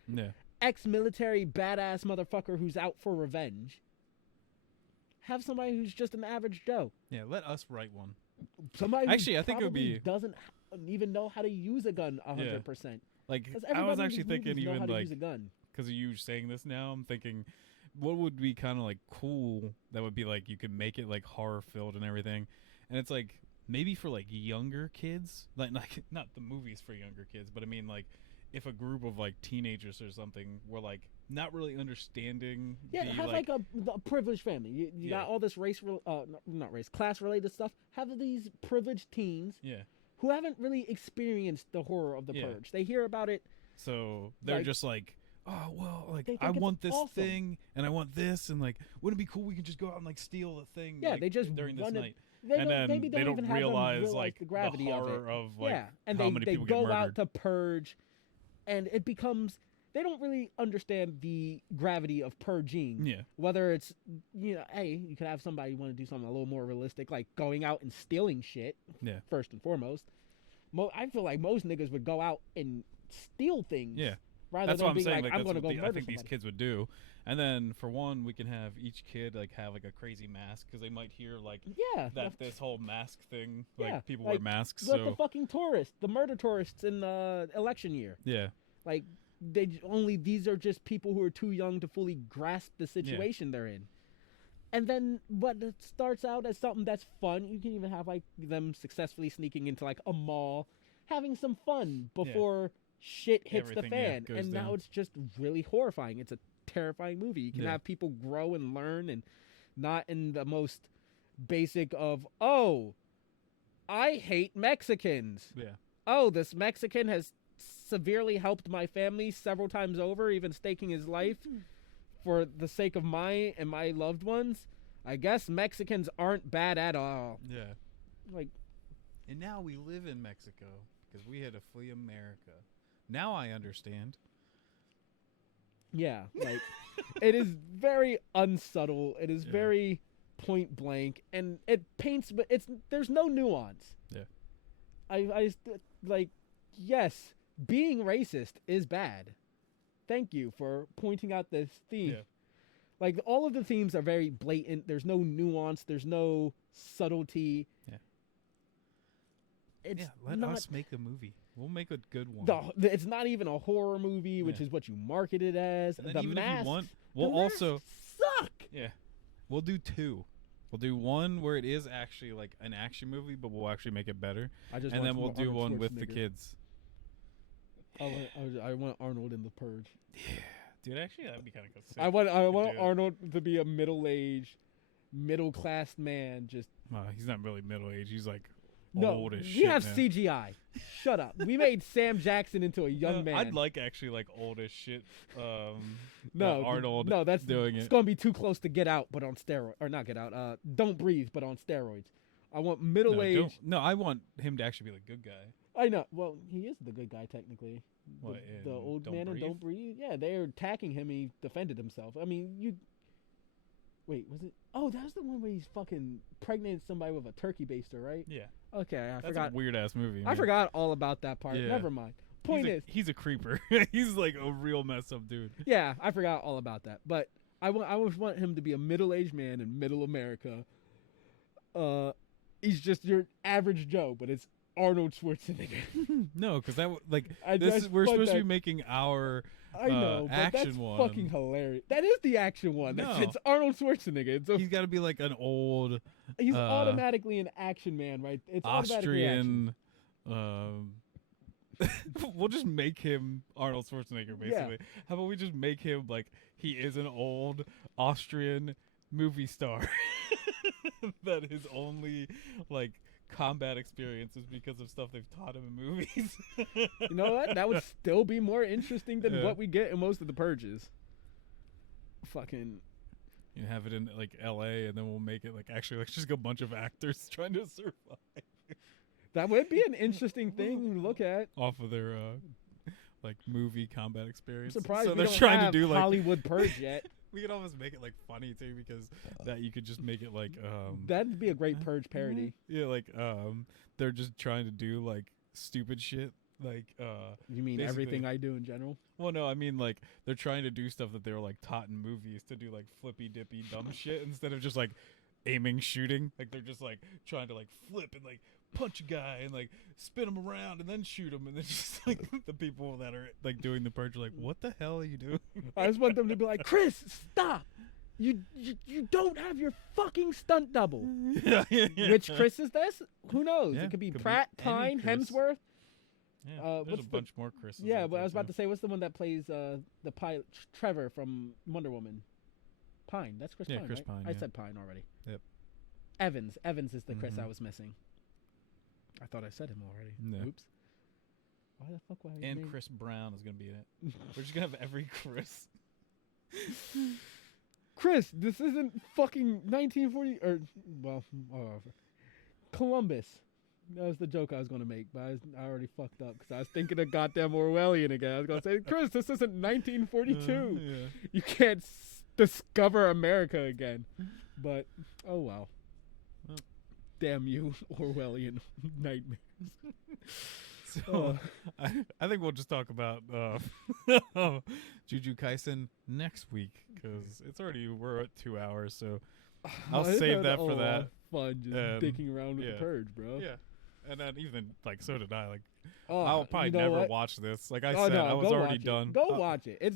ex-military badass motherfucker who's out for revenge. Have somebody who's just an average Joe. Yeah, let us write one. Somebody actually, who I think it would be doesn't even know how to use a gun 100%. Like I was actually thinking even like because of you saying this now, I'm thinking what would be kind of like cool that would be like you could make it like horror filled and everything, and it's like maybe for like younger kids, like not the movies for younger kids, but I mean like if a group of like teenagers or something were like not really understanding. Yeah, have like a privileged family. You got all this class related stuff. Have these privileged teens. Who haven't really experienced the horror of the purge. They hear about it. So they're just like, oh, well, like, I want this thing, and I want this, and, like, wouldn't it be cool we could just go out and, like, steal a thing they just during this night? They don't even realize like, the gravity horror of like, and how many people get go murdered. out to purge, and it becomes... They don't really understand the gravity of purging. Whether it's, hey, you could have somebody want to do something a little more realistic, like going out and stealing shit, first and foremost. I feel like most niggas would go out and steal things. Rather that's than what I'm being saying. like I'm going to go murder I think somebody. these kids would do. And then, for one, we can have each kid, like, have, like, a crazy mask, because they might hear, like, this whole mask thing, like, people wear masks, like the fucking tourists, the murder tourists in election year. Like, these are just people who are too young to fully grasp the situation they're in. And then what starts out as something that's fun, you can even have like them successfully sneaking into like a mall, having some fun before shit hits the fan. And now it's just really horrifying. It's a terrifying movie. You can have people grow and learn, and not in the most basic of, oh, I hate Mexicans. Oh, this Mexican has severely helped my family several times over, even staking his life for the sake of my loved ones. I guess Mexicans aren't bad at all. Like, and now we live in Mexico because we had to flee America. Now I understand. Like it is very unsubtle. It is very point blank, and it paints, but there's no nuance. I like, yes, being racist is bad. Thank you for pointing out this theme. Like, all of the themes are very blatant. There's no nuance. There's no subtlety. Let us make the movie. We'll make a good one. It's not even a horror movie, which is what you market it as. And then the even masks, if you want, we'll also suck. We'll do two. We'll do one where it is actually like an action movie, but we'll actually make it better. And then we'll do one with the kids. I want Arnold in The Purge. Dude, actually, that'd be kind of good. I want Arnold to be a middle-aged, middle-class man. Just he's not really middle-aged. He's like old as shit. We have CGI. Shut up. We made Sam Jackson into a young man. I'd like actually like old as shit. Arnold. No, that's doing it. It's gonna be too close to Get Out, but on steroids. Or not Get Out. Don't Breathe, but on steroids. I want middle-aged. No, I want him to actually be the good guy. I know. Well, he is the good guy technically. What, The old Don't man Breathe? and Don't Breathe. Yeah, they're attacking him. He defended himself. I mean, you. Wait, was it? Oh, that was the one where he's fucking pregnant somebody with a turkey baster, right? Yeah. Okay, That's forgot. a weird ass movie. I forgot all about that part. Yeah. Never mind. Point is, he's a creeper. He's like a real messed up dude. yeah, I forgot all about that. But I always want him to be a middle-aged man in Middle America. He's just your average Joe, but it's Arnold Schwarzenegger. No, because that like we're we're supposed to be making our I know, but action that's one. fucking hilarious. That is the action one. No. It's Arnold Schwarzenegger. He's got to be like an old He's automatically an action man, right? It's automatically action. Austrian. We'll just make him Arnold Schwarzenegger, basically. Yeah. How about we just make him like he is an old Austrian movie star that his only like combat experience is because of stuff they've taught him in movies. You know what? That would still be more interesting than what we get in most of the purges. Fucking. You have it in like L.A. and then we'll make it like actually like just a bunch of actors trying to survive. That would be an interesting thing to look at. Off of their like movie combat experience. I'm surprised so we they're don't trying have to do like Hollywood Purge yet. We could almost make it like funny too, because that you could just make it like that'd be a great Purge parody. Yeah, like they're just trying to do like stupid shit. Like you mean everything I do in general? Well, no, I mean like they're trying to do stuff that they were like taught in movies to do, like flippy dippy dumb shit instead of just like aiming shooting. Like they're just like trying to like flip and like punch a guy and like spin him around and then shoot him, and then just like the people that are like doing the Purge are like, what the hell are you doing? I just want them to be like, Chris, stop. You don't have your fucking stunt double. Yeah. Which Chris is this? Who knows? Yeah, it could be could Pratt, be any Pine, Chris. Hemsworth. Yeah, there's a bunch more Chris's. Yeah, out but I there, was about too. to say, what's the one that plays the pilot, Trevor from Wonder Woman? Pine. That's Chris Yeah, Pine, Chris right? Pine, I yeah. said Pine already. Yep. Evans is the Chris I Mhm. was missing. I thought I said him already. No. Oops. Why the fuck would I And name- Chris Brown is gonna be in it. We're just gonna have every Chris. Chris, this isn't fucking 1940 or Columbus. That was the joke I was going to make, but I already fucked up because I was thinking of goddamn Orwellian again. I was going to say, Chris, this isn't 1942. Yeah. You can't discover America again. But, oh well. Well. Damn you, Orwellian nightmares. So I think we'll just talk about Jujutsu Kaisen next week, because we're at 2 hours, so I'll save that for that. Fun just dicking around with the Purge, bro. Yeah, and then even like so did I. Like Oh, I'll probably you know never what? watch this. Like I Oh, said, no, I was go already watch it. done. Go watch it.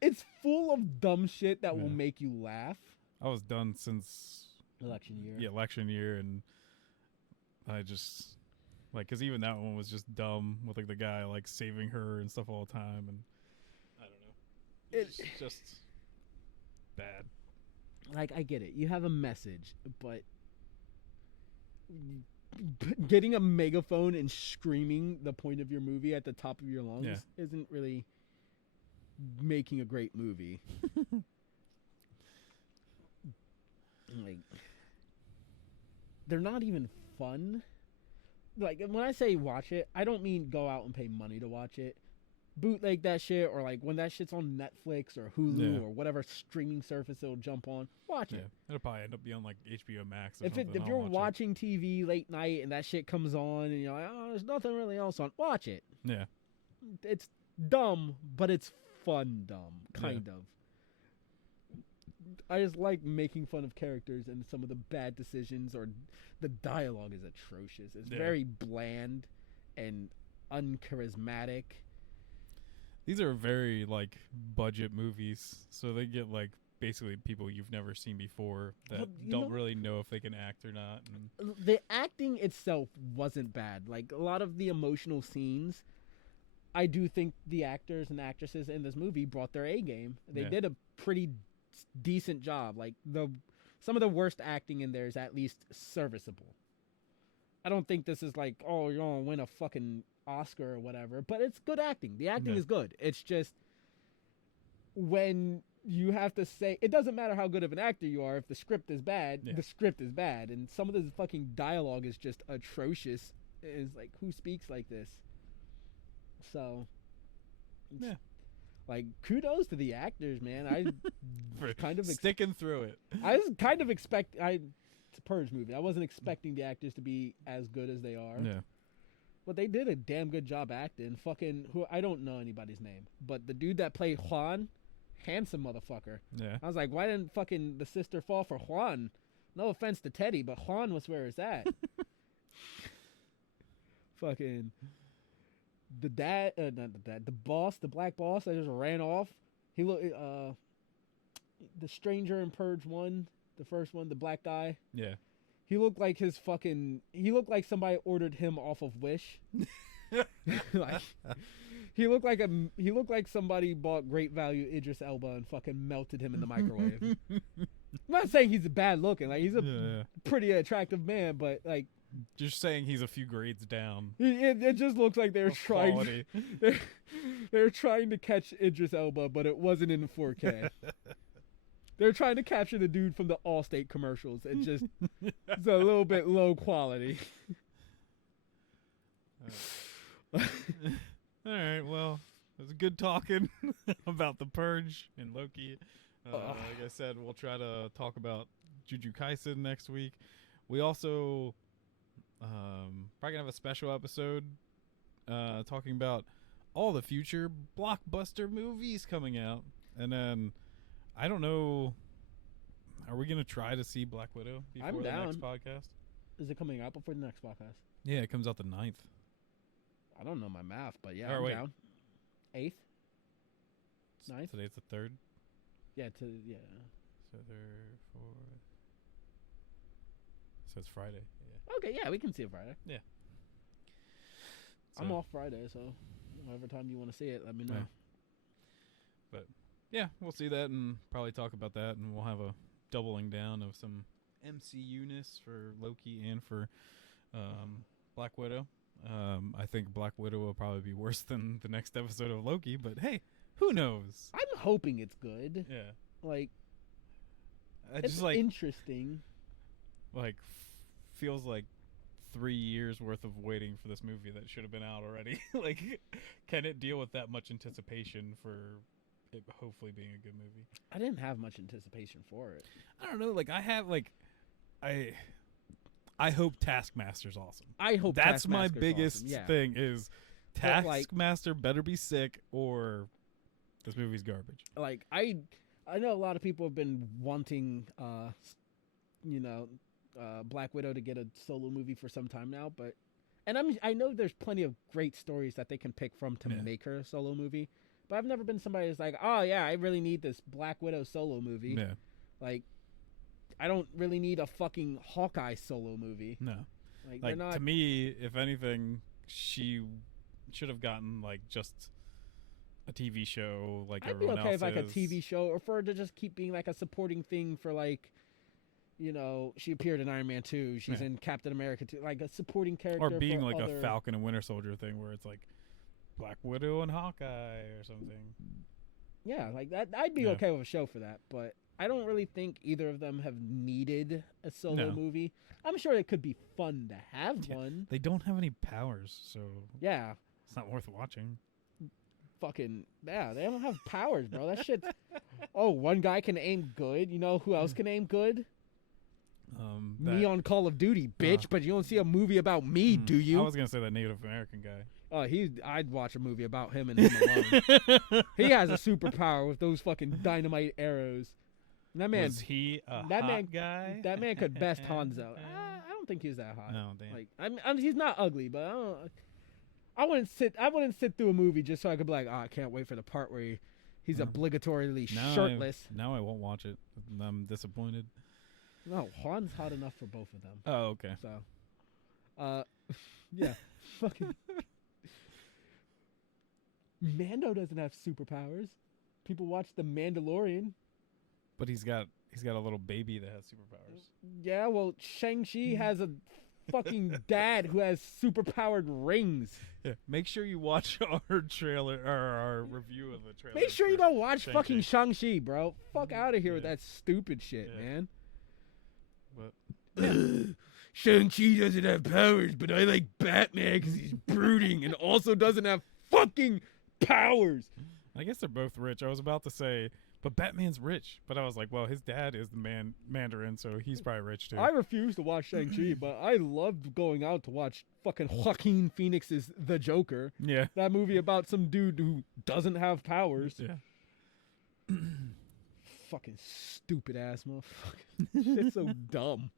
It's full of dumb shit that will Yeah. make you laugh. I was done since Election year. Yeah, election year, and I just like, because even that one was just dumb with like the guy like saving her and stuff all the time, and I don't know. It's just bad. Like, I get it. You have a message, but getting a megaphone and screaming the point of your movie at the top of your lungs isn't really making a great movie. Like, they're not even fun. Like, when I say watch it, I don't mean go out and pay money to watch it. Bootleg that shit, or like when that shit's on Netflix or Hulu or whatever streaming service it'll jump on, watch it. It'll probably end up being on like HBO Max or If something. you're watching TV late night and that shit comes on and you're like, oh, there's nothing really else on, watch it. Yeah. It's dumb, but it's fun dumb, kind of. I just like making fun of characters and some of the bad decisions, or the dialogue is atrocious. It's very bland and uncharismatic. These are very like budget movies, so they get like basically people you've never seen before that don't really know if they can act or not. And the acting itself wasn't bad. Like, a lot of the emotional scenes, I do think the actors and actresses in this movie brought their A game. They did a pretty decent job. Like, some of the worst acting in there is at least serviceable. I don't think this is like, oh, you're gonna win a fucking Oscar or whatever, but it's good acting. The acting is good. It's just when you have to say, it doesn't matter how good of an actor you are. If the script is bad, the script is bad. And some of this fucking dialogue is just atrocious. It's like, who speaks like this? So, yeah. Like, kudos to the actors, man. I For kind of sticking through it. I was kind of it's a Purge movie. I wasn't expecting the actors to be as good as they are. Yeah. But they did a damn good job acting. Fucking I don't know anybody's name, but the dude that played Juan, handsome motherfucker. Yeah. I was like, why didn't fucking the sister fall for Juan? No offense to Teddy, but Juan was where it's at. Fucking the dad, not the dad, the boss, the black boss that just ran off. He looked, the stranger in Purge 1, the first one, the black guy. Yeah. He looked like he looked like somebody ordered him off of Wish. Like, he looked like somebody bought Great Value Idris Elba and fucking melted him in the microwave. I'm not saying he's bad looking, like he's a pretty attractive man, but like, just saying he's a few grades down. It just looks like they're trying. They're trying to catch Idris Elba, but it wasn't in 4K. They're trying to capture the dude from the Allstate commercials. It just it's a little bit low quality. All right. Well, it was good talking about the Purge and Loki. Like I said, we'll try to talk about Jujutsu Kaisen next week. We also probably gonna have a special episode talking about all the future blockbuster movies coming out, and then I don't know, are we gonna try to see Black Widow before the next podcast? Is it coming out before the next podcast? Yeah, it comes out the 9th. I don't know my math, but yeah, I'm down. 8th, 9th. Today's the 3rd. Yeah, So they're 4th. So it's Friday. Yeah. Okay, yeah, we can see it Friday. Yeah. So, I'm off Friday, so whatever time you want to see it, let me know. Yeah. But yeah, we'll see that and probably talk about that, and we'll have a doubling down of some MCU-ness for Loki and for Black Widow. I think Black Widow will probably be worse than the next episode of Loki, but hey, who knows? I'm hoping it's good. Yeah. Like, it's just like interesting. Like, feels like 3 years worth of waiting for this movie that should have been out already. Like, can it deal with that much anticipation for it hopefully being a good movie? I didn't have much anticipation for it. I don't know. Like, I hope Taskmaster's awesome. I hope that's my biggest awesome. thing is Taskmaster better be sick or this movie's garbage. Like, I know a lot of people have been wanting, Black Widow to get a solo movie for some time now, and I know there's plenty of great stories that they can pick from to make her a solo movie, but I've never been somebody that's like, oh yeah, I really need this Black Widow solo movie. Yeah. Like, I don't really need a fucking Hawkeye solo movie. No. Like to me, if anything, she should have gotten like just a TV show like everyone else. I'd be okay with like a TV show, or for her to just keep being like a supporting thing for like, she appeared in Iron Man 2. She's in Captain America 2. Like a supporting character. Or being like a Falcon and Winter Soldier thing where it's like Black Widow and Hawkeye or something. Yeah, like that. I'd be okay with a show for that, but I don't really think either of them have needed a solo movie. I'm sure it could be fun to have one. They don't have any powers, so yeah, it's not worth watching. Fucking yeah, they don't have powers, bro. That shit. Oh, one guy can aim good. You know who else can aim good? Me on Call of Duty, bitch. But you don't see a movie about me, do you? I was gonna say that Native American guy. Oh, I'd watch a movie about him and him alone. He has a superpower with those fucking dynamite arrows. That man, was he a hot guy? That man could best Hanzo. I don't think he's that hot. No, damn. Like, he's not ugly, but I wouldn't sit through a movie just so I could be like, I can't wait for the part where he's obligatorily shirtless. Now I won't watch it. I'm disappointed. No, Juan's hot enough for both of them. Oh, okay. So, yeah, fucking Mando doesn't have superpowers. People watch The Mandalorian. But he's got a little baby that has superpowers. Yeah, well, Shang-Chi has a fucking dad who has superpowered rings. Yeah. Make sure you watch our trailer or our review of the trailer. Make sure you go watch Shang-Chi. fucking Shang-Chi, bro. Fuck out of here with Yeah. that stupid shit, Yeah. man. But Shang-Chi doesn't have powers, but I like Batman because he's brooding and also doesn't have fucking powers. I guess they're both rich. I was about to say, but Batman's rich. But I was like, well, his dad is the Mandarin, so he's probably rich too. I refuse to watch Shang-Chi, but I loved going out to watch fucking Joaquin Phoenix's The Joker. Yeah. That movie about some dude who doesn't have powers. Yeah. Fucking stupid ass motherfucker. Shit's so dumb.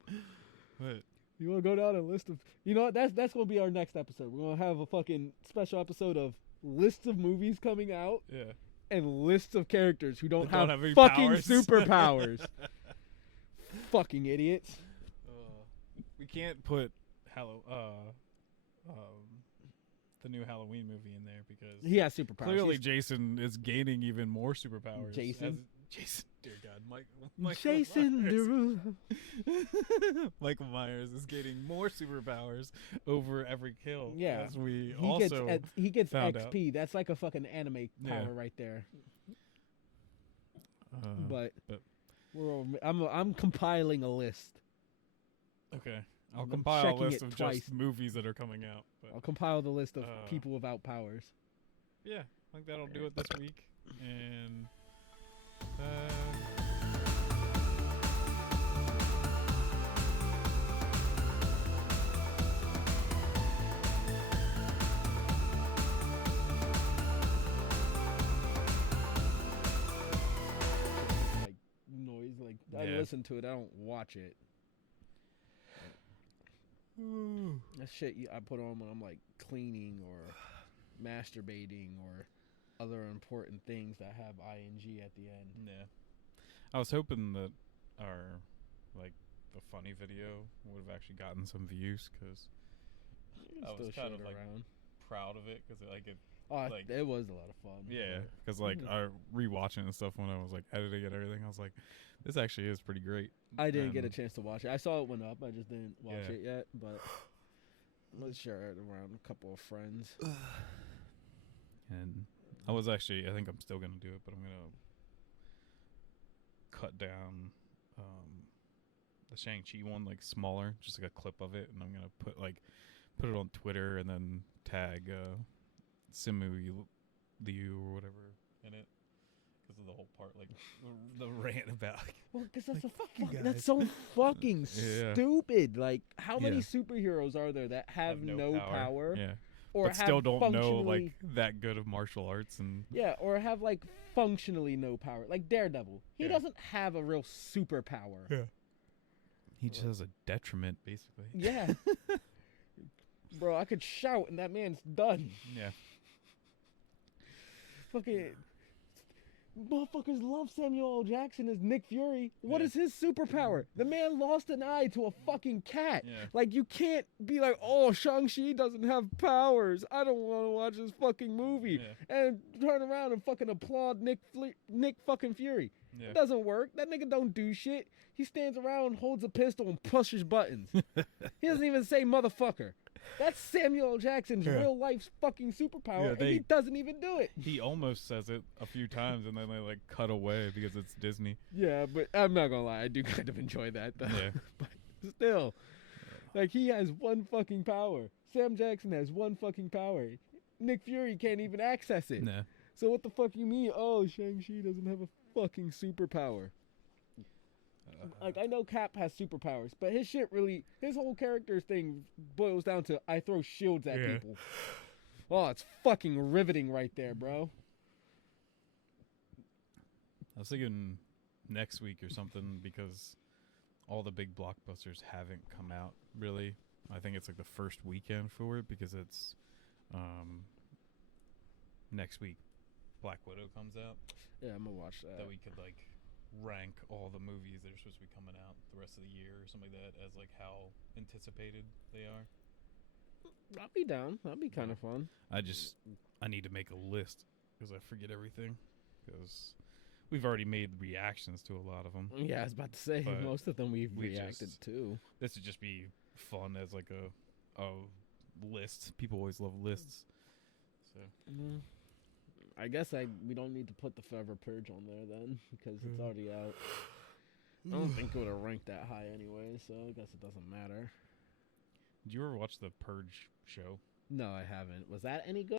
But You want to go down a list of... You know what? That's going to be our next episode. We're going to have a fucking special episode of lists of movies coming out yeah. and lists of characters who don't have any fucking powers. superpowers. Fucking idiots. We can't put the new Halloween movie in there because He has superpowers. clearly He's- Jason is gaining even more superpowers. Jason? Jason, dear God, Michael Jason Myers. Derulo. Michael Myers is getting more superpowers over every kill. Yeah. as we He also gets found XP. That's like a fucking anime power Yeah. right there. but But I'm compiling a list. okay. I'll I'm compile a checking list it of twice. just movies that are coming out. But I'll compile the list of Uh, people without powers. yeah, I think that'll do it this week. And Like noise, like I Yeah. listen to it. I don't watch it. That shit I put on when I'm like cleaning or masturbating or other important things that have ing at the end. yeah, I was hoping that our the funny video would have actually gotten some views because I was Still kind showed of, like, around. proud of it because it Oh, like- it was a lot of fun. yeah, because like I rewatching and stuff when I was like editing and everything, I was like, this actually is pretty great. I didn't get a And- chance to watch it. I saw it went up. I just didn't watch Yeah. it yet. But let's share it around a couple of friends. And I think I'm still gonna do it, but I'm gonna cut down the Shang-Chi one like smaller, just like a clip of it, and I'm gonna put it on Twitter and then tag Simu Liu or whatever in it because of the whole part, like the rant about. Well, because that's you that's guys. so fucking Yeah. stupid. Like, how many Yeah. superheroes are there that have no power, Yeah, or but have still don't know functionally- like that good of martial arts and Yeah, or have like functionally no power. Like Daredevil, he Yeah. doesn't have a real superpower. Yeah. He just has a detriment, basically. Yeah. Bro, I could shout and that man's done. Yeah. Fucking motherfuckers love Samuel L. Jackson as Nick Fury. What Yeah. is his superpower? The man lost an eye to a fucking cat. Yeah. Like, you can't be like, oh, Shang-Chi doesn't have powers. I don't want to watch this fucking movie. Yeah. And turn around and fucking applaud Nick fucking Fury. Yeah. It doesn't work. That nigga don't do shit. He stands around, holds a pistol, and pushes buttons. He doesn't even say motherfucker. That's Samuel L. Jackson's Yeah. real life's fucking superpower, Yeah, and he they- doesn't even do it. He almost says it a few times, and then they like cut away because it's Disney. Yeah, but I'm not gonna lie, I do kind of enjoy that though. Yeah. But still, like, he has one fucking power. Sam Jackson has one fucking power. Nick Fury can't even access it. Nah. So what the fuck you mean? Oh, Shang-Chi doesn't have a fucking superpower. Like, I know Cap has superpowers, but his whole character thing boils down to I throw shields at Yeah. people. Oh, it's fucking riveting right there, bro. I was thinking next week or something because all the big blockbusters haven't come out really. I think it's like the first weekend for it because it's next week Black Widow comes out. Yeah, I'm gonna watch that. That we could like rank all the movies that are supposed to be coming out the rest of the year or something like that as like how anticipated they are. I'll be down. That'd be kind of fun. I need to make a list because I forget everything because we've already made reactions to a lot of them. Yeah, I was about to say But most of them we've we reacted just- to. This would just be fun as like a list. People always love lists. So I guess we don't need to put the Forever Purge on there then because it's already out. I don't think it would have ranked that high anyway, so I guess it doesn't matter. Did you ever watch the Purge show? No, I haven't. Was that any good?